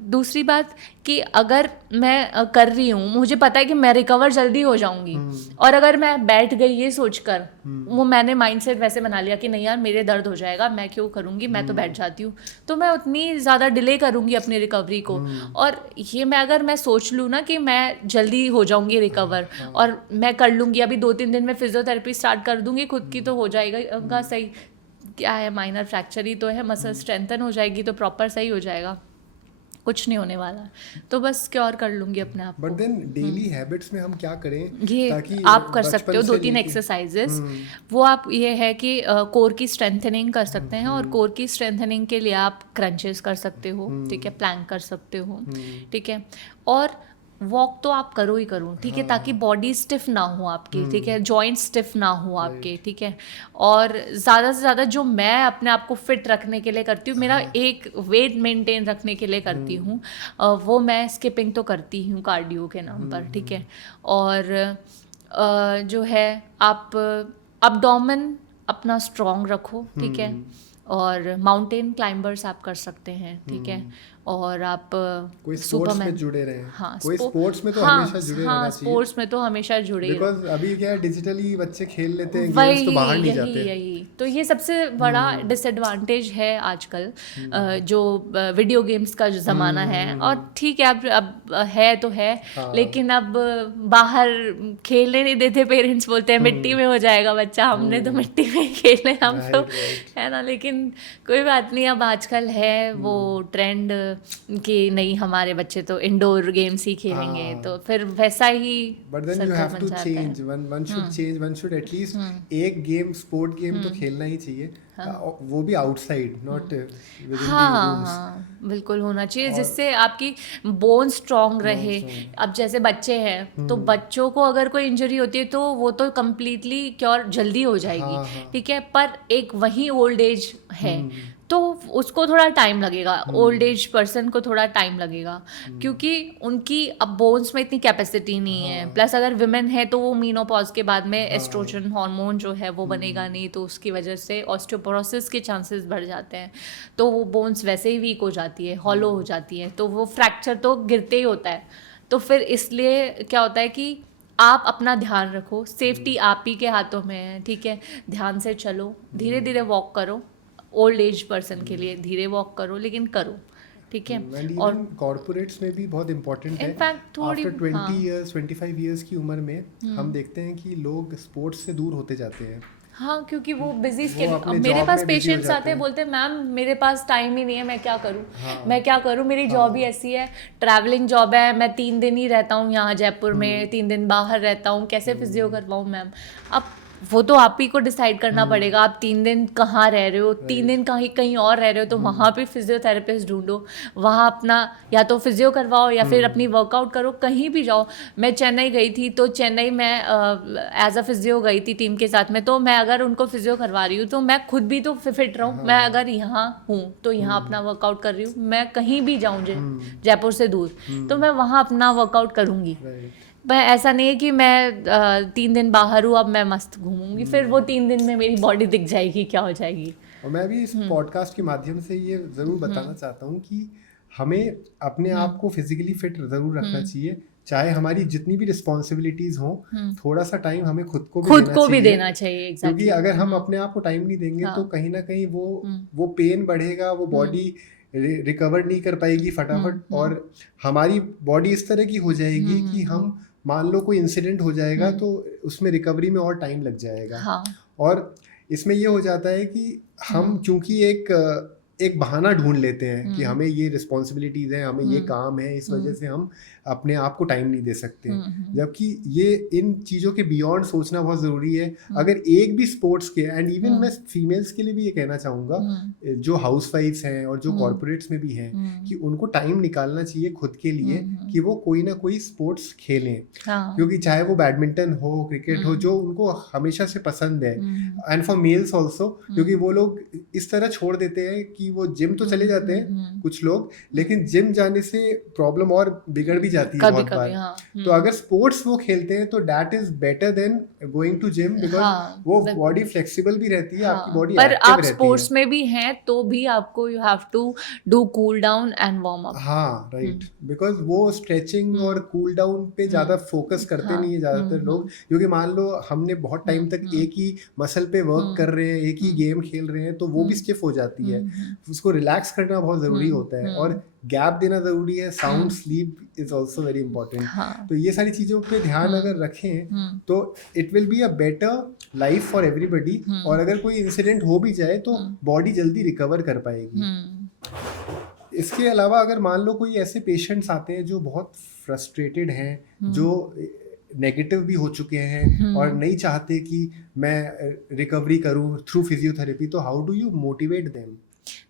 दूसरी बात कि अगर मैं कर रही हूँ, मुझे पता है कि मैं रिकवर जल्दी हो जाऊंगी, और अगर मैं बैठ गई ये सोचकर, वो मैंने माइंडसेट वैसे बना लिया कि नहीं यार मेरे दर्द हो जाएगा, मैं क्यों करूँगी, मैं तो बैठ जाती हूँ, तो मैं उतनी ज़्यादा डिले करूँगी अपनी रिकवरी को। और ये अगर मैं सोच लूँ ना कि मैं जल्दी हो जाऊँगी रिकवर और मैं कर लूँगी, अभी 2-3 दिन में फिजियोथेरेपी स्टार्ट कर दूँगी खुद की, तो हो जाएगा सही। क्या है, माइनर फ्रैक्चर ही तो है, मसल स्ट्रेंथन हो जाएगी तो प्रॉपर सही हो जाएगा, कुछ नहीं होने वाला, तो बस क्योर कर लूंगी अपने आप को। बट देन डेली हैबिट्स में हम क्या करें ये ताकि आप कर सकते हो 2-3 एक्सरसाइजेस। वो आप ये है कि कोर की स्ट्रेंथनिंग कर सकते हैं, और कोर की स्ट्रेंथनिंग के लिए आप क्रंचेस कर सकते हो, ठीक है, प्लैंक कर सकते हो, ठीक है, और वॉक तो आप करो ही करो, ठीक है, ताकि बॉडी स्टिफ ना हो आपकी, ठीक है, जॉइंट स्टिफ ना हो आपके, ठीक है। और ज़्यादा से ज़्यादा जो मैं अपने आप को फिट रखने के लिए करती हूँ, मेरा एक वेट मेंटेन रखने के लिए करती हूँ, वो मैं स्किपिंग तो करती हूँ कार्डियो के नाम पर, ठीक है। और जो है आप अब्डोमेन अपना स्ट्रॉन्ग रखो, ठीक है, और माउंटेन क्लाइंबर्स आप कर सकते हैं, ठीक है। और आप कोई स्पोर्ट्स में जुड़े रहे, हाँ, कोई स्पोर्ट्स में तो हमेशा जुड़े रहना चाहिए। स्पोर्ट्स में तो हमेशा जुड़े, बिकॉज अभी क्या है, डिजिटली बच्चे खेल लेते हैं गेम्स, तो बाहर नहीं जाते। यही तो ये सबसे बड़ा डिसएडवांटेज है आजकल, जो वीडियो गेम्स का जो ज़माना है। और ठीक है अब है तो है, लेकिन अब बाहर खेलने नहीं देते, पेरेंट्स बोलते हैं मिट्टी में हो जाएगा बच्चा, हमने तो मिट्टी में खेले हम तो, है ना। लेकिन लेकिन कोई बात नहीं, अब आजकल है वो ट्रेंड कि नहीं हमारे बच्चे तो इंडोर गेम्स ही खेलेंगे, हाँ। तो फिर वैसा ही but then you circle have बन टू जाता है। Change, one should change, one should at least एक गेम, स्पोर्ट गेम तो खेलना ही चाहिए, वो भी outside, not within the हाँ रूम्स। हाँ बिल्कुल होना चाहिए, और- जिससे आपकी बोन स्ट्रांग रहे। strong। अब जैसे बच्चे हैं तो बच्चों को अगर कोई इंजरी होती है तो वो तो कम्प्लीटली क्योर जल्दी हो जाएगी, हाँ, हाँ। ठीक है, पर एक वही ओल्ड एज है तो उसको थोड़ा टाइम लगेगा, ओल्ड एज पर्सन को थोड़ा टाइम लगेगा, क्योंकि उनकी अब बोन्स में इतनी कैपेसिटी नहीं है। प्लस अगर विमेन है तो वो मीनोपॉज के बाद में एस्ट्रोजन हार्मोन जो है वो बनेगा नहीं, तो उसकी वजह से ऑस्टियोपोरोसिस के चांसेस बढ़ जाते हैं, तो वो बोन्स वैसे ही वीक हो जाती है, हॉलो हो जाती है, तो वो फ्रैक्चर तो गिरते ही होता है। तो फिर इसलिए क्या होता है कि आप अपना ध्यान रखो, सेफ्टी आप ही के हाथों में है, ठीक है, ध्यान से चलो, धीरे धीरे वॉक करो, ओल्ड एज पर्सन के लिए धीरे वॉक करो लेकिन करो, ठीक है। एंड और इवन कॉर्पोरेट्स में भी बहुत इंपॉर्टेंट है। इनफैक्ट थोड़ी आफ्टर 20 हाँ इयर्स 25 इयर्स की उम्र में हम देखते हैं कि लोग स्पोर्ट्स से दूर होते जाते हैं। हाँ, क्योंकि वो बिजी वो स्केड्यूल। अपने अब मेरे job पास में busy हो पेशेंट्स जाते आते हैं, हैं। बोलते हैं मैम मेरे पास टाइम ही नहीं है, मैं क्या करूँ, हाँ। मैं क्या करूँ, मेरी जॉब ही ऐसी है, ट्रैवलिंग जॉब है, मैं 3 दिन ही रहता हूँ यहाँ जयपुर में, 3 दिन बाहर रहता हूँ, कैसे फिजियो करवाऊँ मैम। अब वो तो आप ही को डिसाइड करना पड़ेगा, आप 3 दिन कहाँ रह रहे हो, 3 दिन कहीं कहीं और रह रहे हो, तो वहाँ पे फिजियोथेरेपिस्ट ढूंढो, वहाँ अपना या तो फिजियो करवाओ या फिर अपनी वर्कआउट करो, कहीं भी जाओ। मैं चेन्नई गई थी, तो चेन्नई में एज अ फिजियो गई थी टीम के साथ में, तो मैं अगर उनको फिजियो करवा रही हूँ तो मैं खुद भी तो फिट रहूँ। मैं अगर यहाँ हूँ तो यहाँ अपना वर्कआउट कर रही हूँ, मैं कहीं भी जाऊँ जयपुर से दूर तो मैं वहाँ अपना वर्कआउट करूँगी। राइट। मैं ऐसा नहीं है कि मैं 3 दिन बाहर हूँ अब मैं मस्त घूमूंगी, फिर वो 3 दिन में मेरी बॉडी दिख जाएगी, क्या हो जाएगी। और मैं भी इस पॉडकास्ट के माध्यम से ये ज़रूर बताना चाहता हूँ कि हमें अपने आप को फिजिकली फिट ज़रूर रखना चाहिए, चाहे हमारी जितनी भी रिस्पॉन्सिबिलिटीज़ हों, थोड़ा सा टाइम हमें खुद को भी देना चाहिए। एग्जैक्टली। क्योंकि अगर हम अपने आप को टाइम नहीं देंगे तो कहीं ना कहीं वो पेन बढ़ेगा, वो बॉडी रिकवर नहीं कर पाएगी फटाफट, और हमारी बॉडी इस तरह की हो जाएगी कि हम मान लो कोई इंसिडेंट हो जाएगा तो उसमें रिकवरी में और टाइम लग जाएगा। हाँ। और इसमें ये हो जाता है कि हम क्योंकि एक बहाना ढूंढ लेते हैं कि हमें ये रिस्पॉन्सिबिलिटीज़ हैं, हमें ये काम है, इस वजह से हम अपने आप को टाइम नहीं दे सकते, जबकि ये इन चीज़ों के बियॉन्ड सोचना बहुत ज़रूरी है। अगर एक भी स्पोर्ट्स के, एंड इवन मैं फीमेल्स के लिए भी ये कहना चाहूँगा जो हाउसवाइफ्स हैं और जो कॉर्पोरेट्स में भी हैं, कि उनको टाइम निकालना चाहिए खुद के लिए कि वो कोई ना कोई स्पोर्ट्स खेलें। क्योंकि चाहे वो बैडमिंटन हो, क्रिकेट हो, जो उनको हमेशा से पसंद है, एंड फॉर मेल्स ऑल्सो, क्योंकि वो लोग इस तरह छोड़ देते हैं कि वो जिम तो चले जाते हैं कुछ लोग, लेकिन जिम जाने से प्रॉब्लम और बिगड़ भी जाती है बहुत बार। तो अगर स्पोर्ट्स वो खेलते हैं तो that is better than going to gym, because वो बॉडी फ्लेक्सिबल भी रहती है, आपकी बॉडी पर एक्टिव आप रहती स्पोर्ट्स है। में भी हैं तो भी आपको you have to do cool down and warm up. हाँ राइट, बिकॉज वो स्ट्रेचिंग और कूल डाउन पे ज्यादा फोकस करते नहीं है ज्यादातर लोग, क्योंकि मान लो हमने बहुत टाइम तक एक ही मसल पे वर्क कर रहे हैं, एक ही गेम खेल रहे हैं, तो वो भी स्टिफ हो जाती है। उसको रिलैक्स करना बहुत जरूरी होता है, और गैप देना जरूरी है। Sound sleep is also very important. तो ये सारी चीजों पे ध्यान अगर रखें तो it will be a better life for everybody. और अगर कोई इंसिडेंट हो भी जाए तो बॉडी जल्दी रिकवर कर पाएगी। इसके अलावा अगर मान लो कोई ऐसे पेशेंट्स आते हैं जो बहुत फ्रस्ट्रेटेड हैं, जो नेगेटिव भी हो चुके हैं और नहीं चाहते कि मैं रिकवरी करूं थ्रू फिजियोथेरेपी, तो how do you motivate them?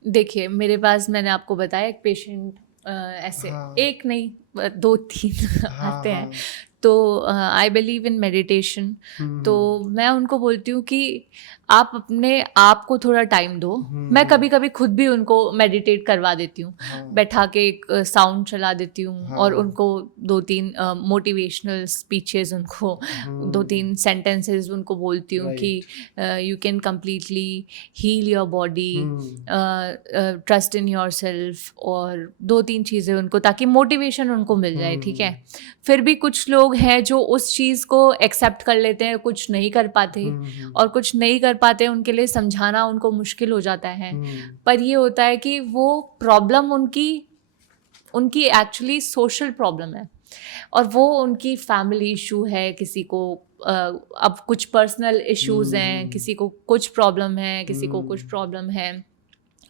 देखिए मेरे पास, मैंने आपको बताया, एक पेशेंट ऐसे एक नहीं 2-3 आते हैं, तो आई बिलीव इन मेडिटेशन, तो मैं उनको बोलती हूँ कि आप अपने आप को थोड़ा टाइम दो। मैं कभी कभी खुद भी उनको मेडिटेट करवा देती हूँ, बैठा के एक साउंड चला देती हूँ और उनको 2-3 मोटिवेशनल स्पीचेस, उनको 2-3 सेंटेंसेस उनको बोलती हूँ कि you can completely heal your body, trust in yourself, और 2-3 चीज़ें उनको, ताकि मोटिवेशन उनको मिल जाए, ठीक है। फिर भी कुछ लोग हैं जो उस चीज़ को एक्सेप्ट कर लेते हैं, कुछ नहीं कर पाते, और कुछ नहीं कर पाते उनके लिए समझाना उनको मुश्किल हो जाता है। पर ये होता है कि वो प्रॉब्लम उनकी एक्चुअली सोशल प्रॉब्लम है, और वो उनकी फैमिली इशू है, किसी को अब कुछ पर्सनल इश्यूज हैं, किसी को कुछ प्रॉब्लम है, किसी को कुछ प्रॉब्लम है,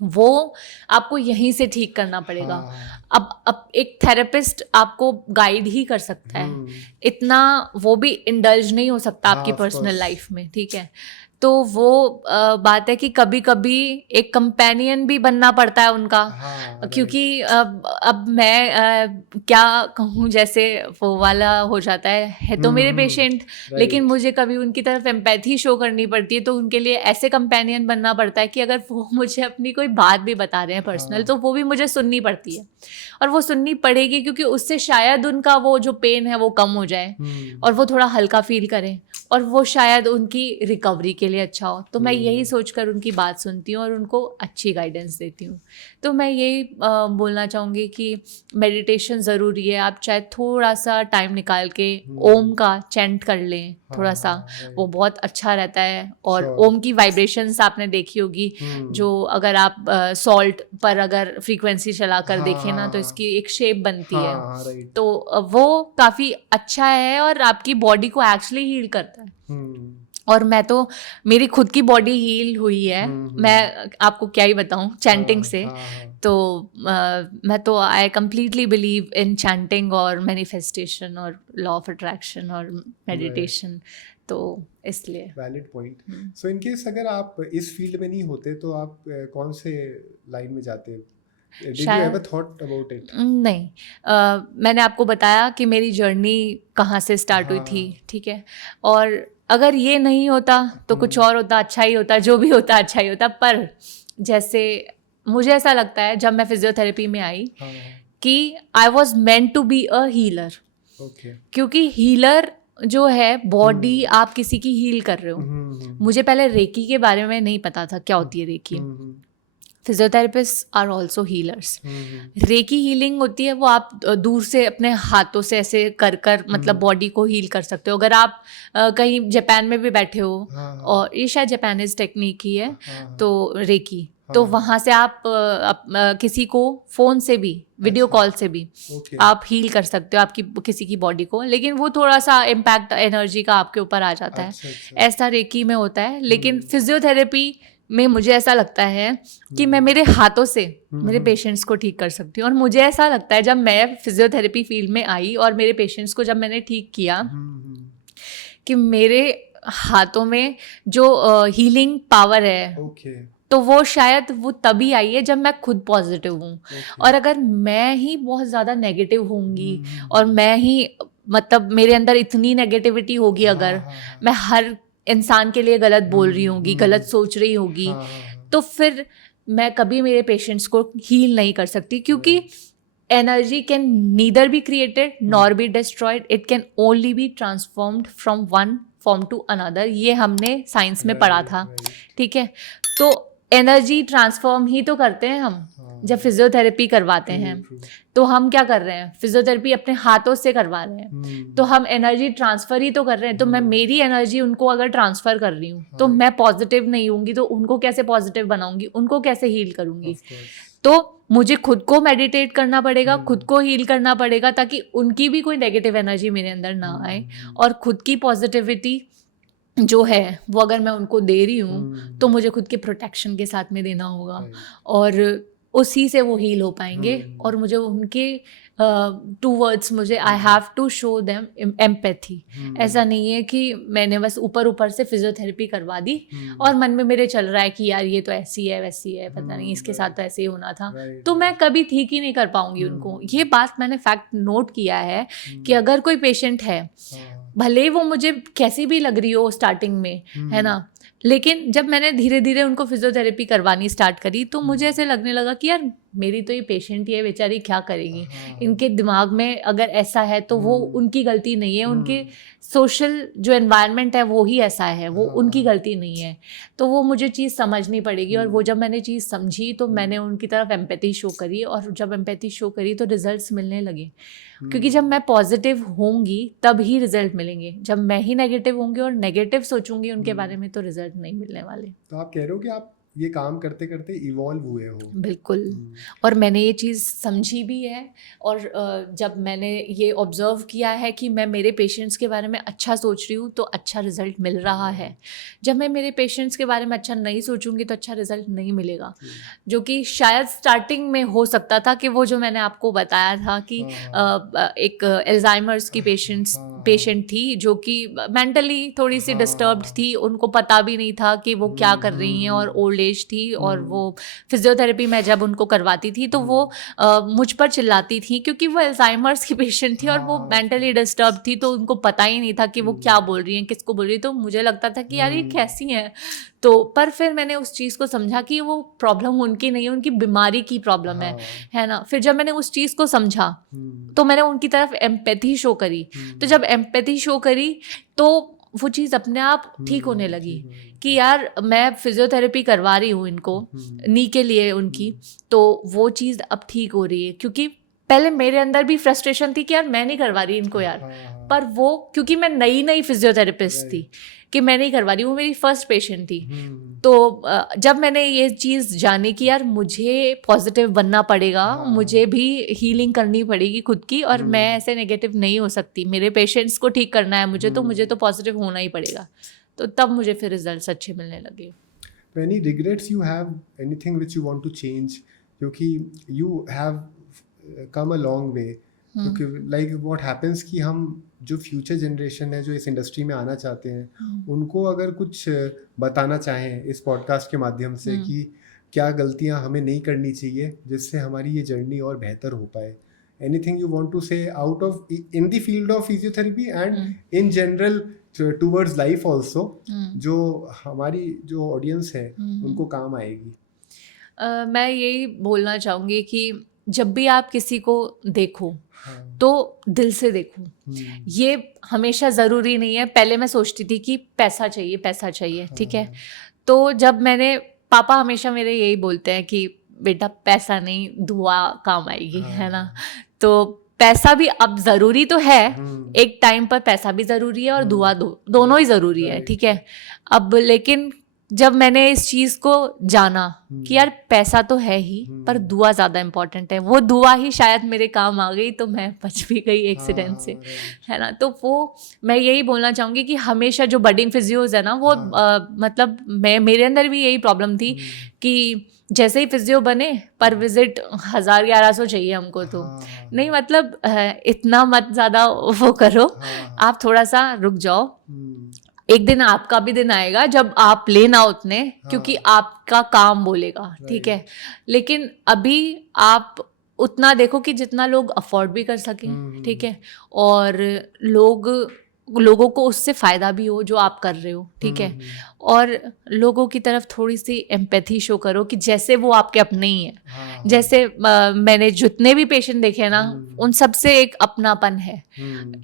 वो आपको यहीं से ठीक करना पड़ेगा। हाँ, अब एक थेरेपिस्ट आपको गाइड ही कर सकता है, इतना वो भी इंडल्ज नहीं हो सकता आपकी हाँ, of पर्सनल course. लाइफ में, ठीक है। तो वो बात है कि कभी कभी एक कंपेनियन भी बनना पड़ता है उनका, हाँ, क्योंकि अब मैं क्या कहूँ, जैसे वो वाला हो जाता है तो मेरे पेशेंट, लेकिन मुझे कभी उनकी तरफ एम्पैथी शो करनी पड़ती है, तो उनके लिए ऐसे कंपेनियन बनना पड़ता है कि अगर वो मुझे अपनी कोई बात भी बता रहे हैं पर्सनल, तो वो भी मुझे सुननी पड़ती है, और वो सुननी पड़ेगी क्योंकि उससे शायद उनका वो जो पेन है वो कम हो जाए और वो थोड़ा हल्का फील करें, और वो शायद उनकी रिकवरी के लिए अच्छा हो। तो मैं यही सोचकर उनकी बात सुनती हूँ और उनको अच्छी गाइडेंस देती हूँ। तो मैं यही बोलना चाहूँगी कि मेडिटेशन ज़रूरी है। आप चाहे थोड़ा सा टाइम निकाल के ओम का चैंट कर लें थोड़ा सा, वो बहुत अच्छा रहता है। और ओम की वाइब्रेशंस आपने देखी होगी, जो अगर आप सॉल्ट पर अगर फ्रीक्वेंसी चला कर देखें ना, तो इसकी एक शेप बनती है, तो वो काफ़ी अच्छा है और आपकी बॉडी को एक्चुअली हील करता है। और मैं तो, मेरी खुद की बॉडी हील हुई है, मैं आपको क्या ही बताऊं चैंटिंग से। तो मैं तो I completely believe in chanting और मैनिफेस्टेशन और लॉ ऑफ अट्रैक्शन और मेडिटेशन, तो इसलिए। Valid point. So in case अगर आप इस फील्ड में नहीं होते तो आप कौन से लाइन में जाते? Did you ever thought about it? नहीं, मैंने आपको बताया कि मेरी जर्नी कहाँ से स्टार्ट हुई थी, ठीक है। और अगर ये नहीं होता तो कुछ और होता, अच्छा ही होता, जो भी होता अच्छा ही होता। पर जैसे मुझे ऐसा लगता है जब मैं फिजियोथेरेपी में आई कि I was meant to be a healer, क्योंकि हीलर जो है बॉडी आप किसी की हील कर रहे हो। मुझे पहले रेकी के बारे में नहीं पता था क्या होती है reiki. Physiotherapists are also healers. Reiki healing होती है वो आप दूर से अपने हाथों से ऐसे कर मतलब बॉडी को हील कर सकते हो। अगर आप कहीं जापान में भी बैठे हो, और ये शायद जापानीज टेक्निक ही है, तो रेकी, तो वहाँ से आप किसी को फ़ोन से भी, वीडियो कॉल से भी आप हील कर सकते हो आपकी किसी की बॉडी को, लेकिन वो थोड़ा सा इम्पैक्ट एनर्जी का आपके ऊपर आ जाता है। ऐसा रेकी में होता है। लेकिन फिजियोथेरेपी में मुझे ऐसा लगता है कि मैं मेरे हाथों से मेरे पेशेंट्स को ठीक कर सकती हूँ। और मुझे ऐसा लगता है जब मैं फिजियोथेरेपी फील्ड में आई और मेरे पेशेंट्स को जब मैंने ठीक किया, कि मेरे हाथों में जो हीलिंग पावर है, तो वो शायद वो तभी आई है जब मैं खुद पॉजिटिव हूँ। और अगर मैं ही बहुत ज़्यादा नेगेटिव होंगी और मैं ही, मतलब मेरे अंदर इतनी नेगेटिविटी होगी, अगर मैं हर इंसान के लिए गलत बोल रही होंगी, गलत सोच रही होगी, तो फिर मैं कभी मेरे पेशेंट्स को हील नहीं कर सकती, क्योंकि energy can neither be created nor be destroyed, it can only be transformed from one form to another. ये हमने साइंस में पढ़ा था, ठीक है। तो एनर्जी ट्रांसफॉर्म ही तो करते हैं हम जब फिजियोथेरेपी करवाते हैं। तो हम क्या कर रहे हैं, फिजियोथेरेपी अपने हाथों से करवा रहे हैं, तो हम एनर्जी ट्रांसफर ही तो कर रहे हैं। तो मैं मेरी एनर्जी उनको अगर ट्रांसफर कर रही हूँ, तो मैं पॉजिटिव नहीं होंगी, तो उनको कैसे पॉजिटिव बनाऊंगी, उनको कैसे हील करूंगी। तो मुझे खुद को मेडिटेट करना पड़ेगा, खुद को हील करना पड़ेगा, ताकि उनकी भी कोई नेगेटिव एनर्जी मेरे अंदर ना आए, और खुद की पॉजिटिविटी जो है वो अगर मैं उनको दे रही हूँ, तो मुझे खुद के प्रोटेक्शन के साथ में देना होगा, और उसी से वो हील हो पाएंगे। और मुझे उनके टूवर्ड्स मुझे I have to show them empathy. ऐसा नहीं है कि मैंने बस ऊपर से फिजियोथेरेपी करवा दी और मन में मेरे चल रहा है कि यार ये तो ऐसी है वैसी है, पता नहीं इसके साथ तो ऐसे ही होना था, तो मैं कभी ठीक ही नहीं कर पाऊंगी उनको। ये बात मैंने फैक्ट नोट किया है कि अगर कोई पेशेंट है, भले वो मुझे कैसी भी लग रही हो स्टार्टिंग में, है ना, लेकिन जब मैंने धीरे धीरे उनको फिजियोथेरेपी करवानी स्टार्ट करी, तो मुझे ऐसे लगने लगा कि यार मेरी तो ये पेशेंट ही है, बेचारी क्या करेगी, इनके दिमाग में अगर ऐसा है तो वो उनकी गलती नहीं है, उनके सोशल जो एनवायरनमेंट है वो ही ऐसा है, वो उनकी गलती नहीं है। तो वो मुझे चीज़ समझनी पड़ेगी। और वो जब मैंने चीज़ समझी, तो मैंने उनकी तरफ एम्पैथी शो करी, और जब एम्पैथी शो करी तो रिजल्ट्स मिलने लगे। क्योंकि जब मैं पॉजिटिव होंगी तब ही रिजल्ट मिलेंगे, जब मैं ही नेगेटिव होंगी और नेगेटिव सोचूंगी उनके बारे में, तो रिजल्ट नहीं मिलने वाले। तो आप कह रहे हो कि आप ये काम करते करते इवॉल्व हुए हो। बिल्कुल। और मैंने ये चीज़ समझी भी है, और जब मैंने ये ऑब्ज़र्व किया है कि मैं मेरे पेशेंट्स के बारे में अच्छा सोच रही हूँ तो अच्छा रिज़ल्ट मिल रहा है। जब मैं मेरे पेशेंट्स के बारे में अच्छा नहीं सोचूंगी तो अच्छा रिज़ल्ट नहीं मिलेगा, जो कि शायद स्टार्टिंग में हो सकता था कि वो जो मैंने आपको बताया था कि एक एल्जाइमर्स की पेशेंट थी जो कि मेंटली थोड़ी सी डिस्टर्ब्ड थी, उनको पता भी नहीं था कि वो क्या कर रही हैं, और ओल्ड एज थी, और वो फिजियोथेरेपी मैं जब उनको करवाती थी तो वो मुझ पर चिल्लाती थी क्योंकि वो अल्जाइमर्स की पेशेंट थी और वो मेंटली डिस्टर्ब थी, तो उनको पता ही नहीं था कि वो क्या बोल रही हैं, किसको बोल रही है। तो मुझे लगता था कि यार ये कैसी हैं। तो पर फिर मैंने उस चीज़ को समझा कि वो प्रॉब्लम उनकी नहीं है, उनकी बीमारी की प्रॉब्लम है ना। फिर जब मैंने उस चीज़ को समझा तो मैंने उनकी तरफ एम्पैथी शो करी। तो जब एम्पैथी शो करी तो वो चीज़ अपने आप ठीक होने लगी कि यार मैं फिजियोथेरेपी करवा रही हूँ इनको नी के लिए उनकी, तो वो चीज़ अब ठीक हो रही है। क्योंकि पहले मेरे अंदर भी फ्रस्ट्रेशन थी कि यार मैं नहीं करवा रही इनको यार, पर वो क्योंकि मैं नई फिजियोथेरेपिस्ट थी कि मैं नहीं करवा रही, वो मेरी फर्स्ट पेशेंट थी। तो जब मैंने ये चीज़ जानी कि यार मुझे पॉजिटिव बनना पड़ेगा, मुझे भी हीलिंग करनी पड़ेगी खुद की, और मैं ऐसे नेगेटिव नहीं हो सकती, मेरे पेशेंट्स को ठीक करना है मुझे तो पॉजिटिव होना ही पड़ेगा। तो तब मुझे फिर रिजल्ट्स अच्छे मिलने लगे। तो any regrets you have, anything which you want to change, क्योंकि you have come a long way, क्योंकि लाइक व्हाट हैपेंस कि हम जो फ्यूचर जनरेशन है जो इस इंडस्ट्री में आना चाहते हैं उनको अगर कुछ बताना चाहें इस पॉडकास्ट के माध्यम से कि क्या गलतियां हमें नहीं करनी चाहिए जिससे हमारी ये जर्नी और बेहतर हो पाए, एनीथिंग यू वांट टू से out of in the field of physiotherapy and in general towards life also, जो हमारी जो ऑडियंस है उनको काम आएगी? मैं यही बोलना चाहूँगी कि जब भी आप किसी को देखो तो दिल से देखो। ये हमेशा ज़रूरी नहीं है। पहले मैं सोचती थी कि पैसा चाहिए, ठीक है। तो जब मैंने, पापा हमेशा मेरे यही बोलते हैं कि बेटा पैसा नहीं दुआ काम आएगी, है ना। तो पैसा भी अब ज़रूरी तो है, एक टाइम पर पैसा भी ज़रूरी है और दुआ दोनों ही ज़रूरी है, ठीक है। अब लेकिन जब मैंने इस चीज़ को जाना कि यार पैसा तो है ही पर दुआ ज़्यादा इम्पॉर्टेंट है, वो दुआ ही शायद मेरे काम आ गई तो मैं बच भी गई एक्सीडेंट से, है ना। तो वो मैं यही बोलना चाहूँगी कि हमेशा जो बडिंग फिजियोज है ना वो मतलब मेरे अंदर भी यही प्रॉब्लम थी कि जैसे ही फिजियो बने पर विजिट 1000-1100 चाहिए हमको, तो नहीं मतलब इतना मत ज़्यादा वो करो, आप थोड़ा सा रुक जाओ। एक दिन आपका भी दिन आएगा जब आप लेना उतने, क्योंकि आपका काम बोलेगा, ठीक है। लेकिन अभी आप उतना देखो कि जितना लोग अफोर्ड भी कर सकें, ठीक है, और लोगों को उससे फ़ायदा भी हो जो आप कर रहे हो, ठीक है। और लोगों की तरफ थोड़ी सी एम्पैथी शो करो कि जैसे वो आपके अपने ही हैं। जैसे मैंने जितने भी पेशेंट देखे हैं ना उन सब से एक अपनापन है।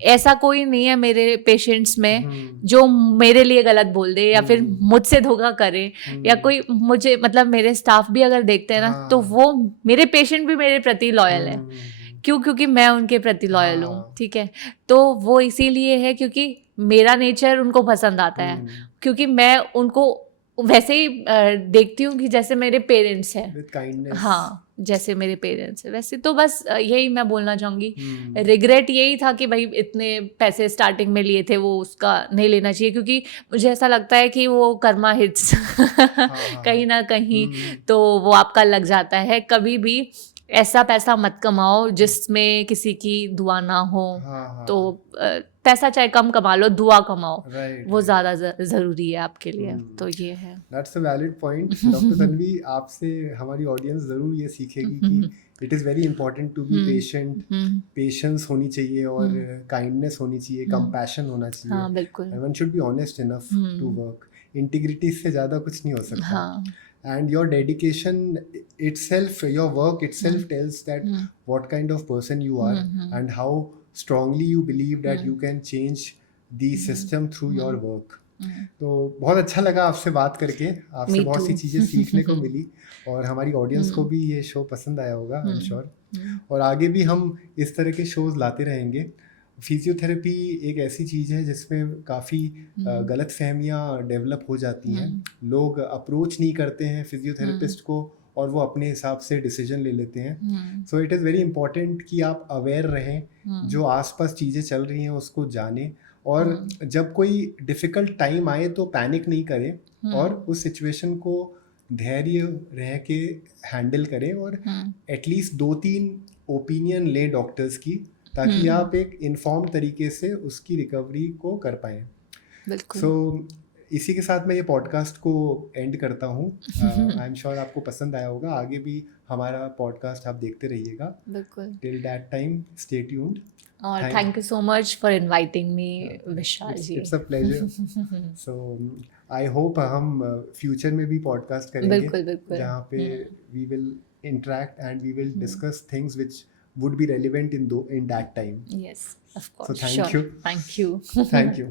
ऐसा कोई नहीं है मेरे पेशेंट्स में जो मेरे लिए गलत बोल दे या फिर मुझसे धोखा करे, या कोई मुझे मतलब मेरे स्टाफ भी अगर देखते हैं ना तो वो मेरे पेशेंट भी मेरे प्रति लॉयल है। क्योंकि मैं उनके प्रति लॉयल हूँ, ठीक है। तो वो इसीलिए है क्योंकि मेरा नेचर उनको पसंद आता है, क्योंकि मैं उनको वैसे ही देखती हूँ कि जैसे मेरे पेरेंट्स हैं। हाँ, जैसे मेरे पेरेंट्स हैं वैसे। तो बस यही मैं बोलना चाहूँगी। रिग्रेट यही था कि भाई इतने पैसे स्टार्टिंग में लिए थे वो उसका नहीं लेना चाहिए, क्योंकि मुझे ऐसा लगता है कि वो कर्मा हिट्स कहीं ना कहीं तो वो आपका लग जाता है। कभी भी ऐसा पैसा मत कमाओ जिसमें किसी की दुआ ना हो। तो पैसा चाहे कम कमा लो, दुआ कमाओ, वो ज़्यादा ज़रूरी है आपके लिए। तो ये है, that's a valid point. Doctor Tanvi, आपसे हमारी ऑडियंस ज़रूर ये सीखेगी कि it is very important to be patient, patience होनी चाहिए और काइंडनेस होनी चाहिए, कंपैशन होना चाहिए। हाँ बिल्कुल, one should be honest enough to work. Integrity से ज़्यादा कुछ नहीं हो सकता। And your dedication itself, your work itself tells that what kind of person you are and how strongly you believe that you can change the system through your work. तो बहुत अच्छा लगा आपसे बात करके, आपसे बहुत सी चीज़ें सीखने को मिली और हमारी ऑडियंस को भी ये शो पसंद आया होगा, आई एम श्योर। और आगे भी हम इस तरह के शोज लाते रहेंगे। फिजियोथेरेपी एक ऐसी चीज़ है जिसमें काफ़ी गलत फहमियाँ डेवलप हो जाती हैं। लोग अप्रोच नहीं करते हैं फिजियोथेरेपिस्ट को और वो अपने हिसाब से डिसीजन ले लेते हैं। So it is very important कि आप अवेयर रहें, जो आसपास चीज़ें चल रही हैं उसको जानें, और जब कोई डिफ़िकल्ट टाइम आए तो पैनिक नहीं करें और उस सिचुएशन को धैर्य रह के हैंडल करें, और एटलीस्ट 2-3 ओपिनियन लें डॉक्टर्स की, ताकि आप एक इन्फॉर्म तरीके से उसकी रिकवरी को कर पाएँ। बिल्कुल। सो इसी के साथ मैं ये पॉडकास्ट को एंड करता हूँ। आई एम श्योर आपको पसंद आया होगा। आगे भी हमारा पॉडकास्ट आप देखते रहिएगा। बिल्कुल। Till that time stay tuned. और thank you so much for inviting me Vishal ji. It's a pleasure. So I hope हम फ्यूचर में भी पॉडकास्ट करेंगे, बिल्कुल बिल्कुल। जहाँ पे we will interact and we will discuss things which would be relevant in that time. Yes, of course. So thank you. Thank you. Thank you.